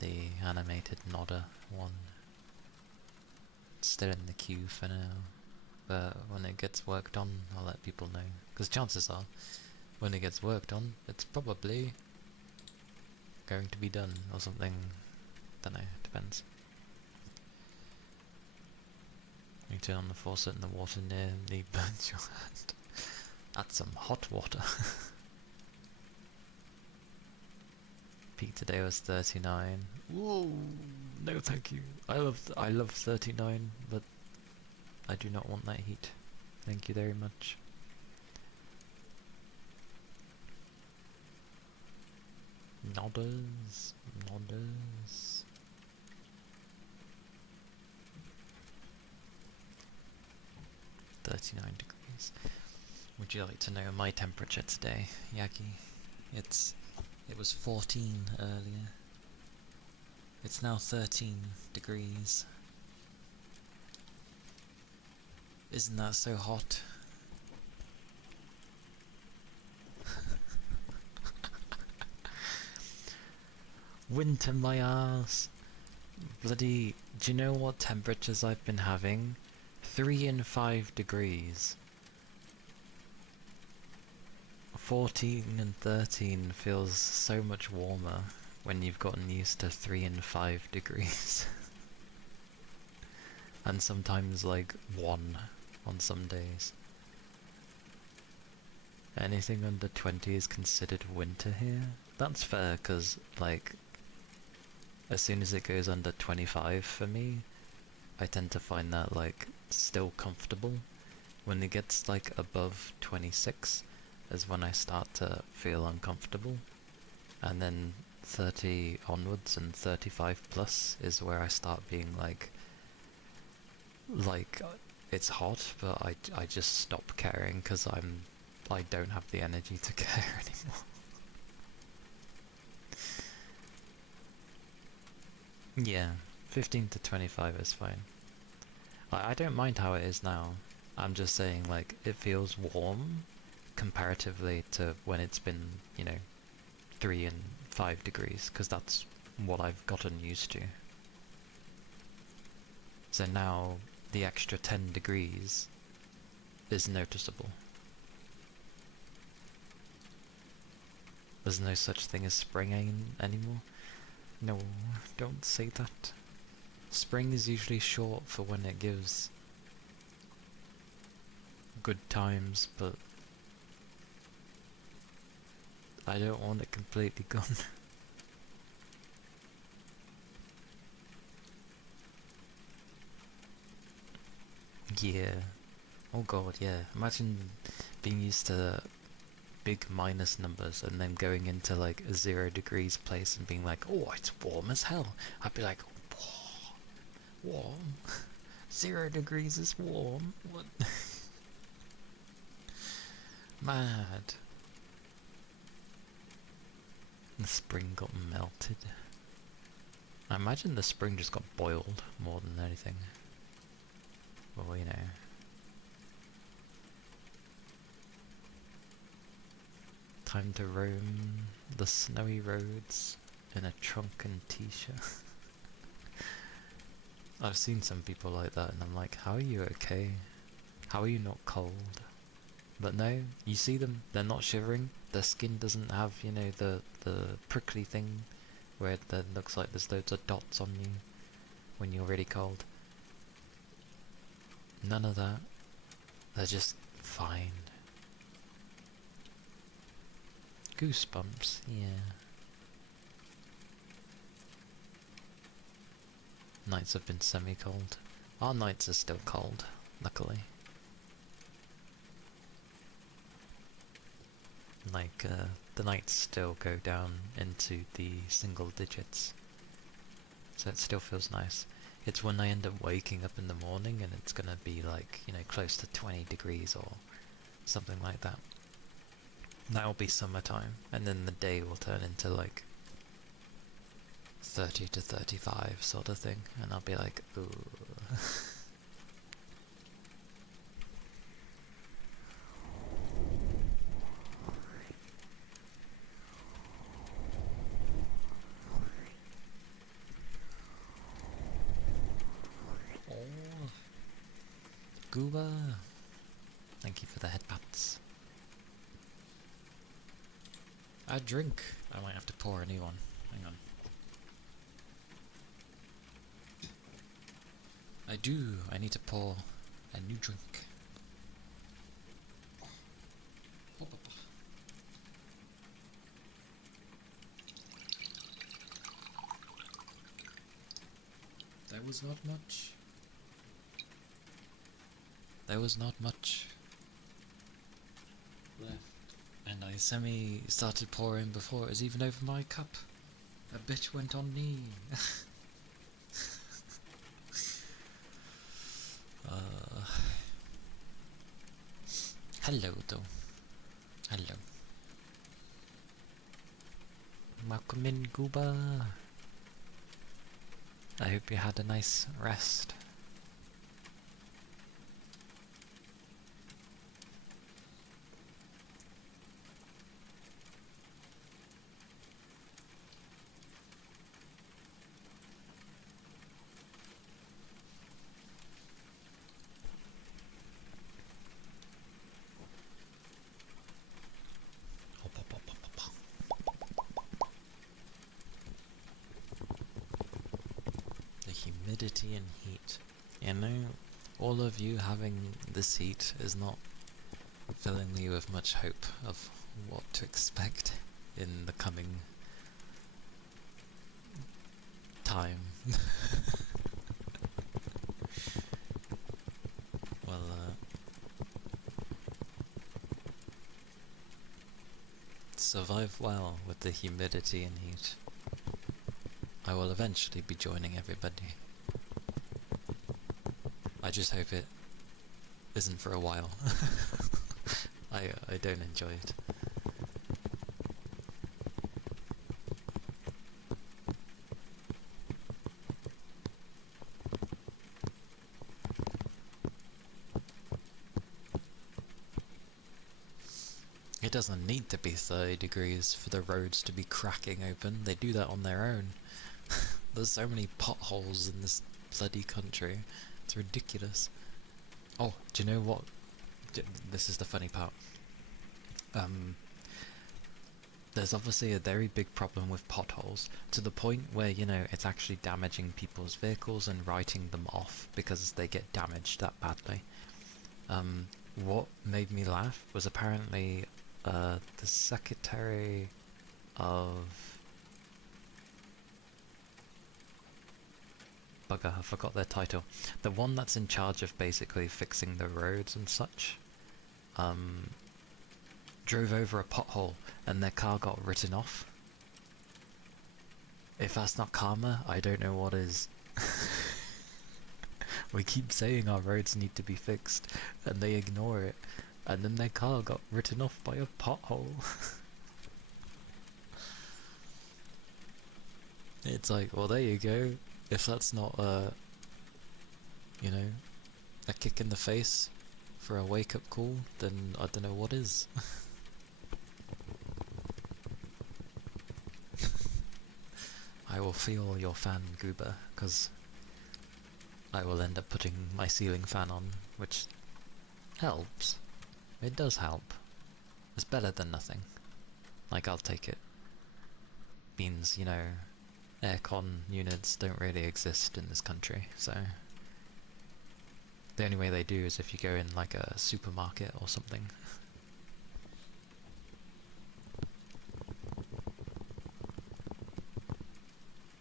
The animated nodder one. It's still in the queue for now. But when it gets worked on, I'll let people know. Because chances are, when it gets worked on, it's probably going to be done or something. Don't know, depends. You turn on the faucet and the water nearly burns your hand. That's some hot water. Peak today was 39. Whoa! No thank you. I love 39, but I do not want that heat. Thank you very much. Nodders. 39 degrees. Would you like to know my temperature today, Yagi? It was 14 earlier. It's now 13 degrees. Isn't that so hot? Winter my ass! Bloody, do you know what temperatures I've been having? 3 and 5 degrees. 14 and 13 feels so much warmer when you've gotten used to 3 and 5 degrees. And sometimes like 1 on some days. Anything under 20 is considered winter here. That's fair, because like as soon as it goes under 25 for me, I tend to find that like still comfortable. When it gets like above 26 is when I start to feel uncomfortable, and then 30 onwards and 35 plus is where I start being like it's hot, but I just stop caring because I don't have the energy to care anymore. Yeah, 15 to 25 is fine. I don't mind how it is now. I'm just saying, like, it feels warm comparatively to when it's been, 3 and 5 degrees, because that's what I've gotten used to. So now the extra 10 degrees is noticeable. There's no such thing as spring anymore. No, don't say that. Spring is usually short for when it gives good times, but I don't want it completely gone. Yeah. Oh god, yeah. Imagine being used to big minus numbers and then going into like a 0 degrees place and being like, oh, it's warm as hell. I'd be like, whoa, warm? 0 degrees is warm? What? Mad. The spring got melted. I imagine the spring just got boiled more than anything. Well, you know. Time to roam the snowy roads in a trunken t-shirt. I've seen some people like that and I'm like, how are you okay? How are you not cold? But no, you see them, they're not shivering, their skin doesn't have, the prickly thing where it looks like there's loads of dots on you when you're really cold. None of that. They're just fine. Goosebumps, yeah. Nights have been semi-cold. Our nights are still cold, luckily. Like, the nights still go down into the single digits. So it still feels nice. It's when I end up waking up in the morning and it's gonna be like, close to 20 degrees or something like that. That'll be summertime, and then the day will turn into like 30 to 35 sort of thing, and I'll be like, ooh. Oh, Gooba! Thank you for the headpats. A drink. I might have to pour a new one. Hang on. I do. I need to pour a new drink. There was not much. There was not much left. And I started pouring before it was even over my cup. A bitch went on me. Hello though. Hello. Welcome in, Gooba. I hope you had a nice rest. Humidity and heat. All of you having this heat is not filling me with much hope of what to expect in the coming time. Well, survive well with the humidity and heat. I will eventually be joining everybody. I just hope it isn't for a while. I don't enjoy it. It doesn't need to be 30 degrees for the roads to be cracking open. They do that on their own. There's so many potholes in this bloody country. It's ridiculous. Oh, do you know what? This is the funny part. There's obviously a very big problem with potholes, to the point where, you know, it's actually damaging people's vehicles and writing them off because they get damaged that badly. What made me laugh was apparently the Secretary of... Bugger, I forgot their title. The one that's in charge of basically fixing the roads and such, drove over a pothole and their car got written off. If that's not karma, I don't know what is. We keep saying our roads need to be fixed, and they ignore it, and then their car got written off by a pothole. It's like, well, there you go. If that's not, you know, a kick in the face for a wake-up call, then I don't know what is. I will feel your fan, Goober, because I will end up putting my ceiling fan on, which helps. It does help. It's better than nothing. Like, I'll take it. Means, you know, aircon units don't really exist in this country, so... The only way they do is if you go in, like, a supermarket or something.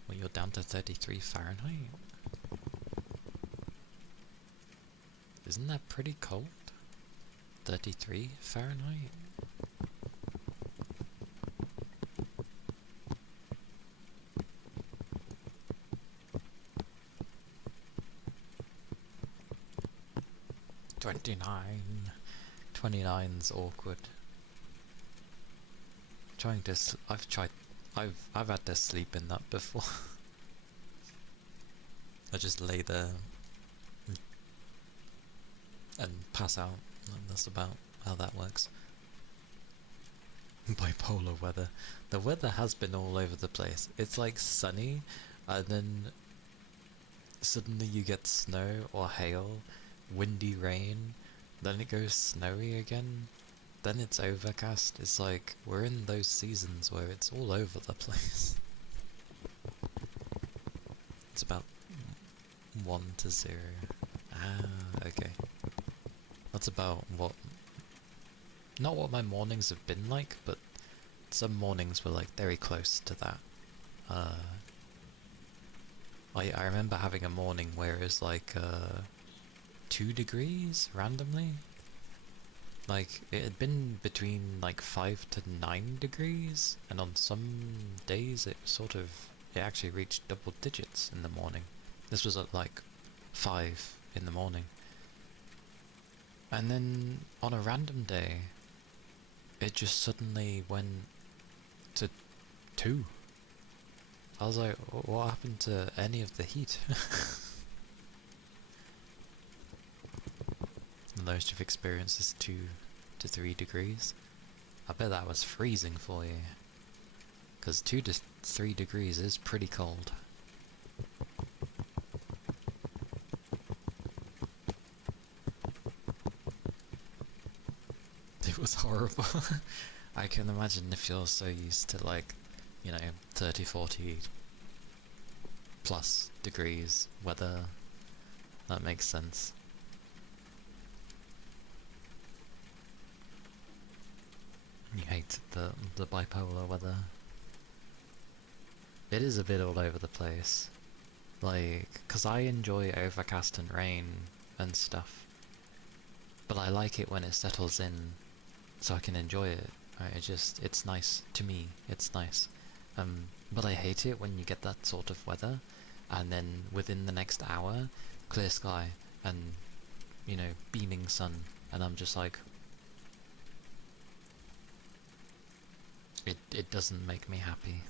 Well, you're down to 33 Fahrenheit. Isn't that pretty cold? 33 Fahrenheit? '29's awkward. I've had to sleep in that before. I just lay there and pass out, and that's about how that works. Bipolar weather. The weather has been all over the place. It's like sunny, and then suddenly you get snow or hail, windy rain, then it goes snowy again, then it's overcast. It's like, we're in those seasons where it's all over the place. It's about 1 to 0. Ah, okay. That's about what... Not what my mornings have been like, but some mornings were like very close to that. I remember having a morning where it was like 2 degrees randomly. Like, it had been between like 5 to 9 degrees, and on some days it actually reached double digits in the morning. This was at like 5 in the morning. And then on a random day, it just suddenly went to 2. I was like, what happened to any of the heat? The most you've experienced is 2 to 3 degrees. I bet that was freezing for you. Because 2 to 3 degrees is pretty cold. It was horrible. I can imagine if you're so used to, like, you know, 30, 40 plus degrees weather. That makes sense. You hate the bipolar weather. It is a bit all over the place. Like, 'cause I enjoy overcast and rain and stuff. But I like it when it settles in so I can enjoy it. Right? It's nice. To me, it's nice. But I hate it when you get that sort of weather and then within the next hour, clear sky and, you know, beaming sun, and I'm just like, it doesn't make me happy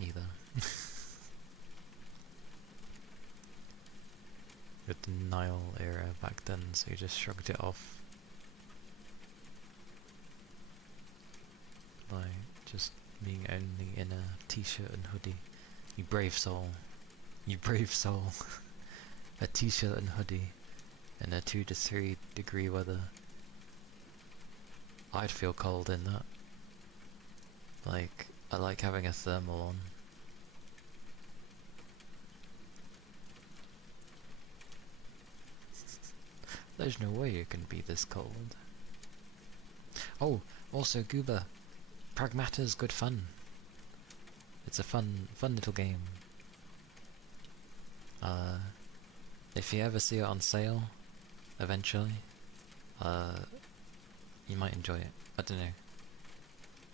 either. With the Nile era back then, so you just shrugged it off. just being only in a t-shirt and hoodie. You brave soul. You brave soul. A t-shirt and hoodie in a 2 to 3 degree weather. I'd feel cold in that. Like, I like having a thermal on. There's no way you can be this cold. Oh, also Gooba. Pragmata's good fun. It's a fun little game. If you ever see it on sale, eventually, you might enjoy it. I don't know.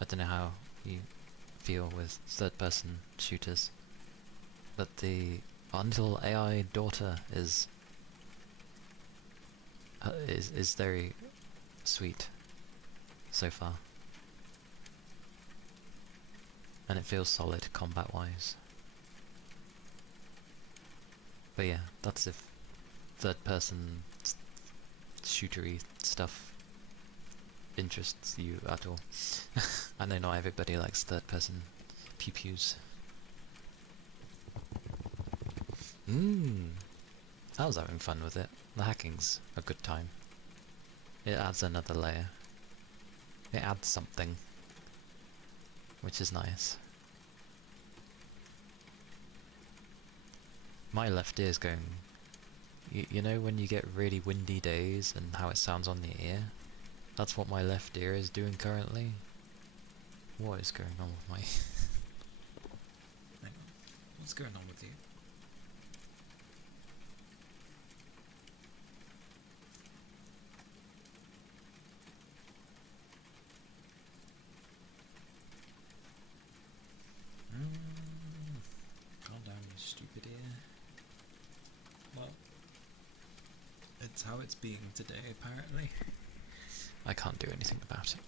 I don't know how you feel with third-person shooters, but our little AI daughter is very sweet so far, and it feels solid combat-wise. But yeah, that's if third-person shootery stuff interests you at all. I know not everybody likes third-person pew-pews. I was having fun with it. The hacking's a good time. It adds another layer. It adds something, which is nice. My left ear's going... You know when you get really windy days and how it sounds on the ear? That's what my left ear is doing currently. What is going on with my... Hang on. What's going on with you? Calm down, you stupid ear. Well, it's how it's being today, apparently. I can't do anything about it.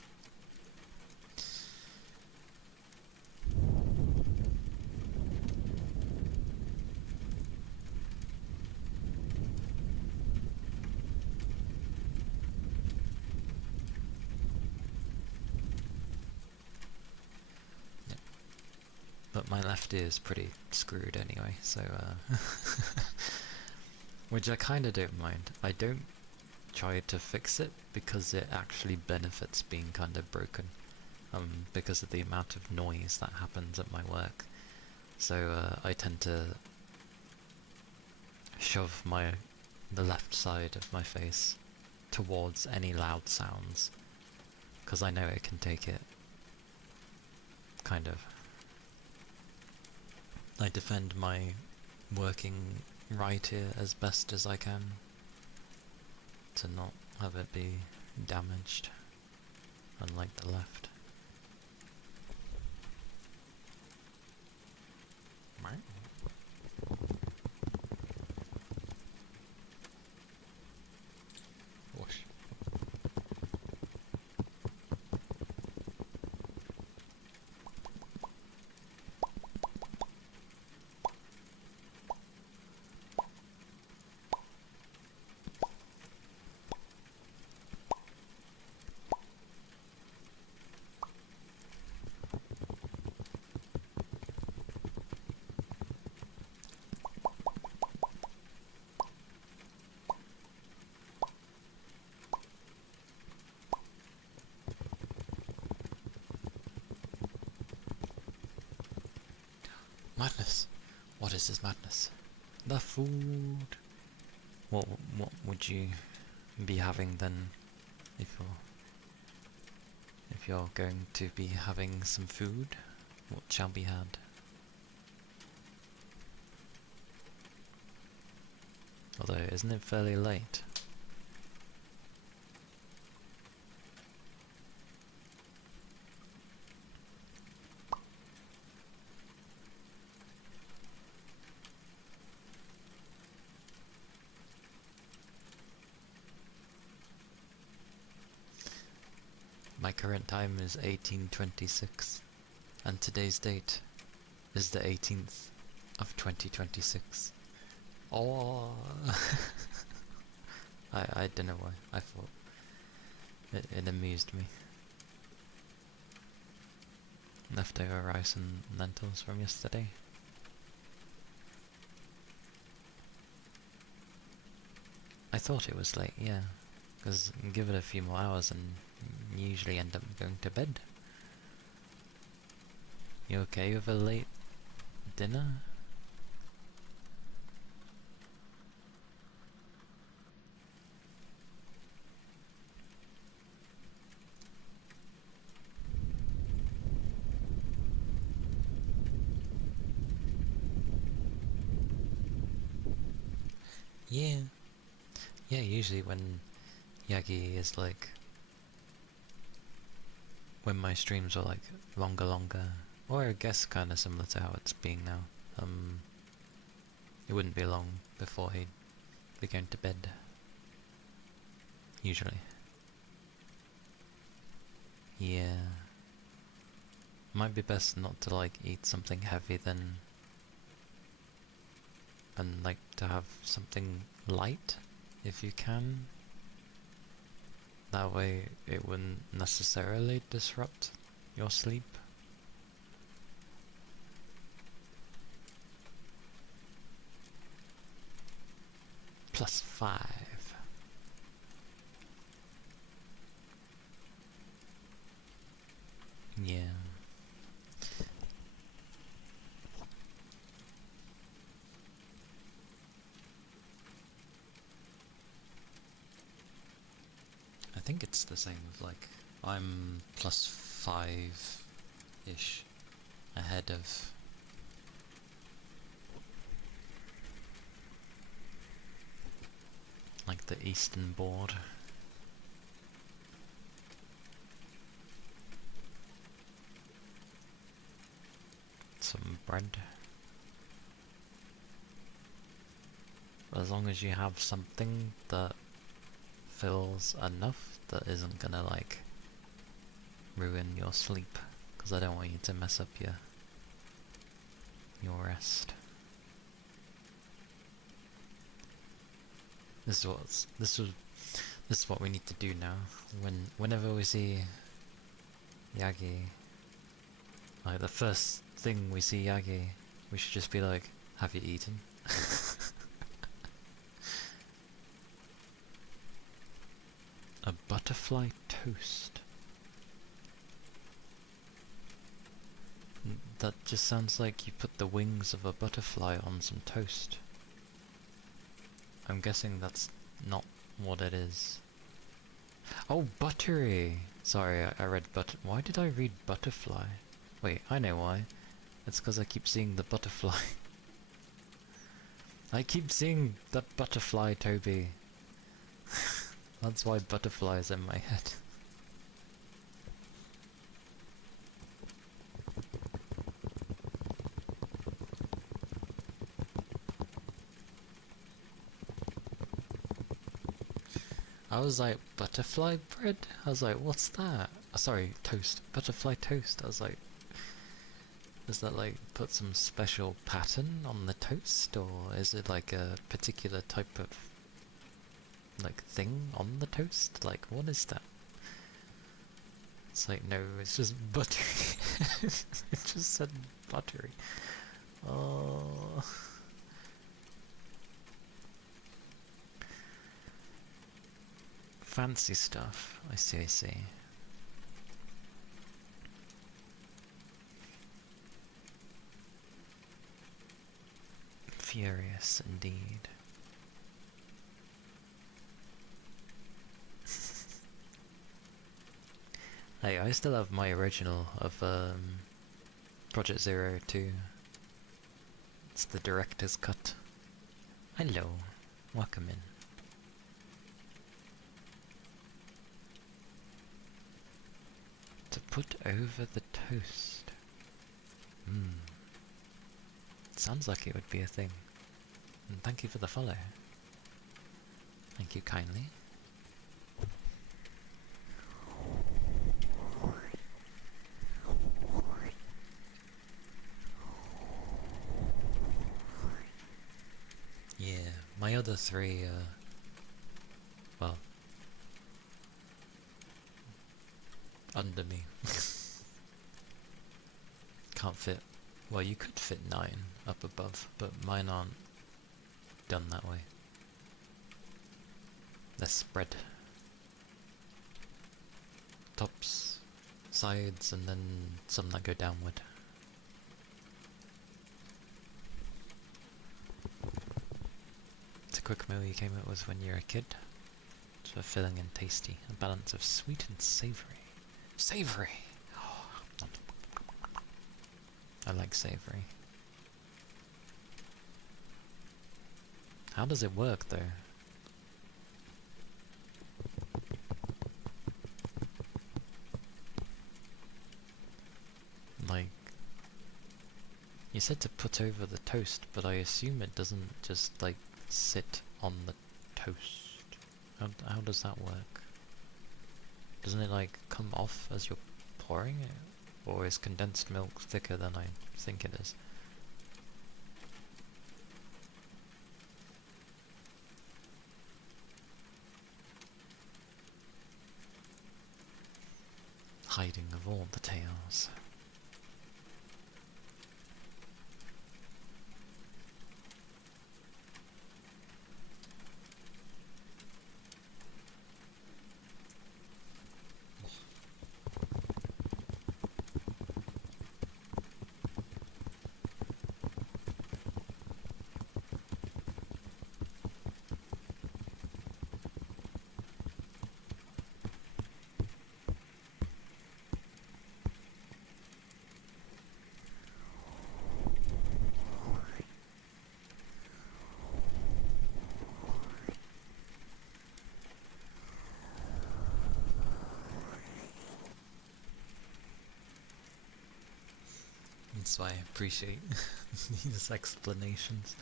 Yep. But my left ear is pretty screwed anyway, so which I kinda don't mind. I don't try to fix it because it actually benefits being kind of broken, because of the amount of noise that happens at my work. So I tend to shove the left side of my face towards any loud sounds, because I know it can take it. Kind of. I defend my working right ear as best as I can, to not have it be damaged, unlike the left. Whoosh. Madness! What is this madness? The food! What would you be having then, if you're going to be having some food? What shall be had? Although, isn't it fairly late? My current time is 18:26, and today's date is the 18th of 2026. Oh, I don't know why. I thought it amused me. leftover rice and lentils from yesterday. I thought it was late, yeah, because give it a few more hours and you usually end up going to bed. You okay with a late dinner? Yeah. Yeah, usually when Yagi is like... when my streams are like longer, or I guess kinda similar to how it's being now, it wouldn't be long before he'd be going to bed. Usually. Yeah. Might be best not to like eat something heavy then, and like to have something light if you can. That way it wouldn't necessarily disrupt your sleep. +5. Yeah. I think it's the same with like, I'm +5-ish ahead of like the Eastern board. Some bread. As long as you have something that fills enough that isn't gonna like ruin your sleep, because I don't want you to mess up your rest. This is what we need to do now. Whenever we see Yagi, like the first thing we see Yagi, we should just be like, "Have you eaten?" A butterfly toast. That just sounds like you put the wings of a butterfly on some toast. I'm guessing that's not what it is. Oh, buttery! Sorry, I read why did I read butterfly? Wait, I know why. It's because I keep seeing the butterfly. I keep seeing that butterfly, Toby. That's why butterfly's in my head. I was like, butterfly bread? I was like, what's that? Oh, sorry, toast. Butterfly toast. I was like, does that like put some special pattern on the toast? Or is it like a particular type of like thing on the toast? Like, what is that? It's like, no, it's just buttery. It just said buttery. Oh. Fancy stuff. I see, I see. Furious indeed. Hey, I still have my original of Project Zero 2. It's the director's cut. Hello, welcome in. To put over the toast. Sounds like it would be a thing. And thank you for the follow. Thank you kindly. Yeah, my other three, well, under me. Can't fit. Well, you could fit 9 up above, but mine aren't done that way. They're spread. Tops, sides, and then some that go downward. It's a quick meal you came up with when you were a kid. It's for filling and tasty. A balance of sweet and savoury. Savoury! Oh, I like savoury. How does it work though? Like, you said to put over the toast, but I assume it doesn't just like sit on the toast. How does that work? Doesn't it like come off as you're pouring it? Or is condensed milk thicker than I think it is? Hiding of all the tales. That's why I appreciate these explanations.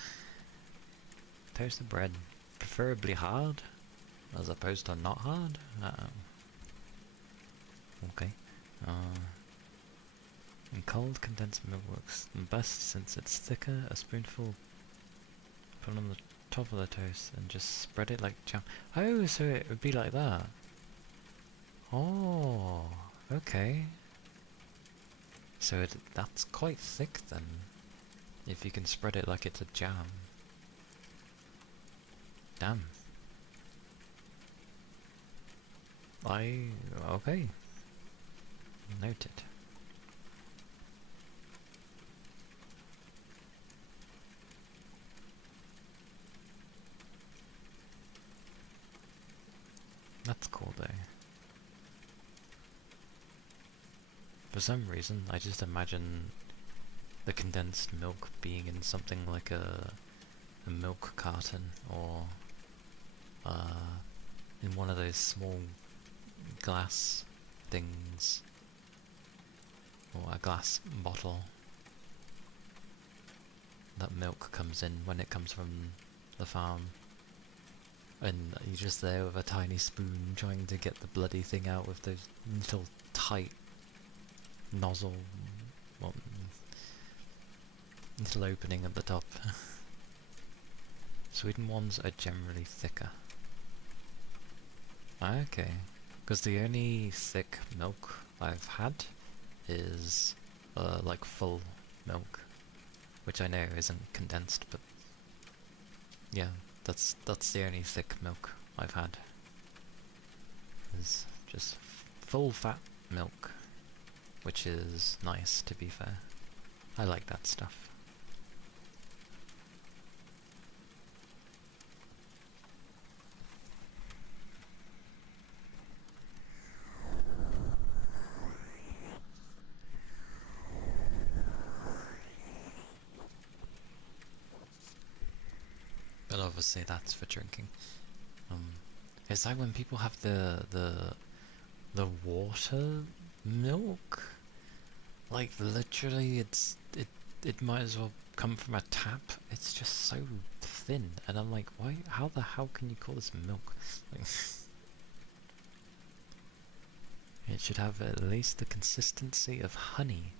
Toasted bread, preferably hard, as opposed to not hard? Okay. And cold condensed milk works best since it's thicker. A spoonful put on the top of the toast and just spread it like jam. Oh, so it would be like that. Oh, okay. So that's quite thick then, if you can spread it like it's a jam. Damn. Okay. Noted. That's cool though. For some reason, I just imagine the condensed milk being in something like a milk carton, or in one of those small glass things, or a glass bottle that milk comes in when it comes from the farm, and you're just there with a tiny spoon trying to get the bloody thing out with those little tight nozzle, well, little opening at the top. Sweden ones are generally thicker. Okay, because the only thick milk I've had is like full milk, which I know isn't condensed, but yeah, that's the only thick milk I've had. Is just full fat milk, which is nice, to be fair. I like that stuff. But obviously that's for drinking. Is that when people have the water milk? Like like it might as well come from a tap. It's just so thin, and I'm like, why? How the hell can you call this milk? Like, it should have at least the consistency of honey,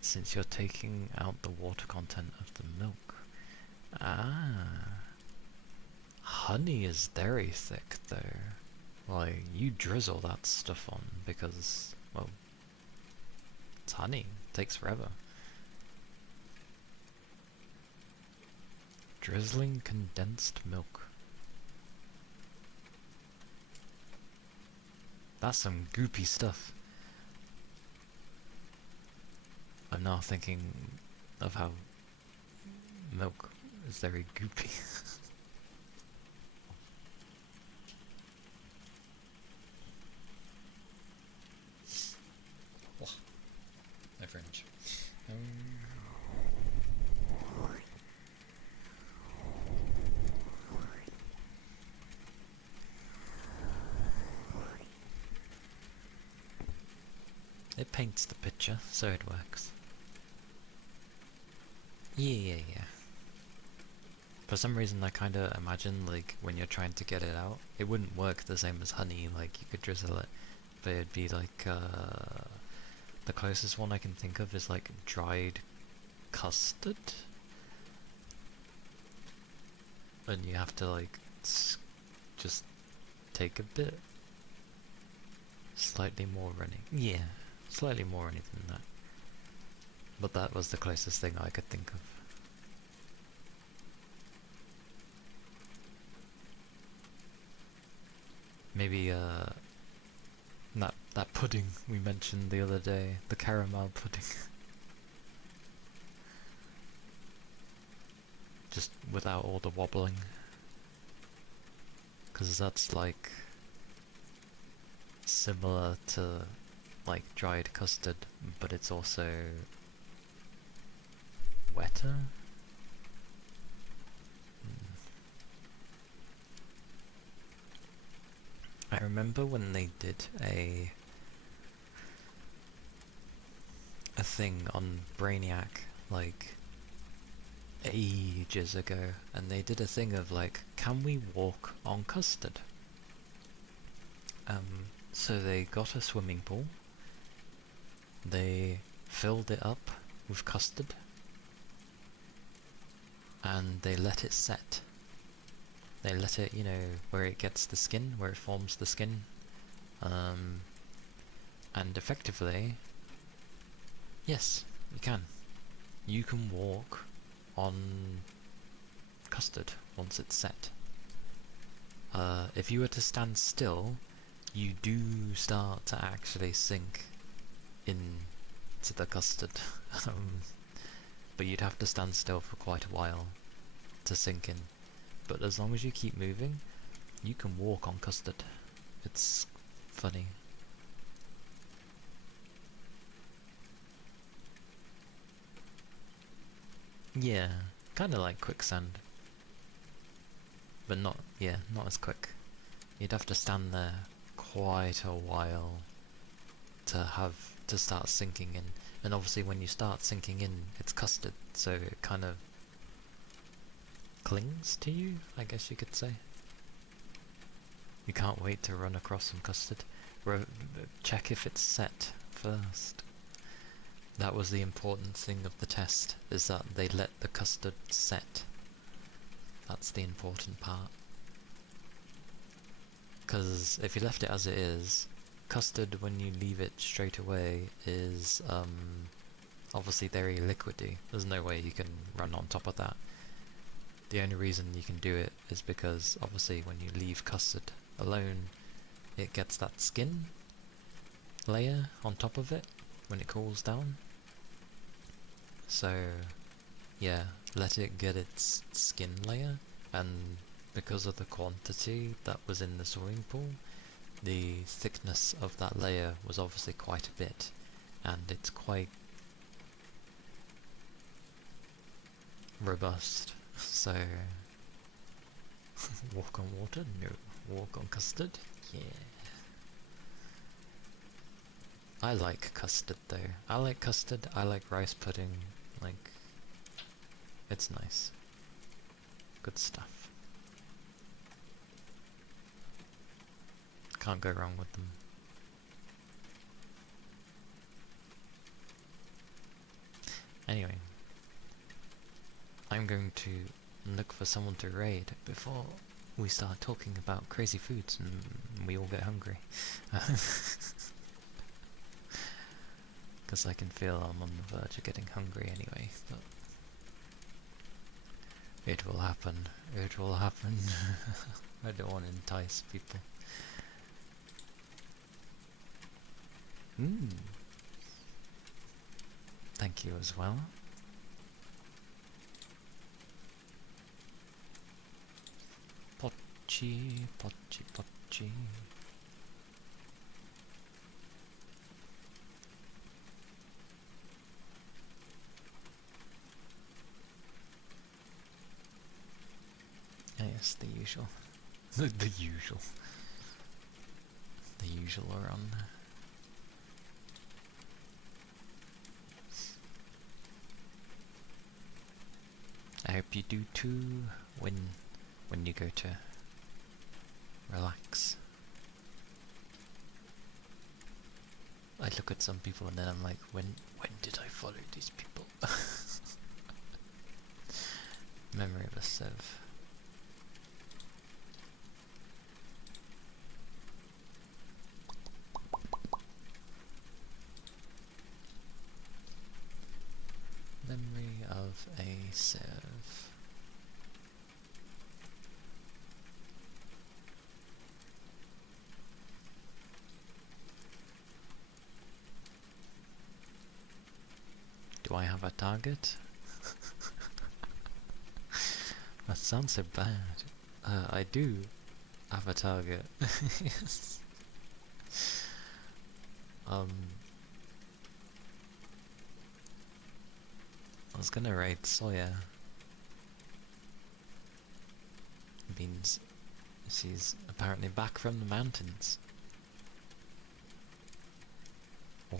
since you're taking out the water content of the milk. Ah, honey is very thick though. Like, you drizzle that stuff on because, well, it's honey. It takes forever. Drizzling condensed milk. That's some goopy stuff. I'm now thinking of how milk is very goopy. No French. It paints the picture, so it works. Yeah. For some reason I kinda imagine, like, when you're trying to get it out, it wouldn't work the same as honey, like, you could drizzle it, but it'd be like, the closest one I can think of is like dried custard? And you have to, like, just take a bit. Slightly more runny. Yeah, slightly more runny than that. But that was the closest thing I could think of. Maybe, that pudding we mentioned the other day, the caramel pudding. Just without all the wobbling. 'Cause that's like similar to like dried custard, but it's also wetter. I remember when they did a thing on Brainiac, like, ages ago, and they did a thing of like, can we walk on custard? So they got a swimming pool, they filled it up with custard, and they let it set. They let it, you know, where it gets the skin, where it forms the skin, and effectively, yes, you can. You can walk on custard once it's set. If you were to stand still, you do start to actually sink into the custard. But you'd have to stand still for quite a while to sink in. But as long as you keep moving, you can walk on custard. It's funny. Yeah, kinda like quicksand. But not as quick. You'd have to stand there quite a while to start sinking in. And obviously when you start sinking in, it's custard, so it kind of clings to you, I guess you could say. You can't wait to run across some custard. Check if it's set first. That was the important thing of the test, is that they let the custard set. That's the important part. Because if you left it as it is, custard, when you leave it straight away, is obviously very liquidy. There's no way you can run on top of that. The only reason you can do it is because obviously when you leave custard alone, it gets that skin layer on top of it when it cools down. So yeah, let it get its skin layer, and because of the quantity that was in the swimming pool, the thickness of that layer was obviously quite a bit, and it's quite robust. So walk on water? No. Walk on custard? Yeah. I like custard though. I like custard, I like rice pudding, like, it's nice. Good stuff. Can't go wrong with them. Anyway, I'm going to look for someone to raid before we start talking about crazy foods and we all get hungry. Because I can feel I'm on the verge of getting hungry anyway. But It will happen. It will happen. I don't want to entice people. Thank you as well. Pochi, pochi, pochi. Yes, the usual. The usual. The usual run. I hope you do too when you go to relax. I look at some people and then I'm like, when did I follow these people? Memory of a sieve. Memory of a sieve. Do I have a target? That sounds so bad. I do have a target. Yes. I was gonna raid Sawyer. Means she's apparently back from the mountains.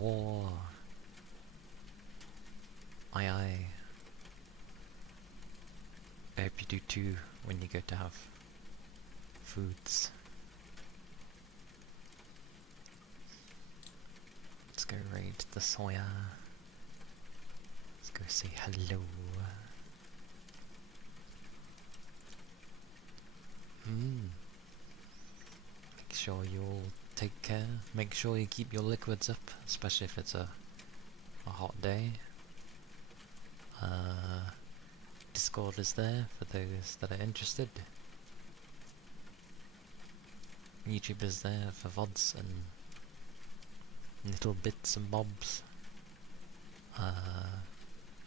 Oh. Aye aye. I hope you do too when you go to have foods. Let's go raid the Sawyer. Let's go say hello. Make sure you all take care. Make sure you keep your liquids up, especially if it's a hot day. Discord is there for those that are interested. YouTube is there for VODs and little bits and bobs.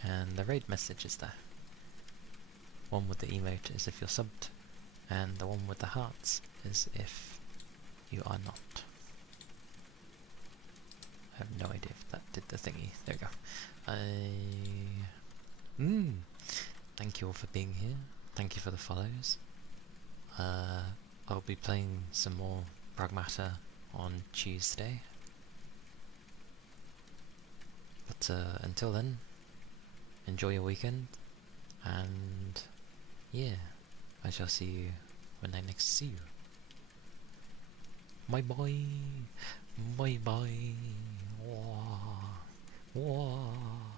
And the raid message is there. One with the emote is if you're subbed, and the one with the hearts is if you are not. I have no idea if that did the thingy. There we go. Thank you all for being here. Thank you for the follows. I'll be playing some more Pragmata on Tuesday. But until then, enjoy your weekend, and yeah, I shall see you when I next see you. Bye bye. Bye bye. Wah. Wah.